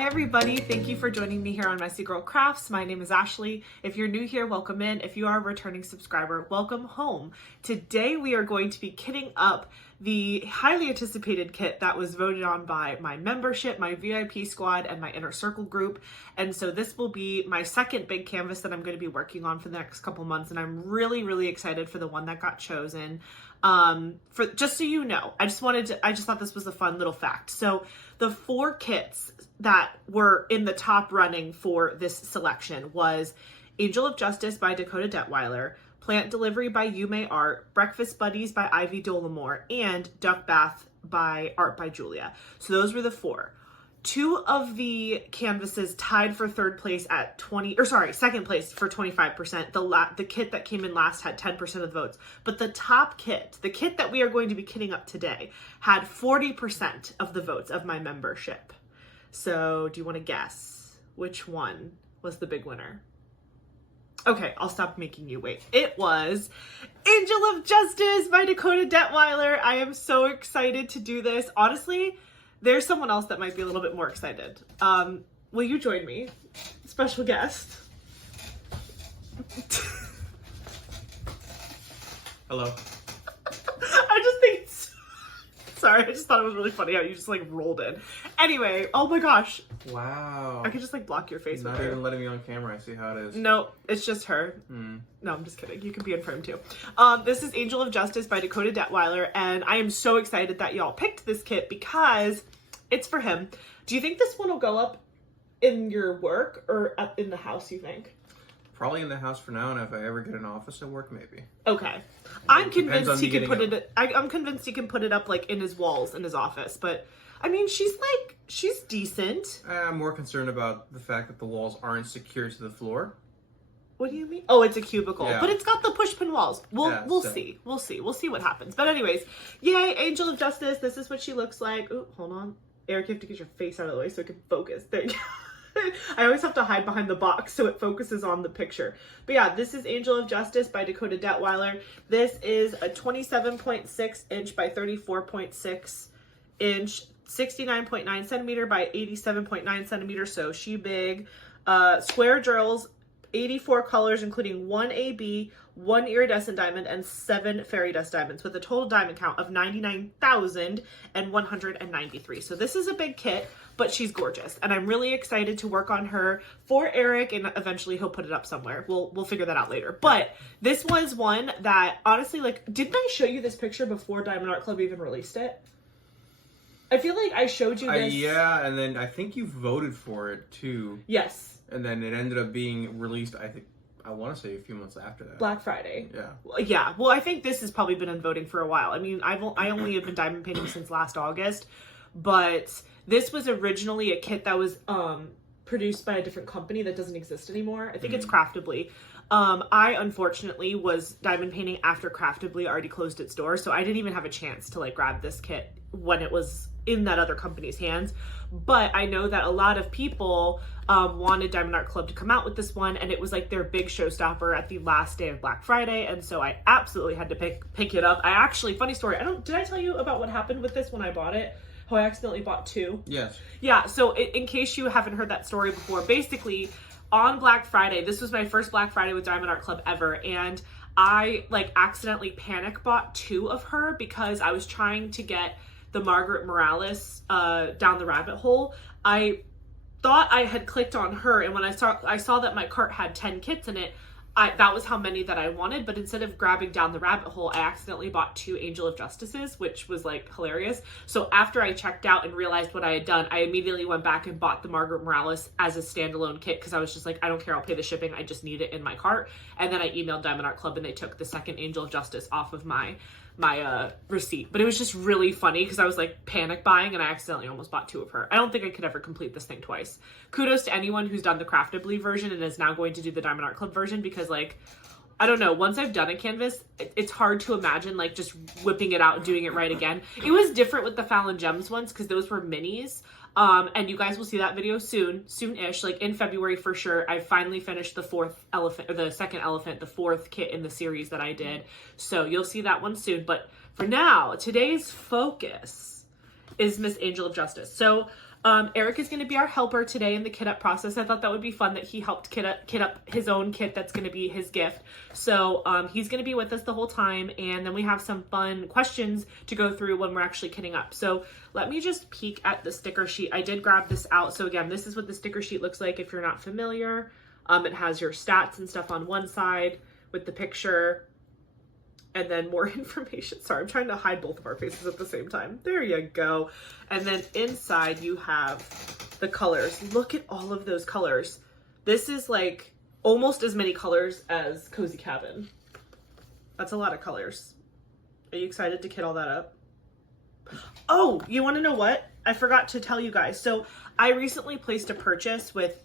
Hi everybody, thank you for joining me here on Messy Girl Crafts. My name is Ashley. If you're new here, welcome in. If you are a returning subscriber, welcome home. Today we are going to be kitting up the highly anticipated kit that was voted on by my membership, my VIP squad, and my inner circle group. And so this will be my second big canvas that I'm going to be working on for the next couple months, and I'm really excited for the one that got chosen. For just so you know, I just thought this was a fun little fact. So the 4 kits that were in the top running for this selection was Angel of Justice by Dakota Daetwiler, Plant Delivery by Yume Art, Breakfast Buddies by Ivy Dollamore, and Duck Bath by Art by Julia. So those were the 4. 2 of the canvases tied for second place for 25%. The kit that came in last had 10% of the votes. But the top kit, the kit that we are going to be kitting up today, had 40% of the votes of my membership. So do you want to guess which one was the big winner? Okay, I'll stop making you wait. It was Angel of Justice by Dakota Daetwiler. I am so excited to do this. Honestly, there's someone else that might be a little bit more excited. Will you join me? Special guest. Hello. Sorry, I just thought it was really funny how you just like rolled in. Anyway, oh my gosh. Wow. I could just like block your face. Not even letting me on camera. I see how it is. No, it's just her. No, I'm just kidding. You can be in frame too. This is Angel of Justice by Dakota Daetwiler, and I am so excited that y'all picked this kit because it's for him. Do you think this one will go up in your work or up in the house, you think? Probably in the house for now, and if I ever get an office at work, maybe. Okay. I'm convinced he can put it. I'm convinced he can put it up like in his walls in his office. But I mean, she's decent. I'm more concerned about the fact that the walls aren't secure to the floor. What do you mean? Oh, it's a cubicle, yeah. But it's got the push pin walls. We'll see what happens. But anyways, yay, Angel of Justice. This is what she looks like. Oh, hold on, Eric, you have to get your face out of the way so it can focus. There you go. I always have to hide behind the box so it focuses on the picture. But yeah, this is Angel of Justice by Dakota Daetwiler. This is a 27.6 inch by 34.6 inch, 69.9 centimeter by 87.9 centimeter. So she big. Square drills, 84 colors, including 1 AB, 1 iridescent diamond, and 7 fairy dust diamonds, with a total diamond count of 99,193. So this is a big kit, but she's gorgeous, and I'm really excited to work on her for Eric, and eventually he'll put it up somewhere. We'll figure that out later. But this was one that, honestly, like, didn't I show you this picture before Diamond Art Club even released it? I feel like I showed you this. Yeah, and then I think you voted for it, too. Yes. And then it ended up being released, I want to say a few months after that. Black Friday. Yeah. Yeah. Well, I think this has probably been in voting for a while. I mean, I only have been diamond painting since last August, but this was originally a kit that was produced by a different company that doesn't exist anymore. I think it's Craftably. I unfortunately was diamond painting after Craftably already closed its doors, so I didn't even have a chance to like grab this kit when it was in that other company's hands. But I know that a lot of people wanted Diamond Art Club to come out with this one, and it was like their big showstopper at the last day of Black Friday, and so I absolutely had to pick it up. I actually, funny story, did I tell you about what happened with this when I bought it? How I accidentally bought 2? Yes. Yeah, so in case you haven't heard that story before, basically on Black Friday, this was my first Black Friday with Diamond Art Club ever, and I like accidentally panic bought 2 of her because I was trying to get the Margaret Morales down the rabbit hole. I thought I had clicked on her, and when I saw that my cart had 10 kits in it, that was how many that I wanted, but instead of grabbing down the rabbit hole, I accidentally bought 2 Angel of Justices, which was like hilarious. So after I checked out and realized what I had done, I immediately went back and bought the Margaret Morales as a standalone kit because I was just like, I don't care, I'll pay the shipping, I just need it in my cart. And then I emailed Diamond Art Club and they took the second Angel of Justice off of my receipt. But it was just really funny because I was like panic buying and I accidentally almost bought 2 of her. I don't think I could ever complete this thing twice. Kudos to anyone who's done the Craftably version and is now going to do the Diamond Art Club version, because like, I don't know, once I've done a canvas, it's hard to imagine like just whipping it out and doing it right again. It was different with the Fallon Gems ones because those were minis. And you guys will see that video soon-ish, like in February for sure. I finally finished the second elephant, the 4th kit in the series that I did. So you'll see that one soon. But for now, today's focus is Miss Angel of Justice. So Eric is going to be our helper today in the kit up process. I thought that would be fun that he helped kit up his own kit that's going to be his gift. So he's going to be with us the whole time, and then we have some fun questions to go through when we're actually kitting up. So let me just peek at the sticker sheet. I did grab this out. So again, this is what the sticker sheet looks like if you're not familiar. It has your stats and stuff on one side with the picture, and then more information. Sorry, I'm trying to hide both of our faces at the same time. There you go. And then inside you have the colors. Look at all of those colors. This is like almost as many colors as Cozy Cabin. That's a lot of colors. Are you excited to kit all that up? Oh, you want to know what? I forgot to tell you guys. So I recently placed a purchase with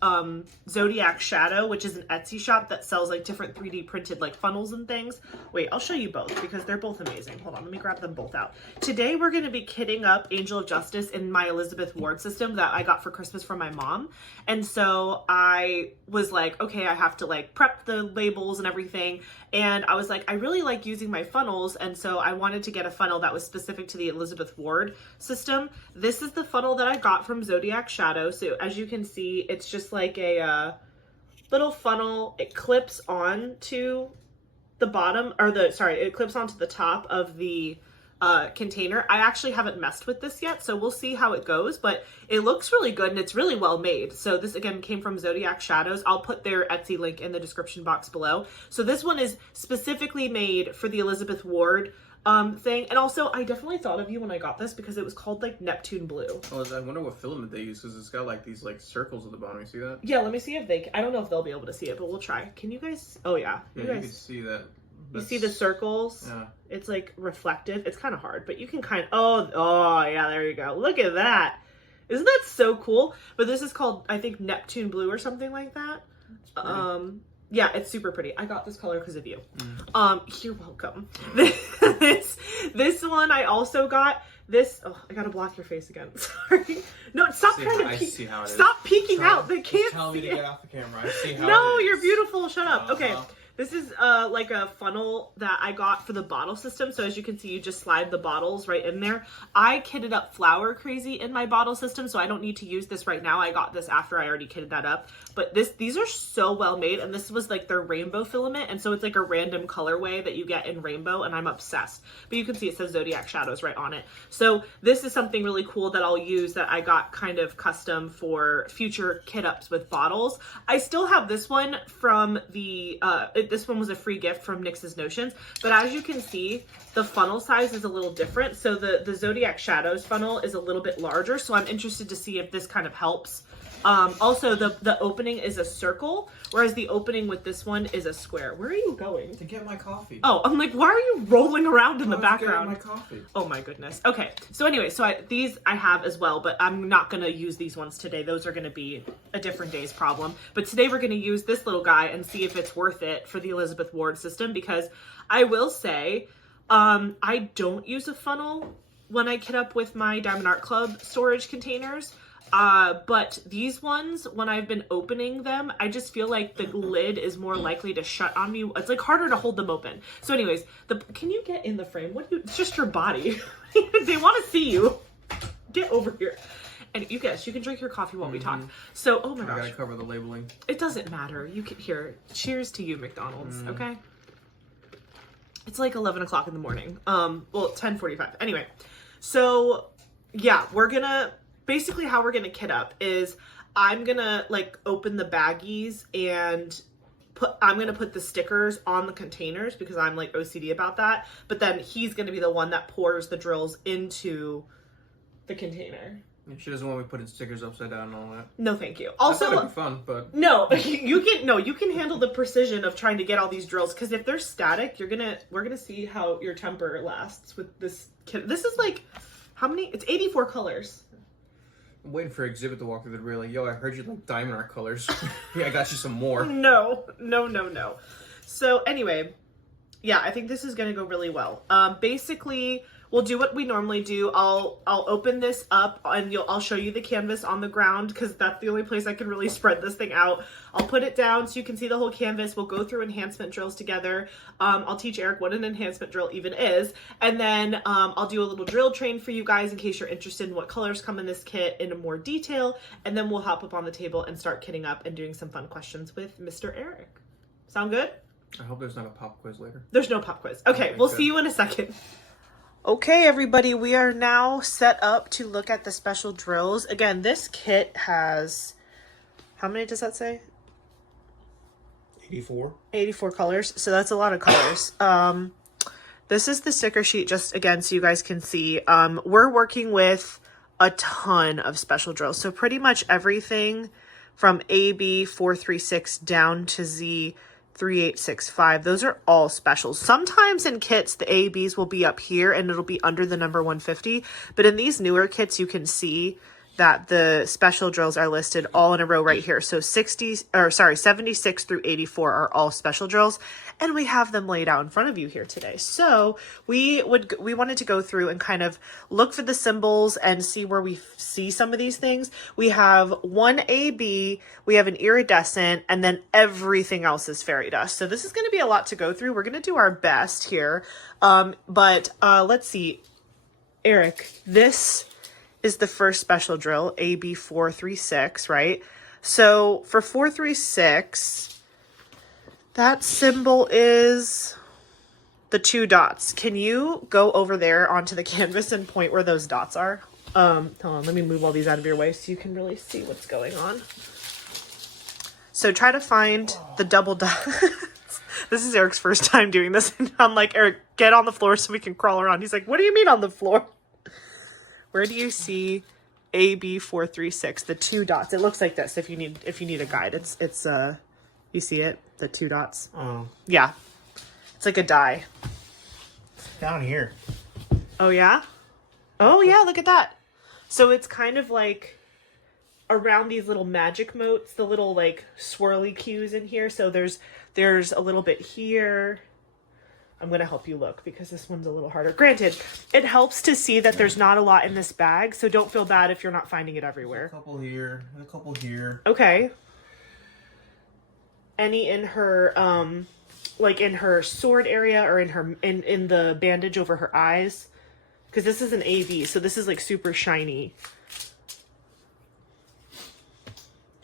Zodiac Shadow, which is an Etsy shop that sells like different 3D printed like funnels and things. Wait, I'll show you both because they're both amazing. Hold on, let me grab them both out. Today we're going to be kitting up Angel of Justice in my Elizabeth Ward system that I got for Christmas from my mom. And so I was like, okay, I have to like prep the labels and everything. And I was like, I really like using my funnels. And so I wanted to get a funnel that was specific to the Elizabeth Ward system. This is the funnel that I got from Zodiac Shadows. So as you can see, it's just like a little funnel. It clips on to the bottom, or it clips onto the top of the container. I actually haven't messed with this yet, so we'll see how it goes, but it looks really good and it's really well made. So this again came from Zodiac Shadows. I'll put their Etsy link in the description box below. So this one is specifically made for the Elizabeth Ward thing. And also I definitely thought of you when I got this because it was called like Neptune Blue. Oh, I wonder what filament they use because it's got like these like circles at the bottom. You see that? Yeah, let me see if I don't know if they'll be able to see it, but we'll try. Can you guys? Oh yeah. You can see that. You see the circles? Yeah. It's like reflective. It's kind of hard, but you can kind of, oh yeah, there you go. Look at that. Isn't that so cool? But this is called, I think, Neptune Blue or something like that. Yeah, it's super pretty. I got this color because of you. You're welcome. This one I also got. This, oh, I gotta block your face again. Sorry. No, stop trying to peek. Stop peeking out. They can't tell me to get off the camera. I see how no, you're beautiful. Shut up. Okay. This is like a funnel that I got for the bottle system. So as you can see, you just slide the bottles right in there. I kitted up Flower Crazy in my bottle system, so I don't need to use this right now. I got this after I already kitted that up. But these are so well made, and this was like their rainbow filament, and so it's like a random colorway that you get in rainbow, and I'm obsessed. But you can see it says Zodiac Shadows right on it. So this is something really cool that I'll use that I got kind of custom for future kit ups with bottles. I still have this one from the this one was a free gift from Nyx's Notions, but as you can see, the funnel size is a little different. So the Zodiac Shadows funnel is a little bit larger, so I'm interested to see if this kind of helps. Also, the opening is a circle, whereas the opening with this one is a square. Where are you going? To get my coffee. Oh, I'm like, why are you rolling around in the background? My coffee. Oh my goodness. Okay, so anyway, these I have as well, but I'm not going to use these ones today. Those are going to be a different day's problem. But today we're going to use this little guy and see if it's worth it for the Elizabeth Ward system, because I will say, I don't use a funnel when I kit up with my Diamond Art Club storage containers. But these ones, when I've been opening them, I just feel like the lid is more likely to shut on me. It's like harder to hold them open. So anyways, can you get in the frame? It's just your body. They want to see you. Get over here. And you can drink your coffee while we talk. So, oh my gosh. I gotta cover the labeling. It doesn't matter. You can, cheers to you, McDonald's, okay? It's like 11 o'clock in the morning. Well, 10:45. Anyway, so yeah, basically how we're gonna kit up is I'm gonna like open the baggies and I'm gonna put the stickers on the containers because I'm like OCD about that. But then he's gonna be the one that pours the drills into the container. She doesn't want me putting stickers upside down and all that. No, thank you. Also, it'd be fun, but no, you can handle the precision of trying to get all these drills, because if they're static, we're gonna see how your temper lasts with this kit. This is like, how many? It's 84 colors. I'm waiting for Exhibit to walk through the door like, yo, I heard you like Diamond Art colors. Yeah, I got you some more. No. So anyway, Yeah, I think this is going to go really well. Basically, we'll do what we normally do. I'll open this up and I'll show you the canvas on the ground because that's the only place I can really spread this thing out. I'll put it down so you can see the whole canvas. We'll go through enhancement drills together. I'll teach Eric what an enhancement drill even is. And then I'll do a little drill train for you guys in case you're interested in what colors come in this kit in more detail. And then we'll hop up on the table and start kitting up and doing some fun questions with Mr. Eric. Sound good? I hope there's not a pop quiz later. There's no pop quiz. Okay, we'll see you in a second. Okay, everybody, we are now set up to look at the special drills. Again, this kit has, how many does that say? 84. 84 colors. So that's a lot of colors. This is the sticker sheet, just again, so you guys can see. We're working with a ton of special drills. So pretty much everything from AB436 down to Z3865. Those are all specials. Sometimes in kits, the ABs will be up here and it'll be under the number 150. But in these newer kits, you can see that the special drills are listed all in a row right here. So 76 through 84 are all special drills, and we have them laid out in front of you here today. So we wanted to go through and kind of look for the symbols and see where we see some of these things. We have one AB, we have an iridescent, and then everything else is fairy dust. So this is going to be a lot to go through. We're going to do our best here. But let's see. Eric, this is the first special drill, AB436, right? So for 436, that symbol is the 2 dots. Can you go over there onto the canvas and point where those dots are? Hold on, let me move all these out of your way so you can really see what's going on. So try to find the double dots. This is Eric's first time doing this. And I'm like, Eric, get on the floor so we can crawl around. He's like, what do you mean on the floor? Where do you see AB436, the 2 dots? It looks like this if you need a guide. It's you see it, the 2 dots? Oh. Yeah. It's like a die. Down here. Oh yeah? Oh yeah, look at that. So it's kind of like around these little magic motes, the little like swirly cues in here. So there's a little bit here. I'm going to help you look because this one's a little harder. Granted, it helps to see that there's not a lot in this bag, so don't feel bad if you're not finding it everywhere. There's a couple here, and a couple here. Okay. Any in her, like in her sword area or in the bandage over her eyes? Because this is an AB, so this is like super shiny.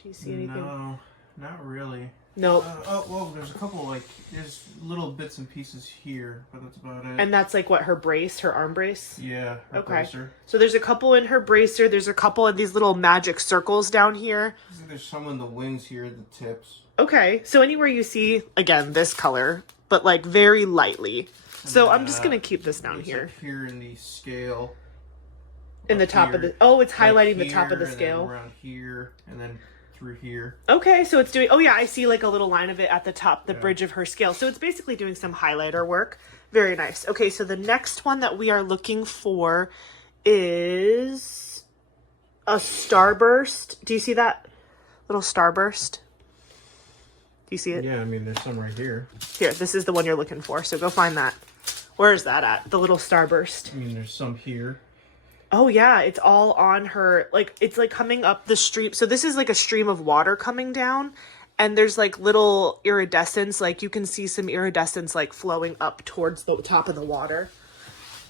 Do you see anything? No, not really. Nope. Well, there's a couple, there's little bits and pieces here, but that's about it. And that's like what, her brace, her arm brace? Yeah, her bracer. So there's a couple in her bracer. There's a couple of these little magic circles down here. I think there's some in the wings here, the tips. Okay, so anywhere you see, again, this color, but like very lightly. So I'm just going to keep this down here. Like here in the scale. In the top of the, oh, it's highlighting the top of the and scale. then around here, and then through here. Okay, so it's doing, oh yeah, I see like a little line of it at the top, the bridge of her scale. So it's basically doing some highlighter work. Very nice. Okay, so the next one that we are looking for is a starburst. Do you see that little starburst? Do you see it? Yeah, I mean, there's some right here. Here, this is the one you're looking for, so go find that. Where is that at? The little starburst. I mean, there's some here. Oh yeah, it's all on her, like, it's like coming up the stream. So this is like a stream of water coming down, and there's like little iridescence, like you can see some iridescence like flowing up towards the top of the water.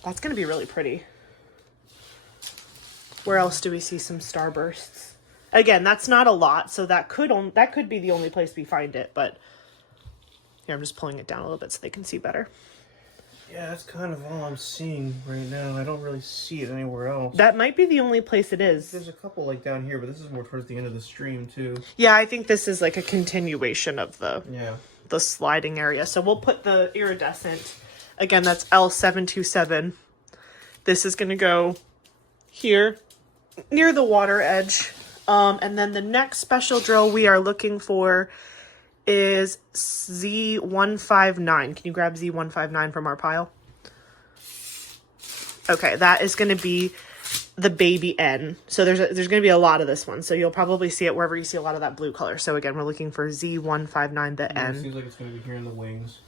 That's gonna be really pretty. Where else do we see some starbursts? Again, that's not a lot, so that could be the only place we find it, but here, I'm just pulling it down a little bit so they can see better. Yeah, that's kind of all I'm seeing right now. I don't really see it anywhere else. That might be the only place it is. There's a couple like down here, but this is more towards the end of the stream too. Yeah, I think this is like a continuation of the sliding area. So we'll put the iridescent, again, that's L727. This is going to go here near the water edge. And then the next special drill we are looking for is Z159. Can you grab Z159 from our pile? Okay, that is going to be the baby N. So there's going to be a lot of this one. So you'll probably see it wherever you see a lot of that blue color. So again, we're looking for Z159, the N. It seems like it's going to be here in the wings.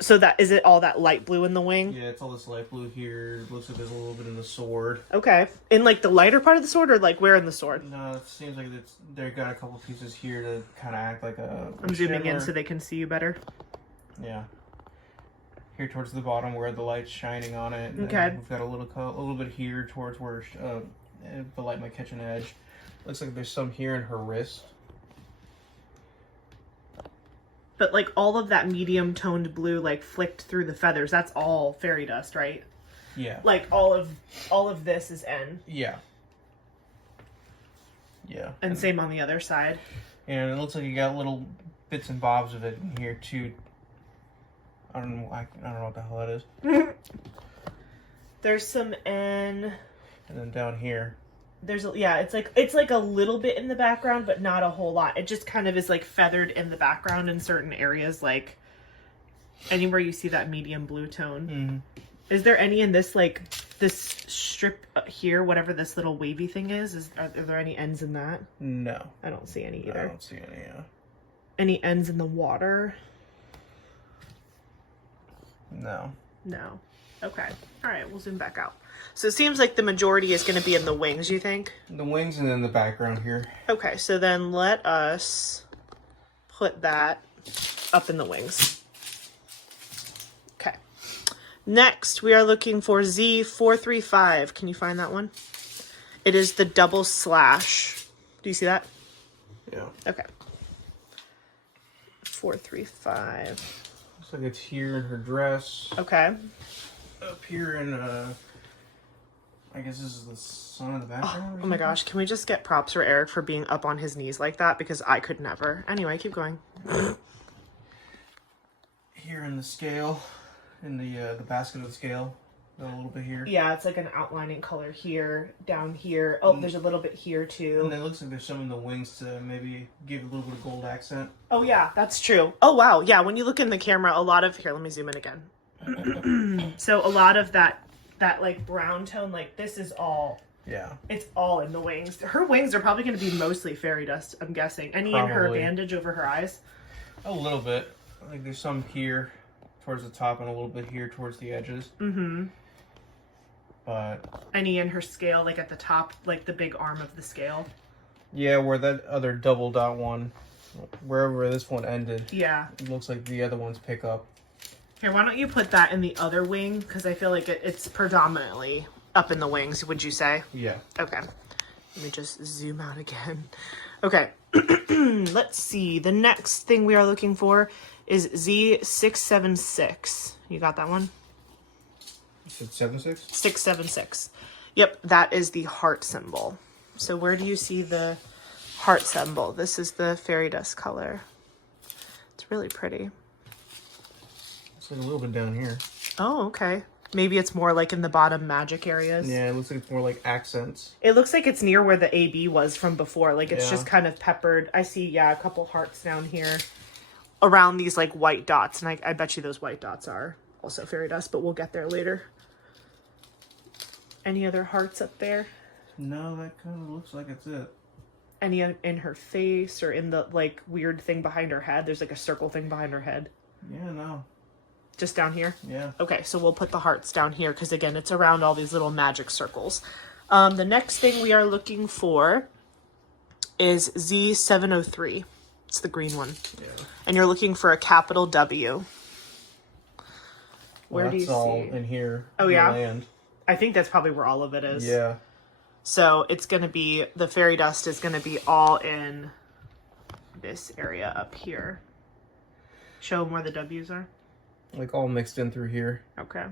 So that is it all that light blue in the wing? Yeah, it's all this light blue here. It looks like there's a little bit in the sword. Okay. In like the lighter part of the sword, or like where in the sword? No, it seems like they got a couple pieces here to kind of act like a I'm zooming shimmer. in so they can see you better. Yeah. Here towards the bottom where the light's shining on it. And okay. We've got a little bit here towards where the light might catch an edge. Looks like there's some here in her wrist. But like all of that medium toned blue like flicked through the feathers, that's all fairy dust, right? Yeah. Like all of this is N. Yeah. Yeah. And same on the other side. And it looks like you got little bits and bobs of it in here too. I don't know what the hell that is. There's some N. And then down here. It's like a little bit in the background, but not a whole lot. It just kind of is like feathered in the background in certain areas, like anywhere you see that medium blue tone. Mm-hmm. Is there any in this, like this strip here, whatever this little wavy thing is? Are there any ends in that? No. I don't see any either. I don't see any, yeah. Any ends in the water? No. No. Okay. All right, we'll zoom back out. So it seems like the majority is going to be in the wings, you think? The wings and then the background here. Okay, so then let us put that up in the wings. Okay. Next, we are looking for Z435. Can you find that one? It is the double slash. Do you see that? Yeah. Okay. 435. Looks like it's here in her dress. Okay. Up here in, I guess this is the sun in the background. Oh my gosh, can we just get props for Eric for being up on his knees like that? Because I could never. Anyway, keep going. Here in the scale, in the basket of the scale, a little bit here. Yeah, it's like an outlining color here, down here. Oh, there's a little bit here too. And it looks like there's some in the wings to maybe give a little bit of gold accent. Oh yeah, that's true. Oh wow, yeah, when you look in the camera, a lot of, here, let me zoom in again. So a lot of that like brown tone, like this is all, yeah, it's all in the wings. Her wings are probably going to be mostly fairy dust, I'm guessing. Any in her bandage over her eyes? A little bit. I think there's some here towards the top and a little bit here towards the edges. Mm-hmm. But any in her scale, like at the top, like the big arm of the scale? Yeah, where that other double dot one, wherever this one ended. Yeah. It looks like the other ones pick up. Here, why don't you put that in the other wing? Because I feel like it's predominantly up in the wings, would you say? Yeah. Okay. Let me just zoom out again. Okay. Let's see. The next thing we are looking for is Z676. You got that one? You said 76? 676. Yep, that is the heart symbol. So where do you see the heart symbol? This is the fairy dust color. It's really pretty. It's like a little bit down here. Oh, okay. Maybe it's more like in the bottom magic areas. Yeah, it looks like it's more like accents. It looks like it's near where the AB was from before. Like it's Yeah. just kind of peppered. I see, yeah, a couple hearts down here around these like white dots. And I bet you those white dots are also fairy dust, but we'll get there later. Any other hearts up there? No, that kind of looks like it's it. Any in her face or in the like weird thing behind her head? There's like a circle thing behind her head. Yeah, no. Just down here? Yeah. Okay, so we'll put the hearts down here because, again, it's around all these little magic circles. The next thing we are looking for is Z703. It's the green one. Yeah. And you're looking for a capital W. Where do you see? That's all in here. Oh, yeah? Land. I think that's probably where all of it is. Yeah. So it's going to be, the fairy dust is going to be all in this area up here. Show them where the W's are. Like all mixed in through here. Okay.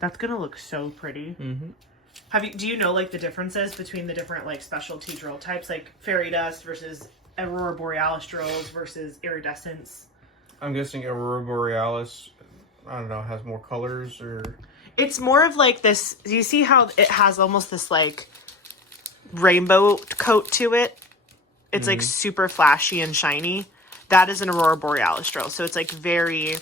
That's gonna look so pretty. Mm-hmm. Do you know like the differences between the different like specialty drill types, like fairy dust versus aurora borealis drills versus iridescence? I'm guessing aurora borealis, I don't know, has more colors or... It's more of like this, do you see how it has almost this like rainbow coat to it? It's like super flashy and shiny. That is an aurora borealis drill. So it's like very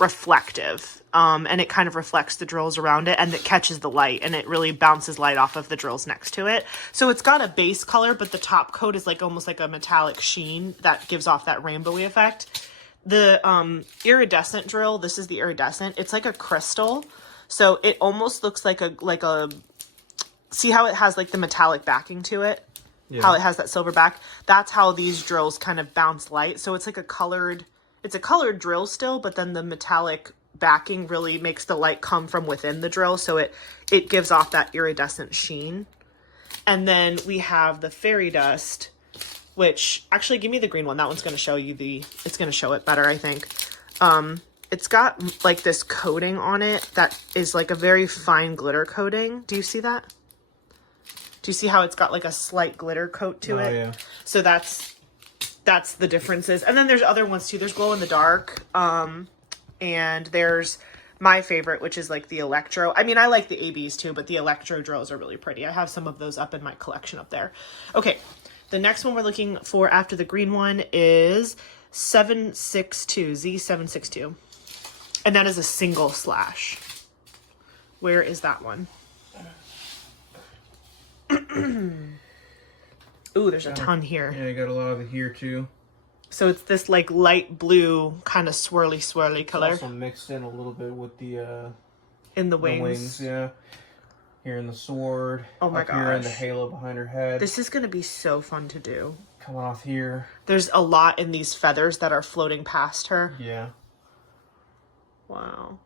reflective, and it kind of reflects the drills around it, and it catches the light, and it really bounces light off of the drills next to it. So it's got a base color, but the top coat is like almost like a metallic sheen that gives off that rainbowy effect. The iridescent drill, this is the iridescent. It's like a crystal. So it almost looks like a see how it has like the metallic backing to it? Yeah. How it has that silver back? That's how these drills kind of bounce light. So it's like it's a colored drill still, but then the metallic backing really makes the light come from within the drill. So it gives off that iridescent sheen. And then we have the fairy dust, which actually give me the green one. That one's going to show you it's going to show it better, I think. It's got like this coating on it that is like a very fine glitter coating. Do you see that? Do you see how it's got like a slight glitter coat to it? Yeah. So that's the differences. And then there's other ones too. There's glow in the dark. And there's my favorite, which is like the electro. I mean, I like the ABs too, but the electro drills are really pretty. I have some of those up in my collection up there. Okay. The next one we're looking for after the green one is 762, Z762. And that is a single slash. Where is that one? Ooh, there's a ton here. Yeah, I got a lot of it here too. So it's this like light blue kind of swirly color. It's also mixed in a little bit with the in the wings. Yeah. Here in the sword. Oh my gosh. Here in the halo behind her head. This is gonna be so fun to do. Coming off here. There's a lot in these feathers that are floating past her. Yeah. Wow.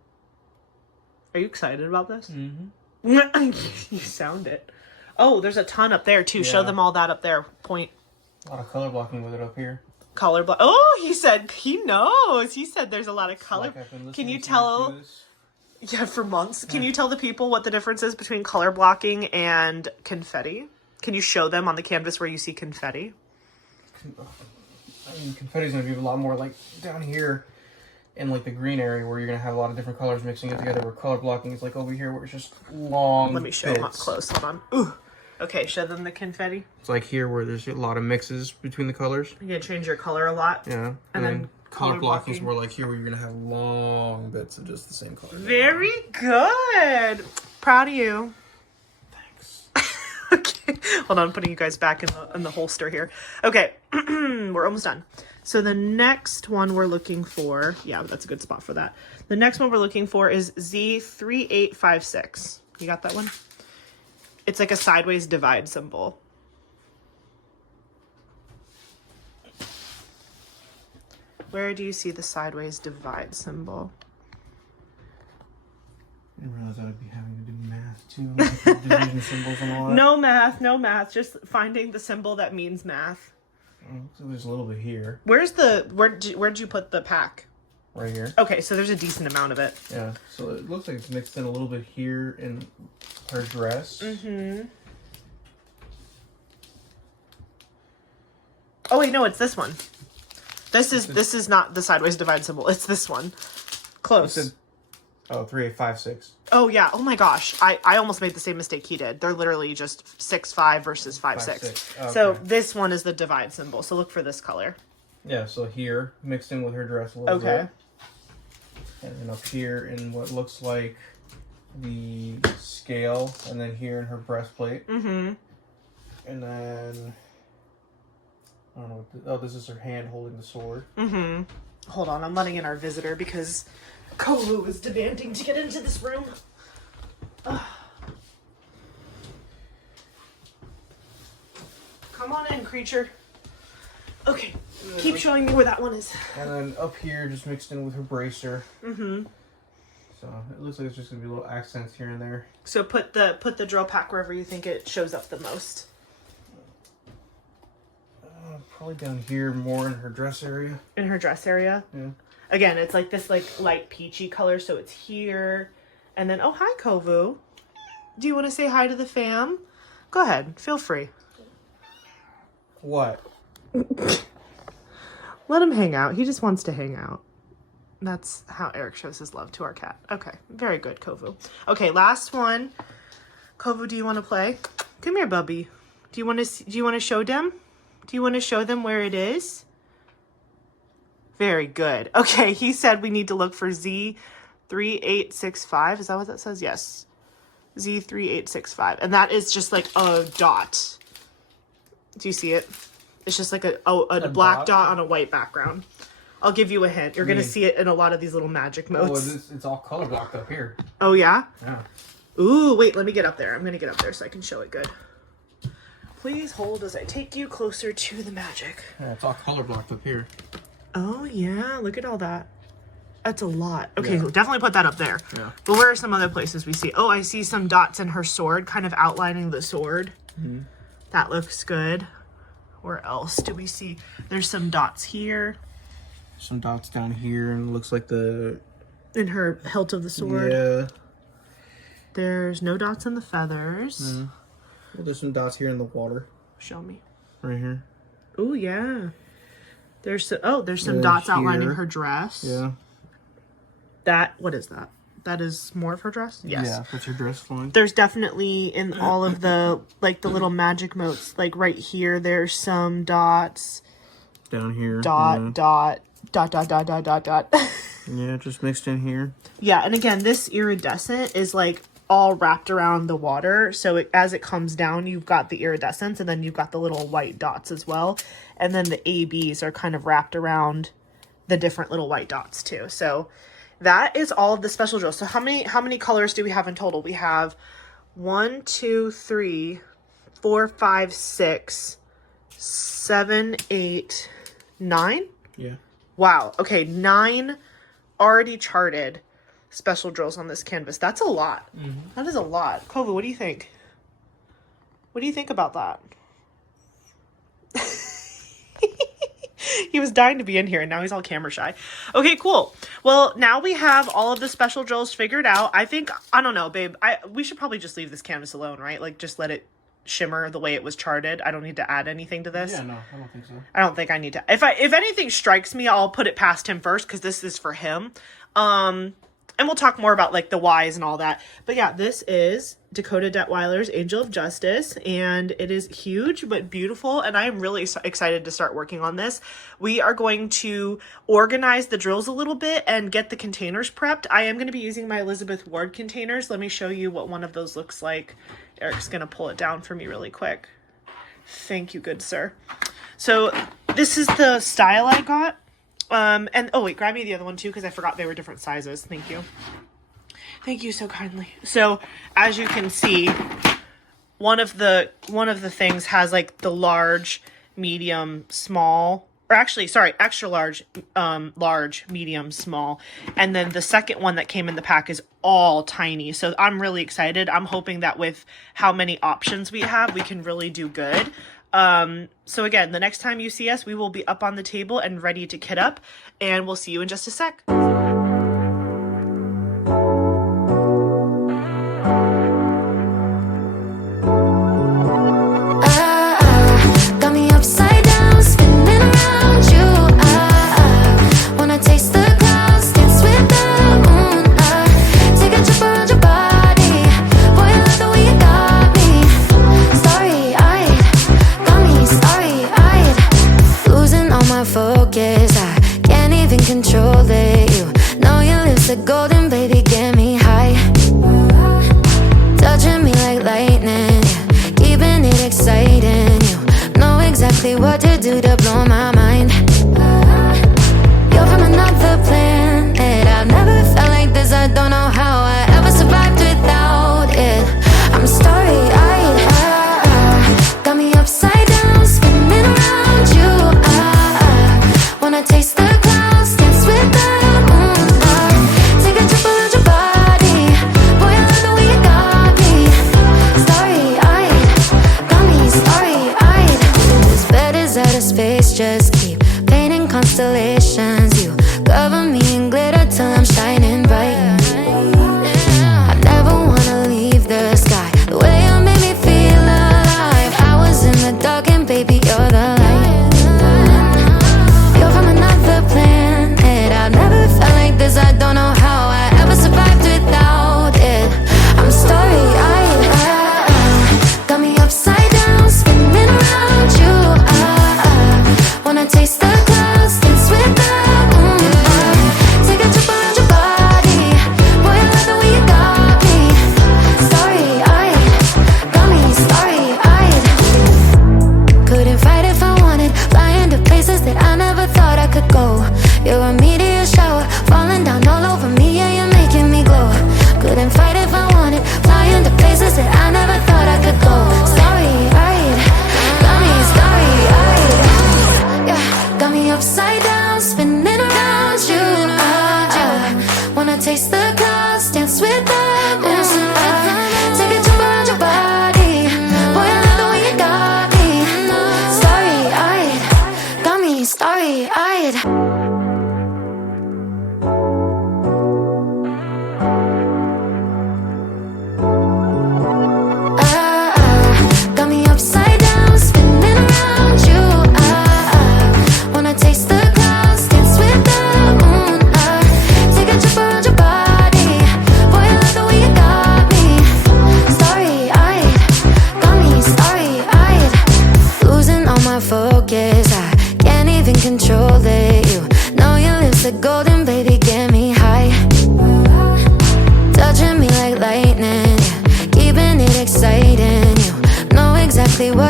Are you excited about this? Mm-hmm. You sound it. Oh, there's a ton up there too. Yeah. Show them all that up there. Point. A lot of color blocking with it up here. Color block. Oh, he said he knows. He said there's a lot of color. Like Can you tell? Yeah, for months. Can you tell the people what the difference is between color blocking and confetti? Can you show them on the canvas where you see confetti? I mean, confetti's gonna be a lot more like down here in like the green area where you're gonna have a lot of different colors mixing it together. Where color blocking is like over here where it's just long. Let me show them up close. Hold on. Ooh. Okay, show them the confetti. It's like here where there's a lot of mixes between the colors. You're gonna change your color a lot. Yeah. And then color blocking is more like here where you're gonna have long bits of just the same color. Very good. Proud of you. Thanks. Okay. Hold on, I'm putting you guys back in the holster here. Okay. We're almost done. So the next one we're looking for, yeah, that's a good spot for that. The next one we're looking for is Z3856. You got that one? It's like a sideways divide symbol. Where do you see the sideways divide symbol? I didn't realize I'd be having to do math too, like division symbols and all that. No math, just finding the symbol that means math. So there's a little bit here. Where'd you put the pack? Right here. Okay, so there's a decent amount of it. Yeah, so it looks like it's mixed in a little bit here in her dress. Mm-hmm. Oh wait, no, it's this one. This is not the sideways divide symbol. It's this one. Close. Said, 3856. Oh yeah. Oh my gosh. I almost made the same mistake he did. They're literally just 6-5 versus 5-6. Okay. So this one is the divide symbol. So look for this color. Yeah. So here mixed in with her dress a little bit. Okay. And then up here in what looks like the scale, and then here in her breastplate. Mm-hmm. And then I don't know. Oh, this is her hand holding the sword. Mm-hmm. Hold on, I'm letting in our visitor because Kolu is demanding to get into this room. Come on in, creature. Okay, keep showing me where that one is. And then up here, just mixed in with her bracer. Mm-hmm. So it looks like it's just gonna be little accents here and there. So put the drill pack wherever you think it shows up the most. Probably down here, more in her dress area. In her dress area? Yeah. Again, it's like this like light peachy color, so it's here. And then, oh, hi, Kovu. Do you want to say hi to the fam? Go ahead. Feel free. What? Let him hang out. He just wants to hang out. That's how Eric shows his love to our cat. Okay. Very good, Kovu. Okay, last one. Kovu, do you want to play? Come here, Bubby. Do you want to show them? Do you want to show them where it is? Very good. Okay, he said we need to look for Z3865. Is that what that says? Yes. Z3865. And that is just like a dot. Do you see it? It's just like a black dot on a white background. I'll give you a hint. You're gonna see it in a lot of these little magic modes. It's all color blocked up here. Oh yeah? Yeah. Ooh, wait, let me get up there. I'm gonna get up there so I can show it good. Please hold as I take you closer to the magic. Yeah, it's all color blocked up here. Oh yeah, look at all that. That's a lot. Okay, Yeah. so definitely put that up there. Yeah. But where are some other places we see? Oh, I see some dots in her sword, kind of outlining the sword. Mm-hmm. That looks good. Where else do we see? There's some dots here. Some dots down here, and it looks like the... In her hilt of the sword. Yeah. There's no dots in the feathers. Mm. Well, there's some dots here in the water. Show me. Right here. Oh, yeah. There's some dots outlining her dress. Yeah. What is that? That is more of her dress? Yes. Yeah, that's her dress line. There's definitely in all of the, like, the little magic motes, like right here, there's some dots. Down here. Dot. Yeah, just mixed in here. Yeah, and again, this iridescent is like all wrapped around the water. So as it comes down, you've got the iridescence, and then you've got the little white dots as well. And then the ABs are kind of wrapped around the different little white dots too. So that is all of the special drills. So how many colors do we have in total? We have 1, 2, 3, 4, 5, 6, 7, 8, 9. Yeah. Wow. Okay, 9 already charted special drills on this canvas. That's a lot. Mm-hmm. That is a lot. Kova, what do you think? What do you think about that? He was dying to be in here, and now he's all camera shy. Okay, cool. Well, now we have all of the special drills figured out. I don't know, babe. We should probably just leave this canvas alone, right? Like, just let it shimmer the way it was charted. I don't need to add anything to this. Yeah, no, I don't think so. I don't think I need to. If anything strikes me, I'll put it past him first, because this is for him. And we'll talk more about like the whys and all that. But yeah, this is Dakota Daetwiler's Angel of Justice, and it is huge but beautiful, and I am really excited to start working on this. We are going to organize the drills a little bit and get the containers prepped. I am going to be using my Elizabeth Ward containers. Let me show you what one of those looks like. Eric's going to pull it down for me really quick. Thank you, good sir. So this is the style I got. And oh wait, grab me the other one too, because I forgot they were different sizes. Thank you. Thank you so kindly. So as you can see, one of the things has like the large, medium, small, or actually, sorry, extra large, large, medium, small. And then the second one that came in the pack is all tiny. So I'm really excited. I'm hoping that with how many options we have, we can really do good. So again, the next time you see us, we will be up on the table and ready to kit up, and we'll see you in just a sec. Got me upside down, spinning around you. Wanna taste the clouds, dance with the moon. Take a trip around your body. Boy, I love the way you got me. Starry-eyed, got me starry-eyed. Losing all my focus, I can't even control it. You know your lips are golden, baby, get me high. Touching me like lightning, yeah, keeping it exciting. You know exactly what to do to blow my mind. You're from another planet. I've never felt like this. I don't know how I ever survived without it. I'm starry-eyed. Got me upside down, spinning around you. Wanna taste the clouds, dance with the moon. Take a trip around your body. Boy, I love the way you got me. Starry-eyed, got me starry-eyed. This bed is out of space.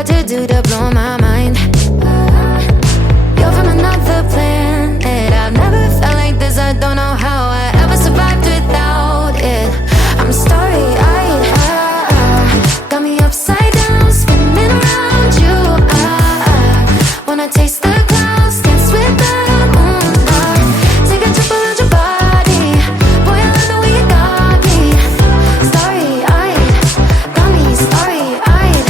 what to do to blow my mind. You're from another planet. I've never felt like this. I don't know how I ever survived without it. I'm starry-eyed. Got me upside down, spinning around you. Wanna taste the clouds, dance with the moon. Take a trip around your body. Boy, I love the way you got me. Starry-eyed, got me starry-eyed.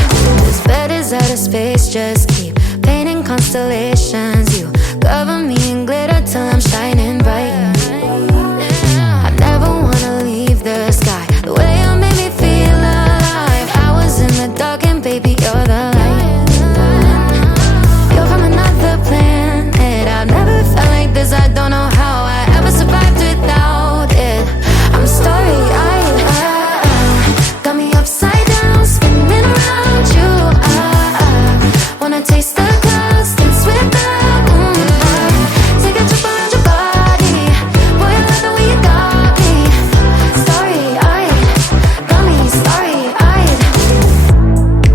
This bed is out of space, just keep painting constellations. You cover me in glitter till I'm shining bright. I never wanna leave the sky. The way you made me feel alive. I was in the dark and baby, you're the light. You're from another planet. I've never felt like this. I don't know how I ever survived without it. I'm starry-eyed. Got me upside down, spinning around you. Wanna taste the clouds, dance with the moon. Take a trip around your body. Boy, I love the way you got me. Starry-eyed, got me starry-eyed.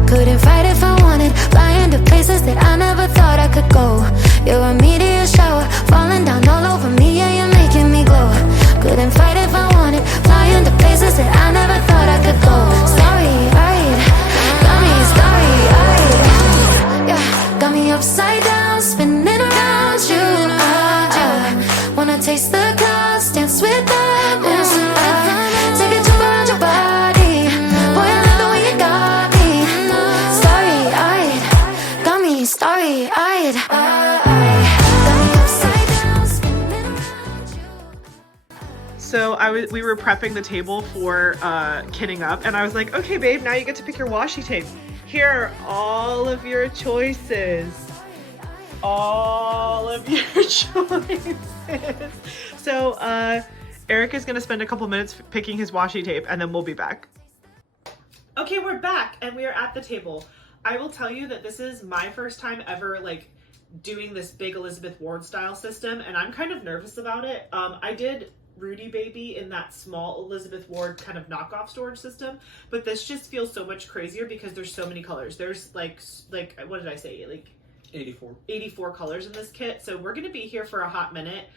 Couldn't fight if I wanted. Flying to places that I never thought I could go. You're a meteor shower, falling down all over me. Yeah, you're making me glow. Couldn't fight if I wanted. Flying to places that I never thought I could go. Starry-eyed, got me starry-eyed. Yeah, got me upside down, spinning around you. Wanna taste the clouds, dance with the moon. Take a trip around your body. Boy, I love the way you got me. Starry-eyed, got me starry-eyed. Got me upside down, spinning around you. So we were prepping the table for kitting up, and I was like, okay, babe, now you get to pick your washi tape. Here are all of your choices. All of your choices. So Eric is gonna spend a couple minutes picking his washi tape, and then we'll be back. Okay, we're back, and we are at the table. I will tell you that this is my first time ever like doing this big Elizabeth Ward style system, and I'm kind of nervous about it. I did Rudy Baby in that small Elizabeth Ward kind of knockoff storage system, but this just feels so much crazier because there's so many colors. There's like what did I say, like 84 colors in this kit. So we're gonna be here for a hot minute.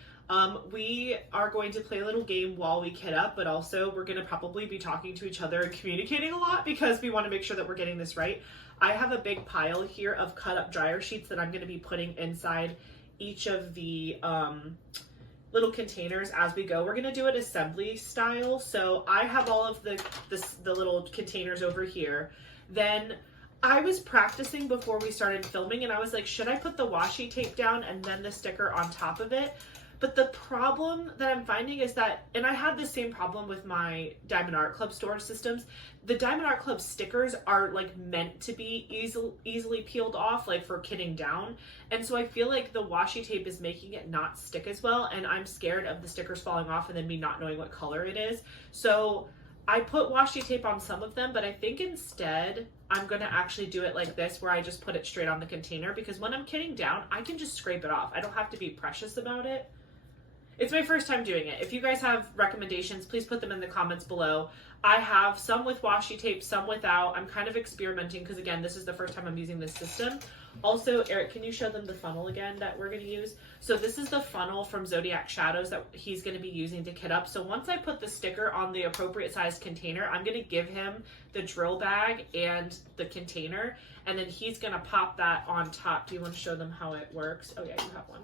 We are going to play a little game while we kit up, but also we're gonna probably be talking to each other and communicating a lot because we want to make sure that we're getting this right. I have a big pile here of cut up dryer sheets that I'm going to be putting inside each of the little containers as we go. We're going to do it assembly style. So I have all of the little containers over here. Then I was practicing before we started filming, and I was like, should I put the washi tape down and then the sticker on top of it? But the problem that I'm finding is that, and I had the same problem with my Diamond Art Club storage systems, the Diamond Art Club stickers are like meant to be easily peeled off, like for kitting down. And so I feel like the washi tape is making it not stick as well, and I'm scared of the stickers falling off and then me not knowing what color it is. So I put washi tape on some of them, but I think instead I'm gonna actually do it like this, where I just put it straight on the container, because when I'm kitting down, I can just scrape it off. I don't have to be precious about it. It's my first time doing it. If you guys have recommendations, please put them in the comments below. I have some with washi tape, some without. I'm kind of experimenting because, again, this is the first time I'm using this system. Also, Eric, can you show them the funnel again that we're going to use? So this is the funnel from Zodiac Shadows that he's going to be using to kit up. So once I put the sticker on the appropriate size container, I'm going to give him the drill bag and the container, and then he's going to pop that on top. Do you want to show them how it works? Oh yeah, you have one.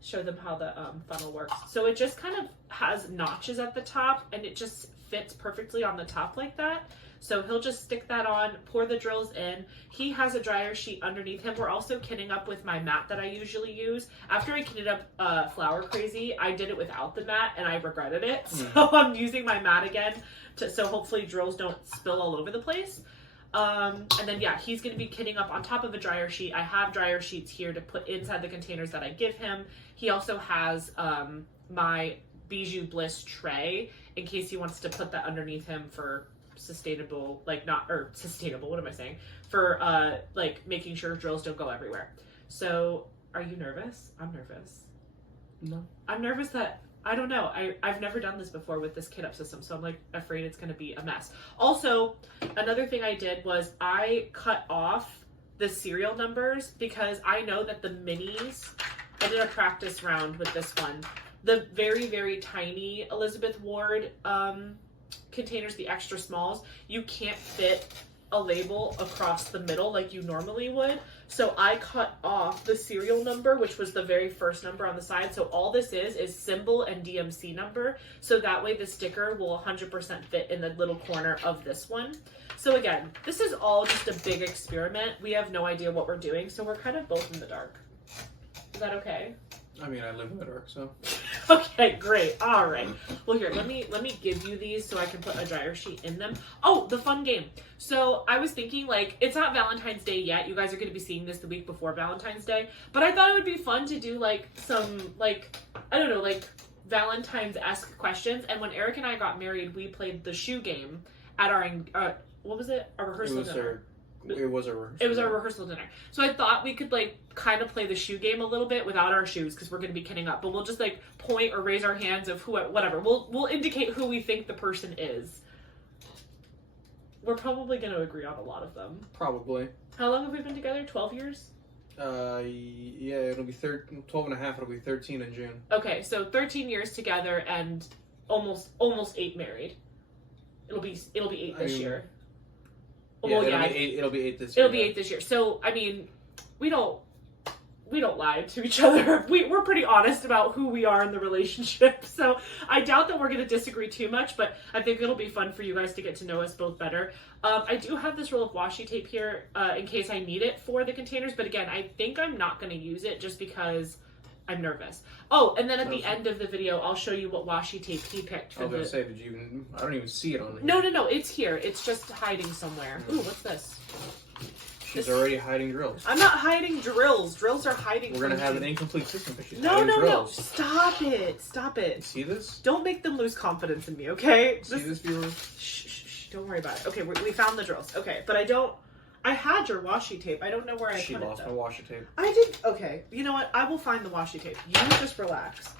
Show them how the funnel works. So it just kind of has notches at the top, and it just fits perfectly on the top like that. So he'll just stick that on, pour the drills in. He has a dryer sheet underneath him. We're also kitting up with my mat that I usually use. After I kitted up Flower Crazy, I did it without the mat, and I regretted it. So I'm using my mat again, so hopefully drills don't spill all over the place. And then yeah, he's going to be kitting up on top of a dryer sheet. I have dryer sheets here to put inside the containers that I give him. He also has my Bijou Bliss tray in case he wants to put that underneath him for sustainable, like not, or sustainable, what am I saying? For like making sure drills don't go everywhere. So are you nervous? I'm nervous. No. I'm nervous that, I don't know. I've never done this before with this kit up system, so I'm like afraid it's going to be a mess. Also, another thing I did was I cut off the serial numbers because I know that the minis, I did a practice round with this one. The very, very tiny Elizabeth Ward containers, the extra smalls, you can't fit a label across the middle like you normally would. So I cut off the serial number, which was the very first number on the side. So all this is symbol and DMC number. So that way the sticker will 100% fit in the little corner of this one. So again, this is all just a big experiment. We have no idea what we're doing. So we're kind of both in the dark. Is that okay? I mean, I live in the dark, so. Okay, great. All right. Well, here, let me give you these so I can put a dryer sheet in them. Oh, the fun game. So I was thinking, like, it's not Valentine's Day yet. You guys are going to be seeing this the week before Valentine's Day. But I thought it would be fun to do, like, some, like, I don't know, like, Valentine's-esque questions. And when Eric and I got married, we played the shoe game at our, what was it? Our rehearsal dinner. It was a rehearsal. It was our rehearsal dinner. So I thought we could, like, kind of play the shoe game a little bit without our shoes because we're going to be kitting up. But we'll just, like, point or raise our hands of who, whatever. We'll indicate who we think the person is. We're probably going to agree on a lot of them. Probably. How long have we been together? 12 years? Yeah, it'll be 12 and a half. It'll be 13 in June. Okay, so 13 years together and almost 8 married. It'll be 8 this year. Yeah, well, it'll be 8 this year. It'll be 8 this year. So, I mean, we don't lie to each other. We're pretty honest about who we are in the relationship. So I doubt that we're going to disagree too much, but I think it'll be fun for you guys to get to know us both better. I do have this roll of washi tape here in case I need it for the containers. But again, I think I'm not going to use it just because I'm nervous. Oh, and then at the end of the video, I'll show you what washi tape he picked for I was going to say, did you even... I don't even see it on here. No, it's here. It's just hiding somewhere. Ooh, what's this? She's already hiding drills. I'm not hiding drills. Drills are hiding. We're going to have an incomplete system because she's No. hiding drills. Stop it. You see this? Don't make them lose confidence in me, okay? See this, viewers? Shh. Don't worry about it. Okay, we found the drills. Okay, but I had your washi tape. I don't know where I put it. She lost my washi tape. I did. Okay, you know what? I will find the washi tape. You just relax.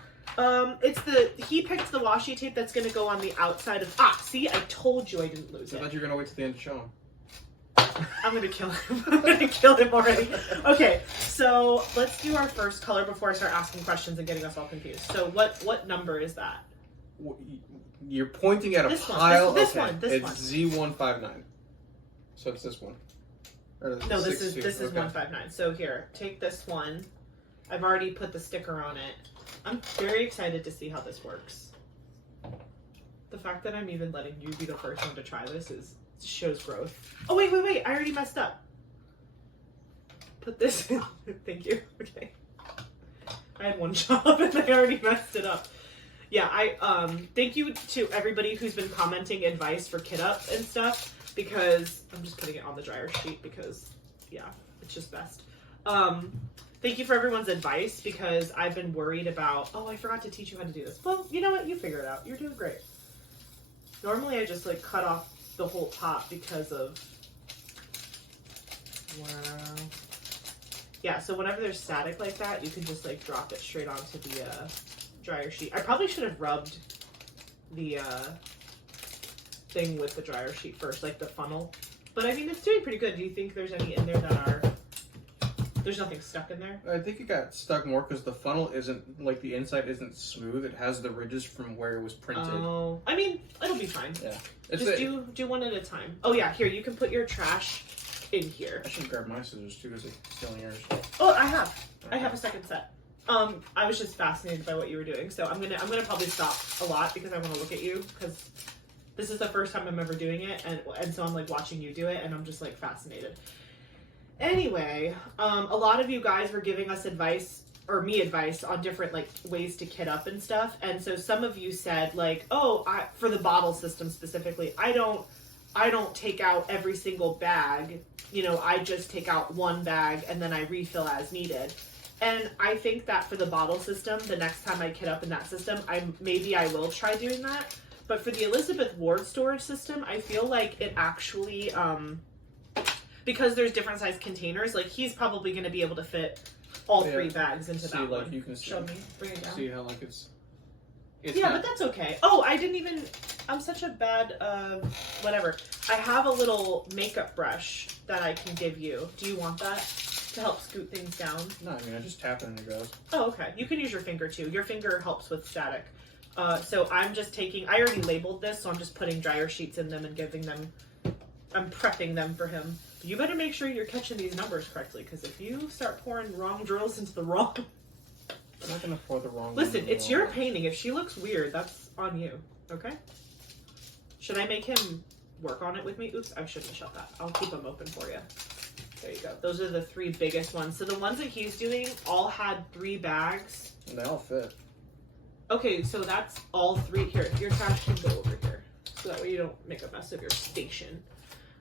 He picked the washi tape that's going to go on the outside of... see? I told you I didn't lose it. I thought you were going to wait till the end to show him. I'm going to kill him. I'm going to kill him already. Okay, so let's do our first color before I start asking questions and getting us all confused. So what number is that? You're pointing at a pile. This one. It's Z159. So it's this one. No, this is 159. So here, take this one. I've already put the sticker on it. I'm very excited to see how this works. The fact that I'm even letting you be the first one to try this shows growth. Oh wait! I already messed up. Put this in. Thank you. Okay. I had one job and I already messed it up. Yeah, thank you to everybody who's been commenting advice for kit up and stuff, because I'm just putting it on the dryer sheet because, yeah, it's just best. Thank you for everyone's advice because I've been worried about, I forgot to teach you how to do this. Well, you know what? You figure it out. You're doing great. Normally I just like cut off the whole top because of, wow. Yeah, so whenever there's static like that, you can just like drop it straight onto the dryer sheet. I probably should have rubbed the thing with the dryer sheet first, like the funnel. But I mean, it's doing pretty good. Do you think there's any in there that are... There's nothing stuck in there? I think it got stuck more because the funnel isn't, like the inside isn't smooth. It has the ridges from where it was printed. Oh, I mean, it'll be fine. Yeah. Just do one at a time. Oh yeah, here, you can put your trash in here. I should grab my scissors too because it's stealing yours. Oh, I have. Okay. I have a second set. I was just fascinated by what you were doing, so I'm gonna probably stop a lot because I want to look at you because this is the first time I'm ever doing it, and so I'm like watching you do it, and I'm just like fascinated. Anyway, a lot of you guys were giving us advice, or me advice, on different like ways to kit up and stuff, and so some of you said like, for the bottle system specifically, I don't take out every single bag. You know, I just take out one bag and then I refill as needed. And I think that for the bottle system, the next time I kit up in that system, maybe I will try doing that. But for the Elizabeth Ward storage system, I feel like it actually, because there's different size containers, like he's probably going to be able to fit all 3 bags into that like one. You can show me, bring it down. See how like it's Yeah, but that's okay. Oh, I didn't even... I'm such a bad, whatever. I have a little makeup brush that I can give you. Do you want that to help scoot things down? No, I mean, I just tap it and it goes. Oh, okay. You can use your finger, too. Your finger helps with static. So I'm just taking... I already labeled this, so I'm just putting dryer sheets in them and giving them... I'm prepping them for him. You better make sure you're catching these numbers correctly, because if you start pouring wrong drills into the wrong... I'm not gonna pour the wrong Listen, one. it's your painting. If she looks weird, that's on you. Okay? Should I make him work on it with me? Oops, I shouldn't have shut that. I'll keep them open for you. There you go. Those are the 3 biggest ones. So the ones that he's doing all had 3 bags. And they all fit. Okay, so that's all 3. Here, your trash can go over here. So that way you don't make a mess of your station.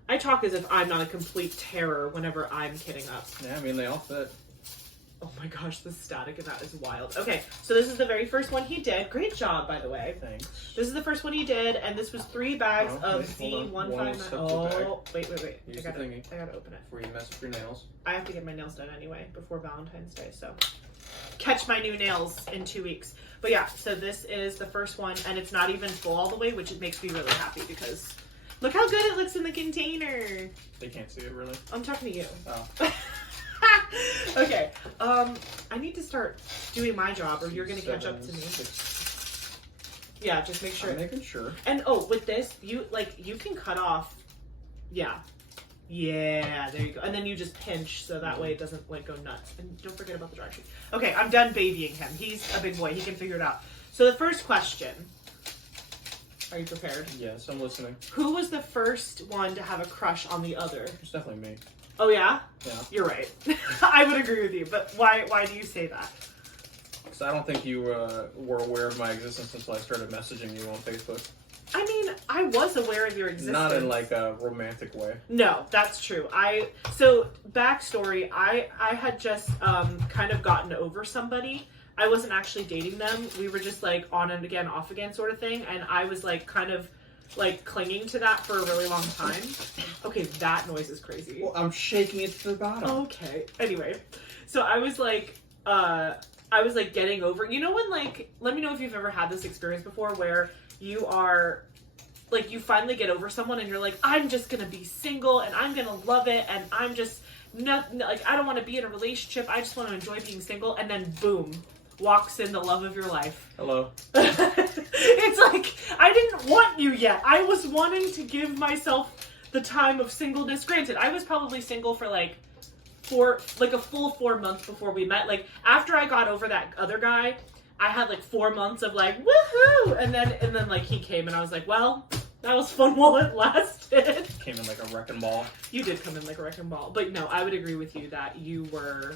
I talk as if I'm not a complete terror whenever I'm kitting up. Yeah, I mean, they all fit. Oh my gosh, the static of that is wild. Okay, so this is the very first one he did. Great job, by the way. Thanks. This is the first one he did, and this was 3 bags of wait, hold on. Z159. Oh, wait. Here's I the thingy. gotta open it. Before you mess up your nails. I have to get my nails done anyway before Valentine's Day, so catch my new nails in 2 weeks. But yeah, so this is the first one, and it's not even full all the way, which makes me really happy because look how good it looks in the container. They can't see it, really. I'm talking to you. Oh. Okay, I need to start doing my job or you're gonna catch up to me. 6. Yeah, just make sure. I'm making sure. And oh, with this, you can cut off. Yeah, there you go. And then you just pinch so that way it doesn't like go nuts. And don't forget about the dry sheet. Okay, I'm done babying him. He's a big boy. He can figure it out. So the first question. Are you prepared? Yes, I'm listening. Who was the first one to have a crush on the other? It's definitely me. Oh yeah? Yeah. You're right. I would agree with you, but why do you say that? Because I don't think you were aware of my existence until I started messaging you on Facebook. I mean, I was aware of your existence. Not in like a romantic way. No, that's true. So backstory, I had just kind of gotten over somebody. I wasn't actually dating them. We were just like on and again, off again sort of thing, and I was like kind of like clinging to that for a really long time. Okay, that noise is crazy. Well, I'm shaking it to the bottom. Okay. Anyway, so I was like getting over. You know when like, let me know if you've ever had this experience before where you are like, you finally get over someone and you're like, I'm just gonna be single and I'm gonna love it and I'm just not like, I don't want to be in a relationship. I just want to enjoy being single, and then boom, walks in the love of your life. Hello. It's like, I didn't want you yet. I was wanting to give myself the time of singleness. Granted, I was probably single for like a full 4 months before we met. Like, after I got over that other guy, I had like 4 months of like, woohoo! And then like he came and I was like, well, that was fun while it lasted. Came in like a wrecking ball. You did come in like a wrecking ball. But no, I would agree with you that you were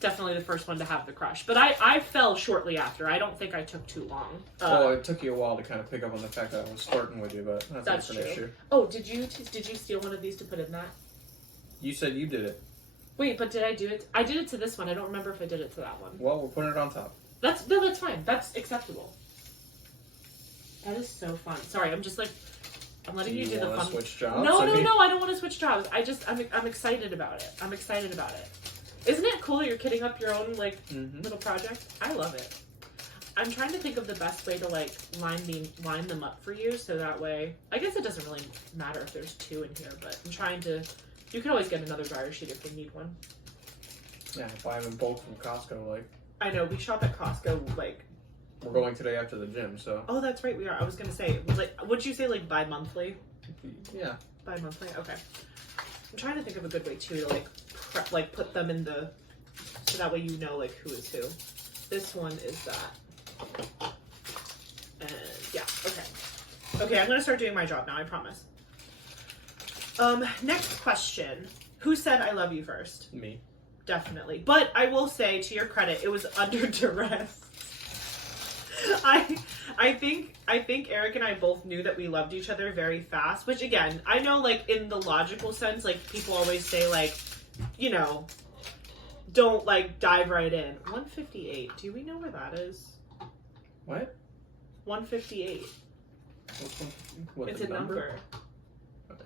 definitely the first one to have the crush. But I fell shortly after. I don't think I took too long. Well, it took you a while to kind of pick up on the fact that I was flirting with you, but that's an issue. Oh, did you steal one of these to put in that? You said you did it. Wait, but did I do it? I did it to this one. I don't remember if I did it to that one. Well, we're putting it on top. That's fine. That's acceptable. That is so fun. Sorry, I'm just like, I'm letting you do the fun. Switch jobs? No, I don't want to switch jobs. I'm excited about it. I'm excited about it. Isn't it cool that you're kitting up your own like little project? I love it. I'm trying to think of the best way to like line them up for you, so that way, I guess it doesn't really matter if there's 2 in here, but I'm trying to. You can always get another dryer sheet if you need one. Yeah, buy them in bulk from Costco. Like, I know, we shop at Costco. Like, we're going today after the gym, so. Oh, that's right, we are. I was gonna say, like, would you say like bi-monthly? Yeah. Bi-monthly. Okay. I'm trying to think of a good way too to like put them in the, so that way you know like who is who. This one is that. And yeah, okay. Okay, I'm gonna start doing my job now, I promise. Next question. Who said I love you first? Me. Definitely. But I will say, to your credit, it was under duress. I think Eric and I both knew that we loved each other very fast, which again, I know like in the logical sense, like people always say like, you know, don't like dive right in. 158. Do we know where that is? What? 158. It's a number.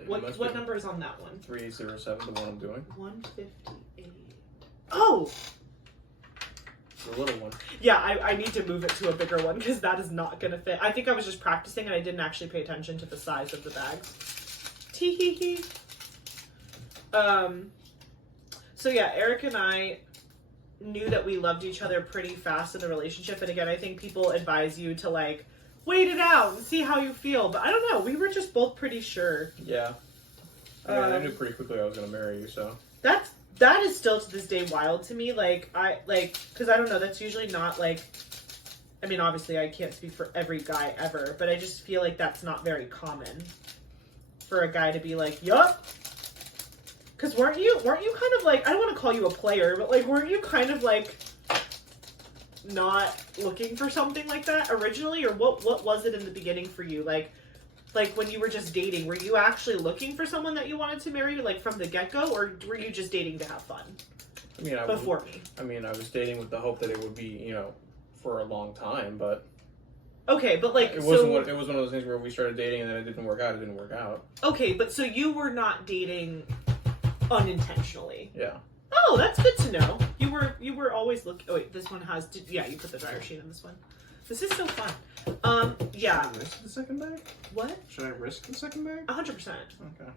What number is on that one? 3807, the one I'm doing. 158. Oh! the little one. Yeah, I need to move it to a bigger one because that is not going to fit. I think I was just practicing and I didn't actually pay attention to the size of the bags. Tee-hee-hee. So yeah, Eric and I knew that we loved each other pretty fast in the relationship. And again, I think people advise you to like, wait it out and see how you feel. But I don't know. We were just both pretty sure. Yeah. I knew pretty quickly I was going to marry you, so. That is still to this day wild to me. Because I don't know, that's usually not like, I mean, obviously I can't speak for every guy ever, but I just feel like that's not very common for a guy to be like, yup. Because weren't you kind of like, I don't want to call you a player, but like, weren't you kind of like not looking for something like that originally? Or what was it in the beginning for you? Like when you were just dating, were you actually looking for someone that you wanted to marry, like from the get-go, or were you just dating to have fun? I mean, I was dating with the hope that it would be, you know, for a long time, but okay, but like it was one of those things where we started dating and then it didn't work out. It didn't work out. Okay, but so you were not dating unintentionally. Yeah. Oh, that's good to know. You were always looking. Oh wait, this one has. Yeah, you put the dryer sheet in this one. This is so fun. Yeah. Should I risk the second bag? What? Should I risk the second bag? 100%. Okay.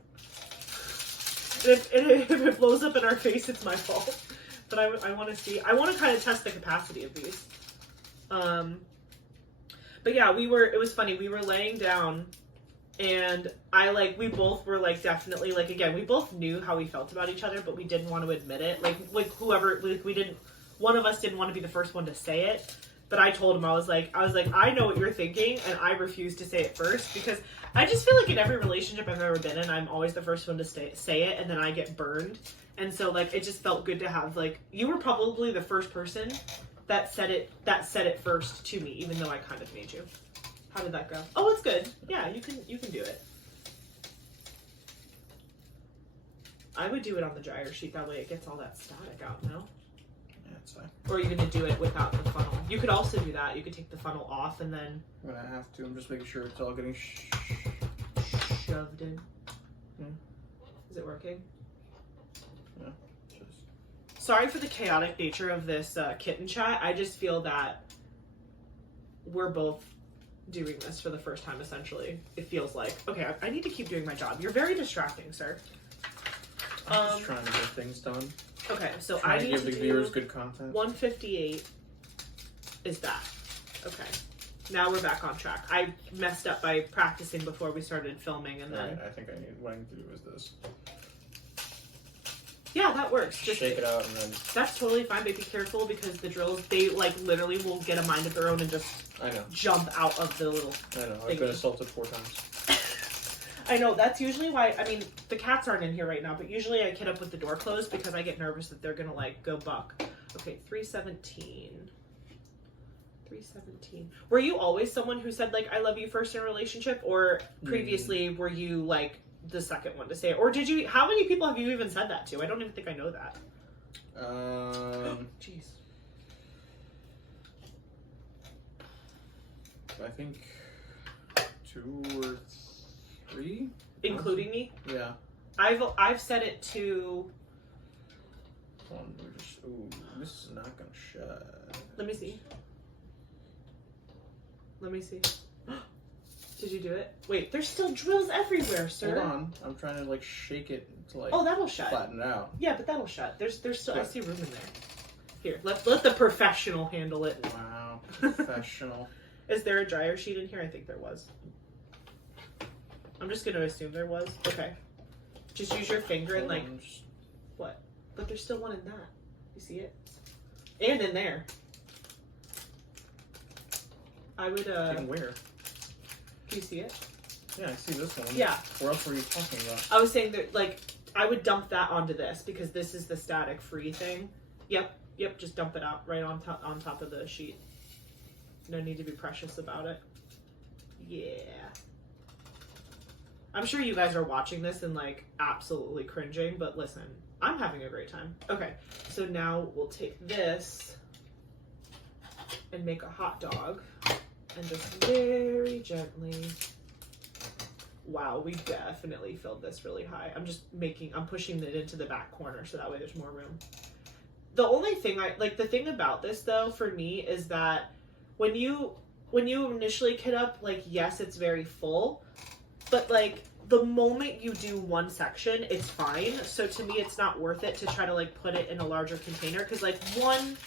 If it blows up in our face, it's my fault. But I want to see. I want to kind of test the capacity of these. But yeah, it was funny. We were laying down, and we both were like definitely like again, we both knew how we felt about each other, but we didn't want to admit it. One of us didn't want to be the first one to say it. But I told him, I was like, I know what you're thinking, and I refuse to say it first, because I just feel like in every relationship I've ever been in, I'm always the first one to say it, and then I get burned. And so, like, it just felt good to have, like, you were probably the first person that said it first to me, even though I kind of made you. How did that go? Oh, it's good. Yeah, you can do it. I would do it on the dryer sheet, that way it gets all that static out, no? Yeah, it's fine. Or are you going to do it without the funnel? You could also do that. You could take the funnel off and then... I'm going to have to. I'm just making sure it's all getting shoved in. Is it working? Yeah. Sorry for the chaotic nature of this kitten chat. I just feel that we're both doing this for the first time, essentially. It feels like, okay, I need to keep doing my job. You're very distracting, sir. I'm just trying to get things done. Okay, so I need to give the viewers good content. 158 is that. Okay. Now we're back on track. I messed up by practicing before we started filming, and then... Right, I think what I need to do is this. Yeah, that works. Just shake it out and then... That's totally fine, but be careful because the drills, they, like, literally will get a mind of their own and just... I know. Jump out of the little... I know. I've been assaulted 4 times. I know, that's usually why, I mean, the cats aren't in here right now, but usually I kid up with the door closed because I get nervous that they're gonna, like, go buck. Okay, 317. 317. Were you always someone who said, like, I love you first in a relationship? Or previously were you, like, the second one to say it? Or did you, how many people have you even said that to? I don't even think I know that. Jeez. I think 2 or 3, including me. Yeah, I've said it to. Ooh, this is not gonna shut. Let me see. Did you do it? Wait, there's still drills everywhere, sir. Hold on, I'm trying to like shake it to like. Oh, that'll shut. Flatten it out. Yeah, but that'll shut. There's still. Yeah. I see room in there. Here, let the professional handle it. Wow, professional. Is there a dryer sheet in here? I think there was. I'm just gonna assume there was. Okay. Just use your finger and like... What? But there's still one in that. You see it? And in there. I would, Taking where? Do you see it? Yeah, I see this one. Yeah. Where else were you talking about? I was saying that, like, I would dump that onto this because this is the static free thing. Yep, just dump it out right on top of the sheet. No need to be precious about it. Yeah. I'm sure you guys are watching this and like absolutely cringing, but listen, I'm having a great time. Okay, so now we'll take this and make a hot dog and just very gently. Wow, we definitely filled this really high. I'm pushing it into the back corner so that way there's more room. the only thing the thing about this though for me is that when you initially kit up, like, yes, it's very full, but like the moment you do one section, it's fine. So to me, it's not worth it to try to like put it in a larger container, because like one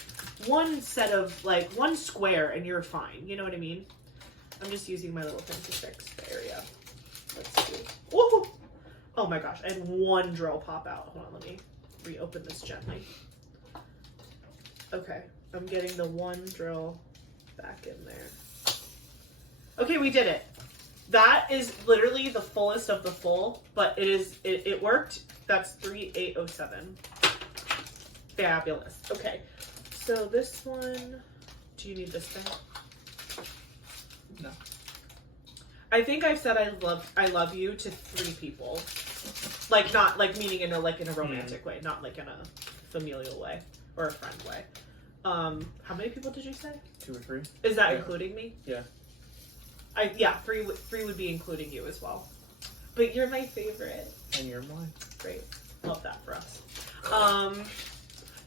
set of like one square and you're fine. You know what I mean? I'm just using my little thing to fix the area. Let's see. Whoa! Oh my gosh, I had one drill pop out. Hold on, let me reopen this gently. Okay, I'm getting the one drill back in there. Okay, we did it. That is literally the fullest of the full, but it worked. That's 3807. Fabulous. Okay, so this one, do you need this thing? No. I think I've said I love you to 3 people. Like, not like meaning in a romantic way, not like in a familial way or a friend way. How many people did you say? 2 or 3. Is that including me? Yeah. Yeah, 3 would be including you as well. But you're my favorite. And you're mine. Great. Love that for us.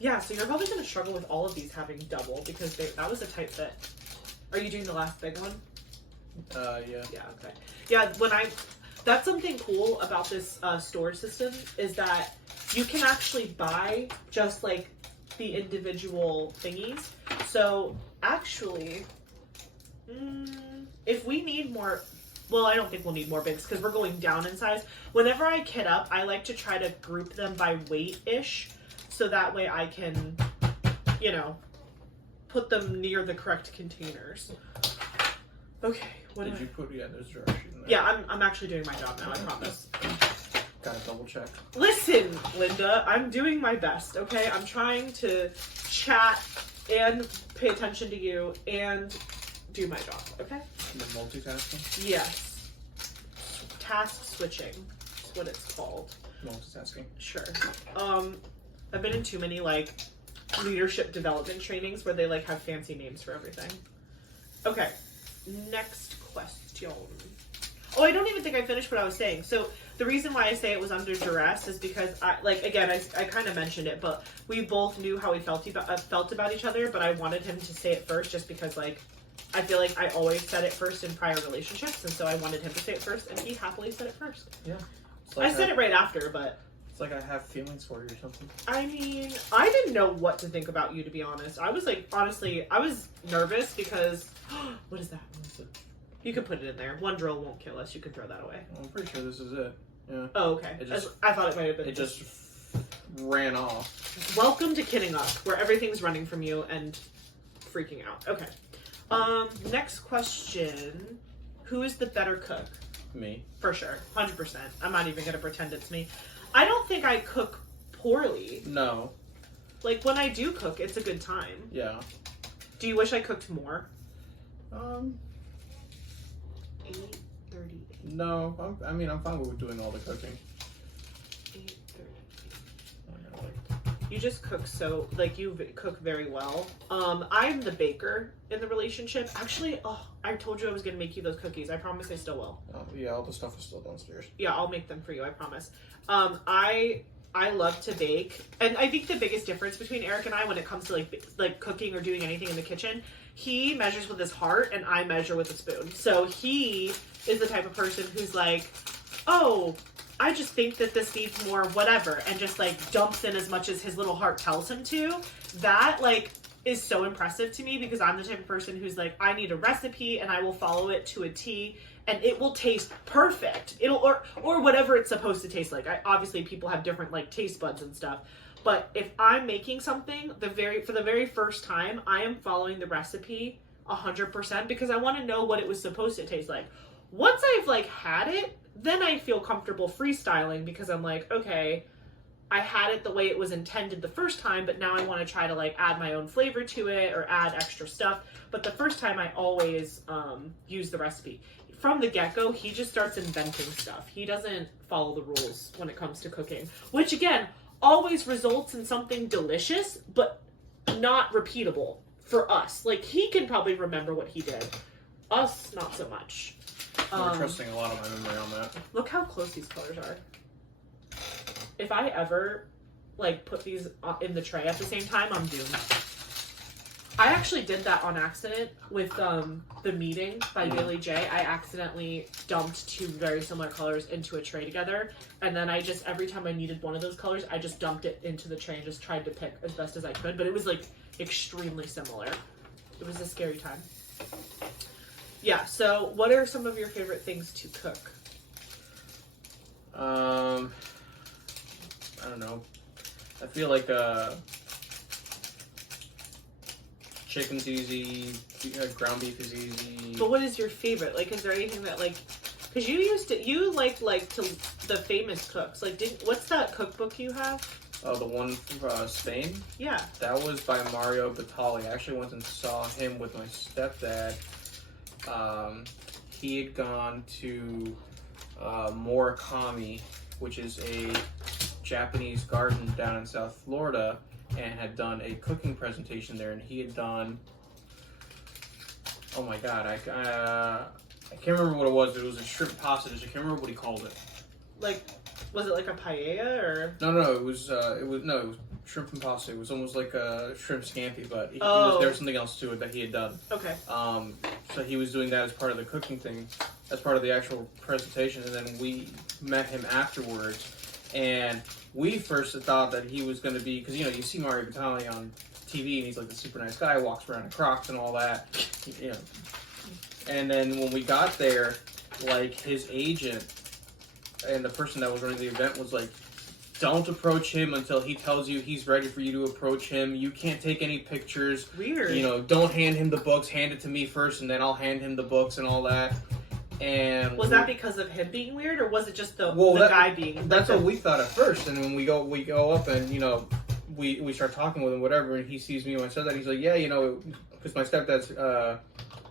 Yeah, so you're probably going to struggle with all of these having double, because that was a tight fit. Are you doing the last big one? Yeah. Yeah, okay. Yeah, that's something cool about this storage system, is that you can actually buy just like the individual thingies. So actually, if we need more, well, I don't think we'll need more bigs because we're going down in size. Whenever I kit up, I like to try to group them by weight-ish, so that way I can, you know, put them near the correct containers. Okay. What did you put those directions? Yeah, I'm actually doing my job now, I promise. Gotta double check. Listen, Linda, I'm doing my best, okay? I'm trying to chat and pay attention to you and do my job, okay? The multitasking? Yes. Task switching is what it's called. Multitasking. Sure. I've been in too many, like, leadership development trainings where they, like, have fancy names for everything. Okay. Next question. Oh, I don't even think I finished what I was saying. So the reason why I say it was under duress is because I kind of mentioned it, but we both knew how we felt about each other, but I wanted him to say it first just because, like, I feel like I always said it first in prior relationships, and so I wanted him to say it first, and he happily said it first. Yeah. Like I said it right after, but it's like I have feelings for you or something. I mean, I didn't know what to think about you, to be honest. I was like, honestly, I was nervous because what is that? You can put it in there. One drill won't kill us. You can throw that away. I'm pretty sure this is it. Yeah. Oh, okay. I thought it might have been. It just ran off. Welcome to Kidding Up, where everything's running from you and freaking out. Okay. Next question. Who is the better cook? Me. For sure. 100%. I'm not even going to pretend it's me. I don't think I cook poorly. No. Like, when I do cook, it's a good time. Yeah. Do you wish I cooked more? 8:38. No, I'm fine with doing all the cooking. 8:38. You just cook so, like, you cook very well. I'm the baker in the relationship. Actually, I told you I was going to make you those cookies. I promise I still will. Yeah, all the stuff is still downstairs. Yeah, I'll make them for you, I promise. I love to bake, and I think the biggest difference between Eric and I when it comes to like cooking or doing anything in the kitchen, he measures with his heart and I measure with a spoon. So he is the type of person who's like, oh, I just think that this needs more whatever, and just like dumps in as much as his little heart tells him to. That like is so impressive to me, because I'm the type of person who's like, I need a recipe and I will follow it to a T, and it will taste perfect. Or whatever it's supposed to taste like. Obviously people have different like taste buds and stuff, but if I'm making something for the very first time, I am following the recipe 100% because I want to know what it was supposed to taste like. Once I've like had it, then I feel comfortable freestyling, because I'm like, okay, I had it the way it was intended the first time, but now I want to try to like add my own flavor to it or add extra stuff. But the first time I always use the recipe. From the get-go, he just starts inventing stuff. He doesn't follow the rules when it comes to cooking, which again, always results in something delicious, but not repeatable for us. Like, he can probably remember what he did. Us, not so much. I'm trusting a lot of my memory on that. Look how close these colors are. If I ever like put these in the tray at the same time, I'm doomed. I actually did that on accident with The Meeting by Bailey J. I accidentally dumped two very similar colors into a tray together, and then I just, every time I needed one of those colors, I just dumped it into the tray and just tried to pick as best as I could, but it was like extremely similar. It was a scary time. Yeah, so what are some of your favorite things to cook? I don't know. I feel like chicken's easy, ground beef is easy. But what is your favorite? Like, is there anything that, like, because you like to the famous cooks. Like, what's that cookbook you have? Oh, the one from Spain? Yeah. That was by Mario Batali. I actually went and saw him with my stepdad. He had gone to Murakami, which is a Japanese garden down in South Florida, and had done a cooking presentation there, and he had done, oh my god, I can't remember what it was, but it was a shrimp pasta dish. I can't remember what he called it. Like, was it like a paella, or? No, it was shrimp and pasta. It was almost like a shrimp scampi, but there was something else to it that he had done. Okay. So he was doing that as part of the cooking thing, as part of the actual presentation, and then we met him afterwards, and we first thought that he was going to be, because, you see Mario Batali on TV, and he's like the super nice guy, walks around in Crocs and all that, And then when we got there, like, his agent and the person that was running the event was like, don't approach him until he tells you he's ready for you to approach him. You can't take any pictures. Weird. Don't hand him the books. Hand it to me first, and then I'll hand him the books and all that. And was that because of him being weird, or was it just the guy being? That's what we thought at first. And when we go up, and we start talking with him, whatever, and he sees me when I said that, he's like, yeah, because my stepdad's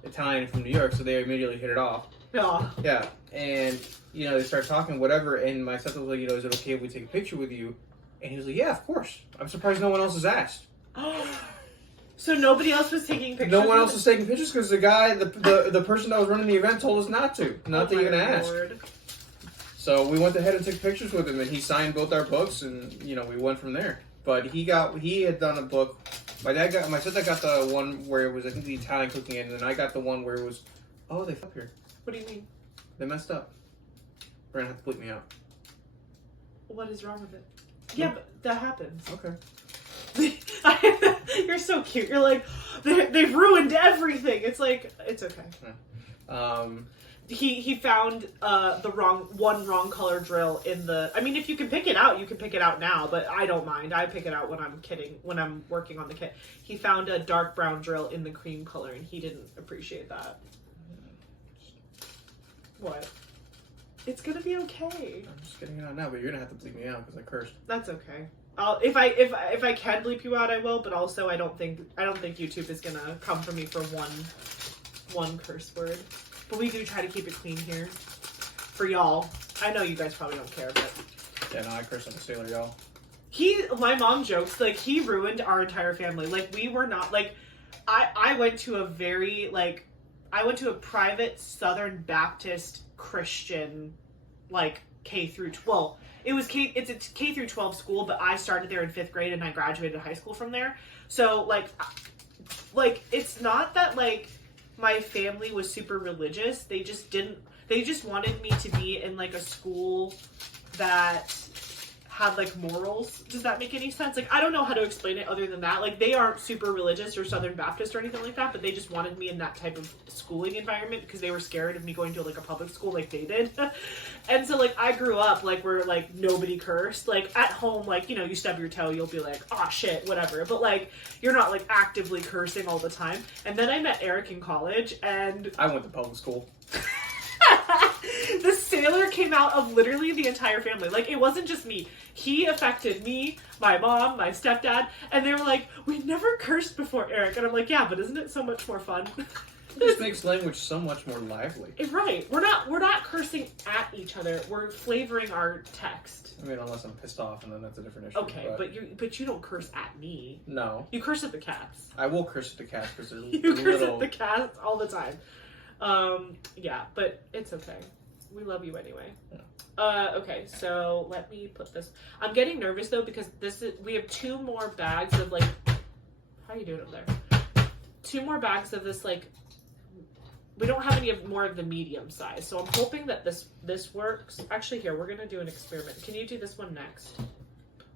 Italian from New York, so they immediately hit it off. Yeah, and they start talking, whatever, and my stepdad was like, is it okay if we take a picture with you? And he was like, yeah, of course. I'm surprised no one else has asked. So nobody else was taking pictures? No one else was taking pictures because the guy, the person that was running the event told us not to even ask. Lord. So we went ahead and took pictures with him, and he signed both our books, and we went from there. But he had done a book. My stepdad got the one where it was, I think, the Italian cooking, and then I got the one where it was, oh, they fucked here. What do you mean? They messed up. We're gonna have to bleep me out. What is wrong with it? Yeah, but that happens. Okay. You're so cute. You're like, they've ruined everything. It's like, it's okay. Yeah. He found the wrong color drill in the. I mean, if you can pick it out, you can pick it out now. But I don't mind. I pick it out when I'm working on the kit. He found a dark brown drill in the cream color, and he didn't appreciate that. What? It's gonna be okay. I'm just getting it out now, but you're gonna have to bleep me out because I cursed. That's okay. If I can bleep you out, I will. But also, I don't think YouTube is gonna come for me for one curse word. But we do try to keep it clean here for y'all. I know you guys probably don't care, but yeah, no, I curse like a sailor, y'all. My mom jokes like he ruined our entire family. Like we were not like I went to a private Southern Baptist Christian like K through 12. It's a K through 12 school, but I started there in 5th grade and I graduated high school from there. So like it's not that like my family was super religious. They just wanted me to be in like a school that had like morals. Does that make any sense? Like I don't know how to explain it other than that. Like they aren't super religious or Southern Baptist or anything like that, but they just wanted me in that type of schooling environment because they were scared of me going to like a public school like they did. And so like I grew up like where like nobody cursed. Like at home, like you stub your toe, you'll be like, oh shit, whatever. But like you're not like actively cursing all the time. And then I met Eric in college, and I went to public school. The sailor came out of literally the entire family. Like, it wasn't just me. He affected me, my mom, my stepdad, and they were like, we've never cursed before, Eric. And I'm like, yeah, but isn't it so much more fun? It just makes language so much more lively. Right. We're not cursing at each other. We're flavoring our text. I mean, unless I'm pissed off, and then that's a different issue. Okay, but you don't curse at me. No. You curse at the cats. I will curse at the cats because they're You curse at the cats all the time. Yeah, but it's okay. We love you anyway. Yeah. Okay, so let me put this. I'm getting nervous though because we have 2 more bags of like. How you doing up there? 2 more bags of this like. We don't have any more of the medium size, so I'm hoping that this works. Actually, here we're gonna do an experiment. Can you do this one next?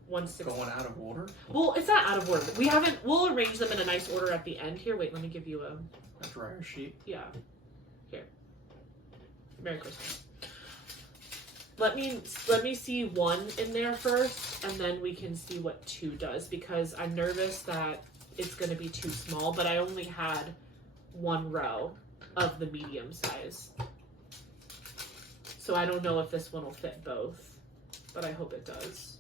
160. Going out of order? Well, it's not out of order. We haven't. We'll arrange them in a nice order at the end. Here, wait. Let me give you a dryer sheet. Yeah. Here. Merry Christmas. Let me see 1 in there first, and then we can see what 2 does, because I'm nervous that it's going to be too small, but I only had 1 row of the medium size. So I don't know if this one will fit both, but I hope it does.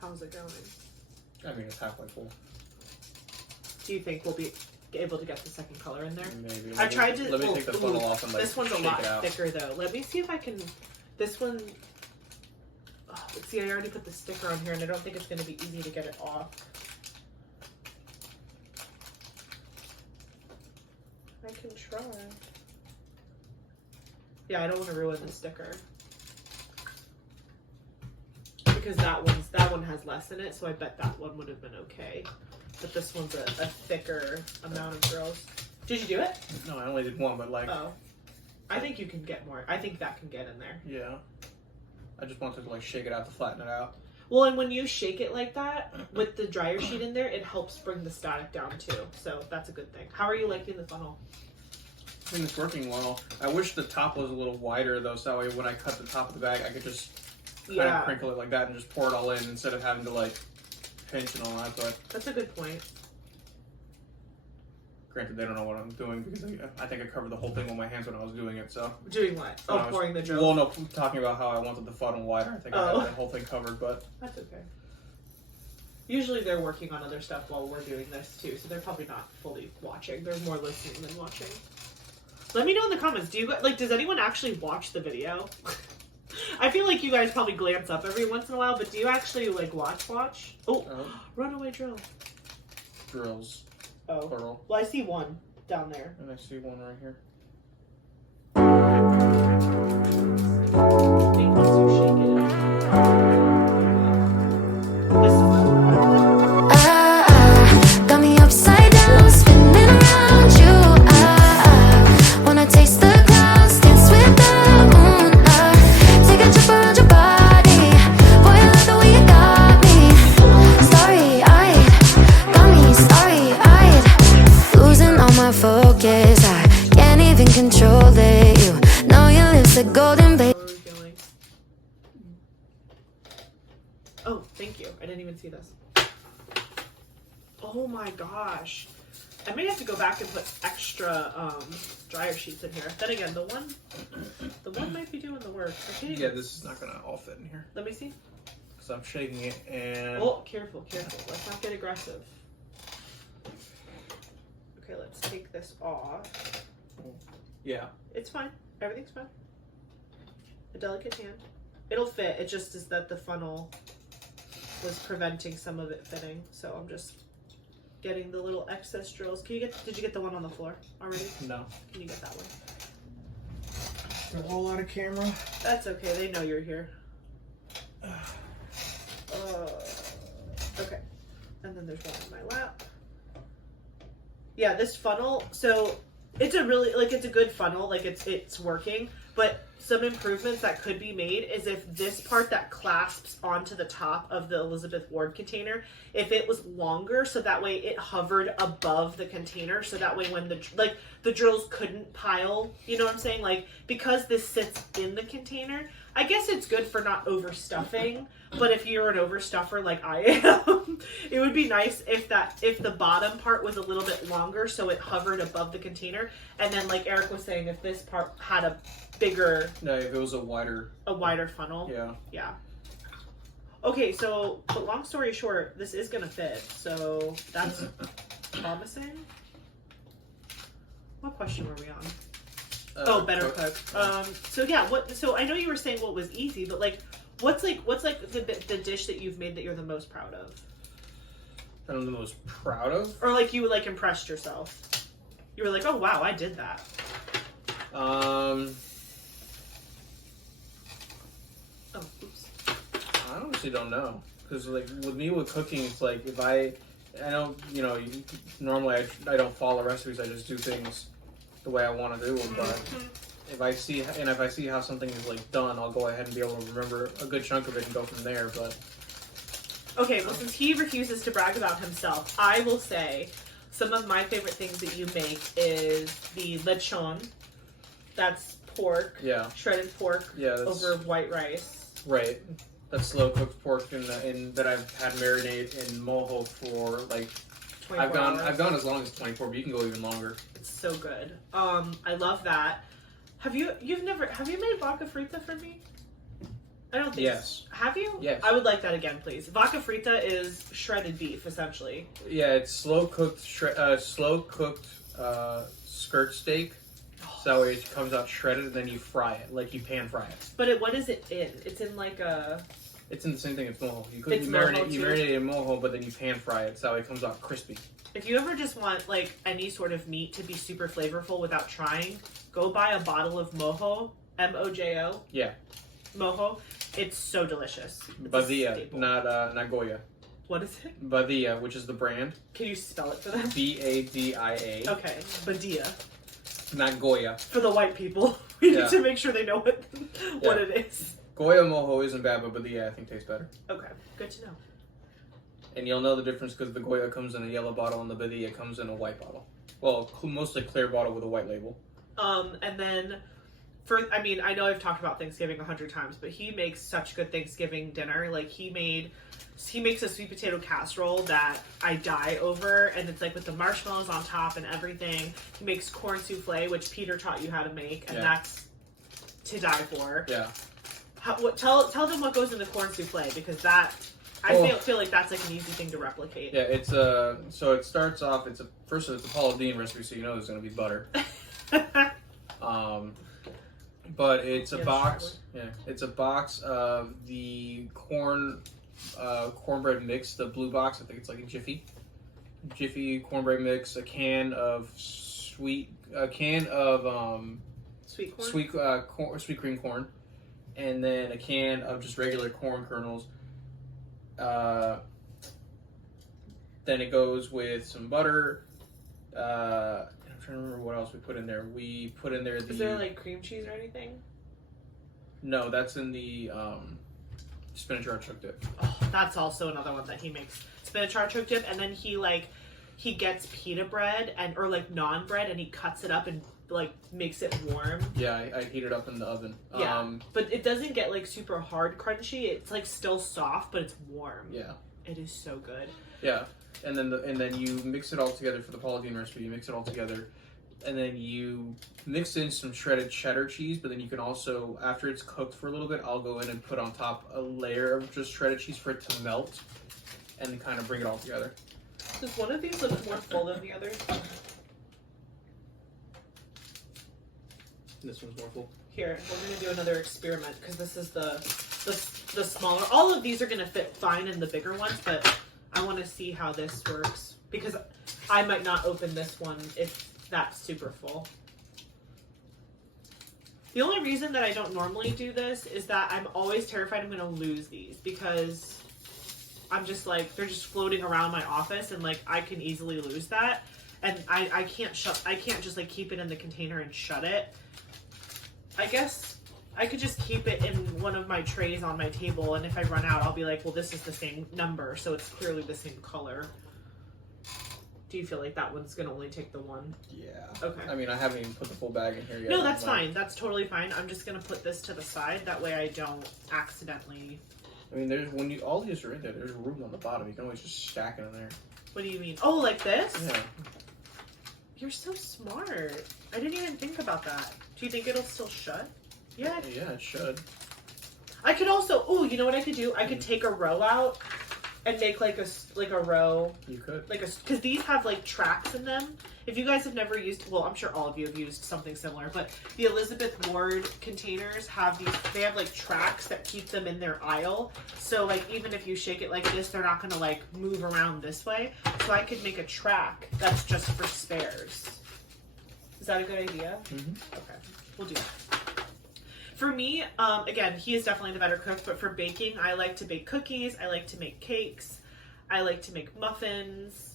How's it going? I mean, it's halfway full. Do you think we'll be able to get the second color in there? Maybe. I tried to. Let me take the funnel off and like this one's a lot thicker though. Let me see if I can. This one. Oh, see, I already put the sticker on here, and I don't think it's going to be easy to get it off. I can try. Yeah, I don't want to ruin the sticker. Because that one has less in it, so I bet that one would have been okay. But this one's a thicker amount of drills. Did you do it? No, I only did 1, but like. Oh. I think you can get more. I think that can get in there. Yeah. I just wanted to like shake it out to flatten it out. Well, and when you shake it like that, with the dryer sheet in there, it helps bring the static down too. So that's a good thing. How are you liking the funnel? I think it's working well. I wish the top was a little wider though, so that way when I cut the top of the bag, I could just kind of crinkle it like that and just pour it all in instead of having to like pinch and all that. But that's a good point. Granted, they don't know what I'm doing because I think I covered the whole thing with my hands when I was doing it. So doing what? Oh, pouring the drill. Well, no, talking about how I wanted the funnel wider. I think I had the whole thing covered, but that's okay. Usually they're working on other stuff while we're doing this too, so they're probably not fully watching. They're more listening than watching. Let me know in the comments. Do you like? Does anyone actually watch the video? I feel like you guys probably glance up every once in a while, but do you actually like watch? Oh, runaway drill. Drills. Oh. Plural. Well, I see 1 down there. And I see 1 right here. I think once you shake it. This is got me upside down, spinning around you. Wanna taste the clouds, dance with the moon. Take a trip around your body. Boy, I love the way you got me. Starry-eyed, got me starry-eyed. Losing all my focus, I can't even control it. You know your lips are golden, babe. Oh, thank you. I didn't even see this. Oh my gosh. I may have to go back and put extra dryer sheets in here. Then again, the one might be doing the work. Yeah, this is not gonna all fit in here. Let me see. So I'm shaking it and. Oh, careful. Let's not get aggressive. Okay, let's take this off. Yeah. It's fine. Everything's fine. A delicate hand. It'll fit. It just is that the funnel was preventing some of it fitting. So I'm just getting the little excess drills. Did you get the one on the floor already? No. Can you get that one? A whole lot of camera. That's okay. They know you're here. Okay. And then there's one in my lap. Yeah, this funnel, so it's it's a good funnel, like it's working, but some improvements that could be made is if this part that clasps onto the top of the Elizabeth Ward container, if it was longer, so that way it hovered above the container, so that way when the drills couldn't pile, you know what I'm saying? Like, because this sits in the container, I guess it's good for not overstuffing, but if you're an overstuffer like I am, it would be nice if the bottom part was a little bit longer so it hovered above the container, and then like Eric was saying, if this part had a bigger... No, if it was a wider funnel. Yeah. Okay, so, but long story short, this is gonna fit, so that's promising. What question were we on? Better cook. So yeah, so I know you were saying what was easy, but like, What's the dish that you've made that you're the most proud of? That I'm the most proud of? Or like you like impressed yourself? You were like, oh wow, I did that. Oh, oops. I honestly don't know. Because like with me with cooking, it's like if I don't, normally I don't follow recipes. I just do things the way I want to do them. But if I see how something is like done, I'll go ahead and be able to remember a good chunk of it and go from there. But okay, well, since he refuses to brag about himself, I will say some of my favorite things that you make is the lechon. That's pork. Yeah. Shredded pork. Yeah. Over white rice. Right. That's slow cooked pork in that I've had marinate in mojo for like 24 hours. I've gone as long as 24, but you can go even longer. It's so good. I love that. Have you made vodka frita for me? I don't think Yes. Have you? Yes. I would like that again, please. Vodka frita is shredded beef, essentially. Yeah, it's slow cooked skirt steak. So that way it comes out shredded, and then you fry it, like you pan fry it. But what is it in? It's in like a... It's in the same thing as mojo. You It's marinate mojo, too? it in mojo, but then you pan fry it, so that way it comes out crispy. If you ever just want like any sort of meat to be super flavorful without trying, go buy a bottle of mojo, M-O-J-O. Yeah. Mojo. It's so delicious. It's a Badia, staple. not Goya. What is it? Badia, which is the brand. Can you spell it for them? Badia. Okay, Badia. Not Goya. For the white people, we need Yeah. to make sure they know what it is. Goya mojo isn't bad, but Badia I think tastes better. Okay, good to know. And you'll know the difference because the Goya comes in a yellow bottle and the Badia comes in a white bottle. Well, mostly clear bottle with a white label. And then I know I've talked about Thanksgiving 100 times, but he makes such good Thanksgiving dinner. Like he makes a sweet potato casserole that I die over, and it's like with the marshmallows on top and everything. He makes corn souffle, which Peter taught you how to make, and that's to die for. Yeah. Tell them what goes in the corn souffle, because I feel like that's like an easy thing to replicate. Yeah, it's so it starts off. It's a Paula Deen recipe, so you know there's gonna be butter. But it's a box. Yeah, it's a box of the cornbread mix, the blue box. I think it's like a Jiffy cornbread mix, a can of sweet corn, sweet cream corn, and then a can of just regular corn kernels. Then it goes with some butter. I'm trying to remember what else we put in there. We put in there the... Is there like cream cheese or anything? No, that's in the spinach artichoke dip. Oh, that's also another one that he makes. Spinach artichoke dip, and then he gets pita bread or like naan bread, and he cuts it up and like makes it warm. Yeah, I heat it up in the oven. Yeah, but it doesn't get like super hard crunchy. It's like still soft, but it's warm. Yeah, it is so good. Yeah, and then you mix it all together for the Paula Deen recipe. You mix it all together, and then you mix in some shredded cheddar cheese. But then you can also, after it's cooked for a little bit, I'll go in and put on top a layer of just shredded cheese for it to melt, and then kind of bring it all together. Does one of these look more full than the other? This one's more full. Here, we're gonna do another experiment because this is the smaller. All of these are gonna fit fine in the bigger ones, but I want to see how this works because I might not open this one if that's super full. The only reason that I don't normally do this is that I'm always terrified I'm gonna lose these because I'm just like, they're just floating around my office and like I can easily lose that, and I can't just like keep it in the container and shut it. I guess I could just keep it in one of my trays on my table, and if I run out, I'll be like, well, this is the same number, so it's clearly the same color. Do you feel like that one's gonna only take the one? Yeah. Okay. I mean, I haven't even put the full bag in here yet. No, that's fine. That's totally fine. I'm just gonna put this to the side. That way I don't accidentally... I mean, all these are in there. There's room on the bottom. You can always just stack it in there. What do you mean? Oh, like this? Yeah. You're so smart. I didn't even think about that. Do you think it'll still shut? Yeah. Yeah, it should. I could also, you know what I could do? I could take a row out and make like a row. You could. Because these have like tracks in them. If you guys have never used, well, I'm sure all of you have used something similar, but the Elizabeth Ward containers have they have like tracks that keep them in their aisle. So like even if you shake it like this, they're not gonna like move around this way. So I could make a track that's just for spares. Is that a good idea? Mm-hmm. Okay, we'll do that. For me, again, he is definitely the better cook, but for baking, I like to bake cookies, I like to make cakes, I like to make muffins.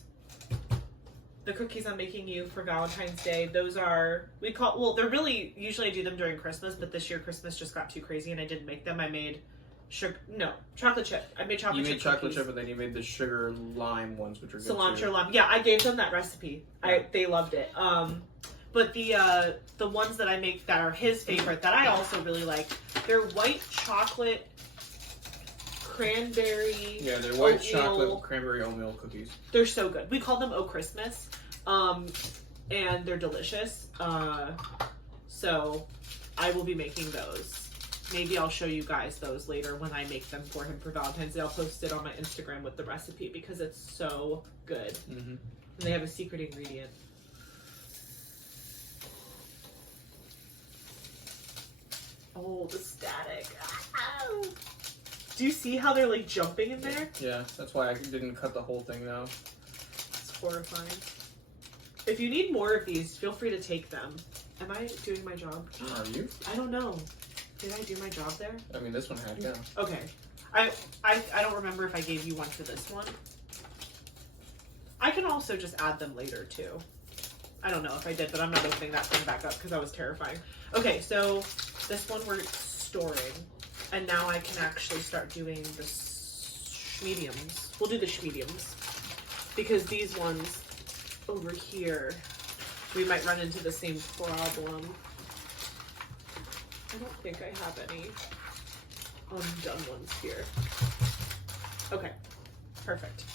The cookies I'm making you for Valentine's Day, those are, they're really, usually I do them during Christmas, but this year Christmas just got too crazy and I didn't make them. I made chocolate chip. I made chocolate chip. You made chocolate cookies. chip, and then you made the sugar lime ones, which are good Cilantro too. lime. Yeah, I gave them that recipe. Yeah. They loved it. But the ones that I make that are his favorite that I also really like, they're white chocolate cranberry. Yeah, they're white oatmeal. chocolate cranberry oatmeal cookies. They're so good. We call them O Christmas, and they're delicious. So I will be making those. Maybe I'll show you guys those later when I make them for him for Valentine's Day. I'll post it on my Instagram with the recipe because it's so good. Mm-hmm. And they have a secret ingredient. Oh, the static. Ow. Do you see how they're like jumping in there? Yeah, that's why I didn't cut the whole thing though. It's horrifying. If you need more of these, feel free to take them. Am I doing my job? Are you? I don't know. Did I do my job there? I mean, this one had, yeah. Okay. I don't remember if I gave you one for this one. I can also just add them later too. I don't know if I did, but I'm not opening that thing back up because that was terrifying. Okay, so this one we're storing, and now I can actually start doing the mediums. We'll do the mediums because these ones over here, we might run into the same problem. I don't think I have any undone ones here. Okay, perfect.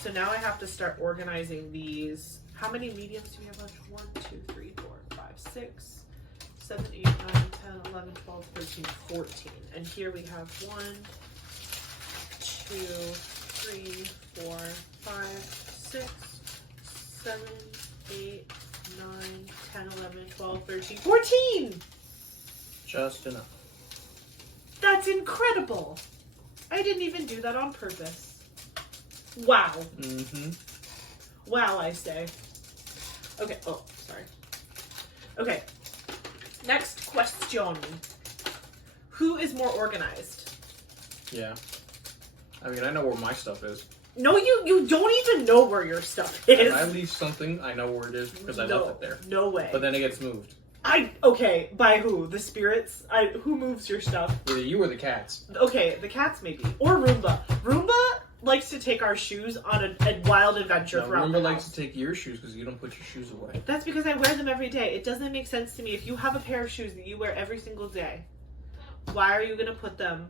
So now I have to start organizing these. How many mediums do we have left? 1, 2, 3, 4, 5, 6, 7, 8, 9, 10, 11, 12, 13, 14. And here we have 1, 2, 3, 4, 5, 6, 7, 8, 9, 10, 11, 12, 13, 14! Just enough. That's incredible! I didn't even do that on purpose. Wow. Mm-hmm. Wow, I say. Okay, oh, sorry. Okay, next question. Who is more organized? Yeah. I mean, I know where my stuff is. No, you don't even know where your stuff is. If I leave something, I know where it is because I left it there. No way. But then it gets moved. Okay, by who? The spirits? Who moves your stuff? Either you or the cats. Okay, the cats maybe. Or Roomba. Roomba likes to take our shoes on a wild adventure No, around the Roomba likes house. to take your shoes because you don't put your shoes away. That's because I wear them every day. It doesn't make sense to me. If you have a pair of shoes that you wear every single day, why are you going to put them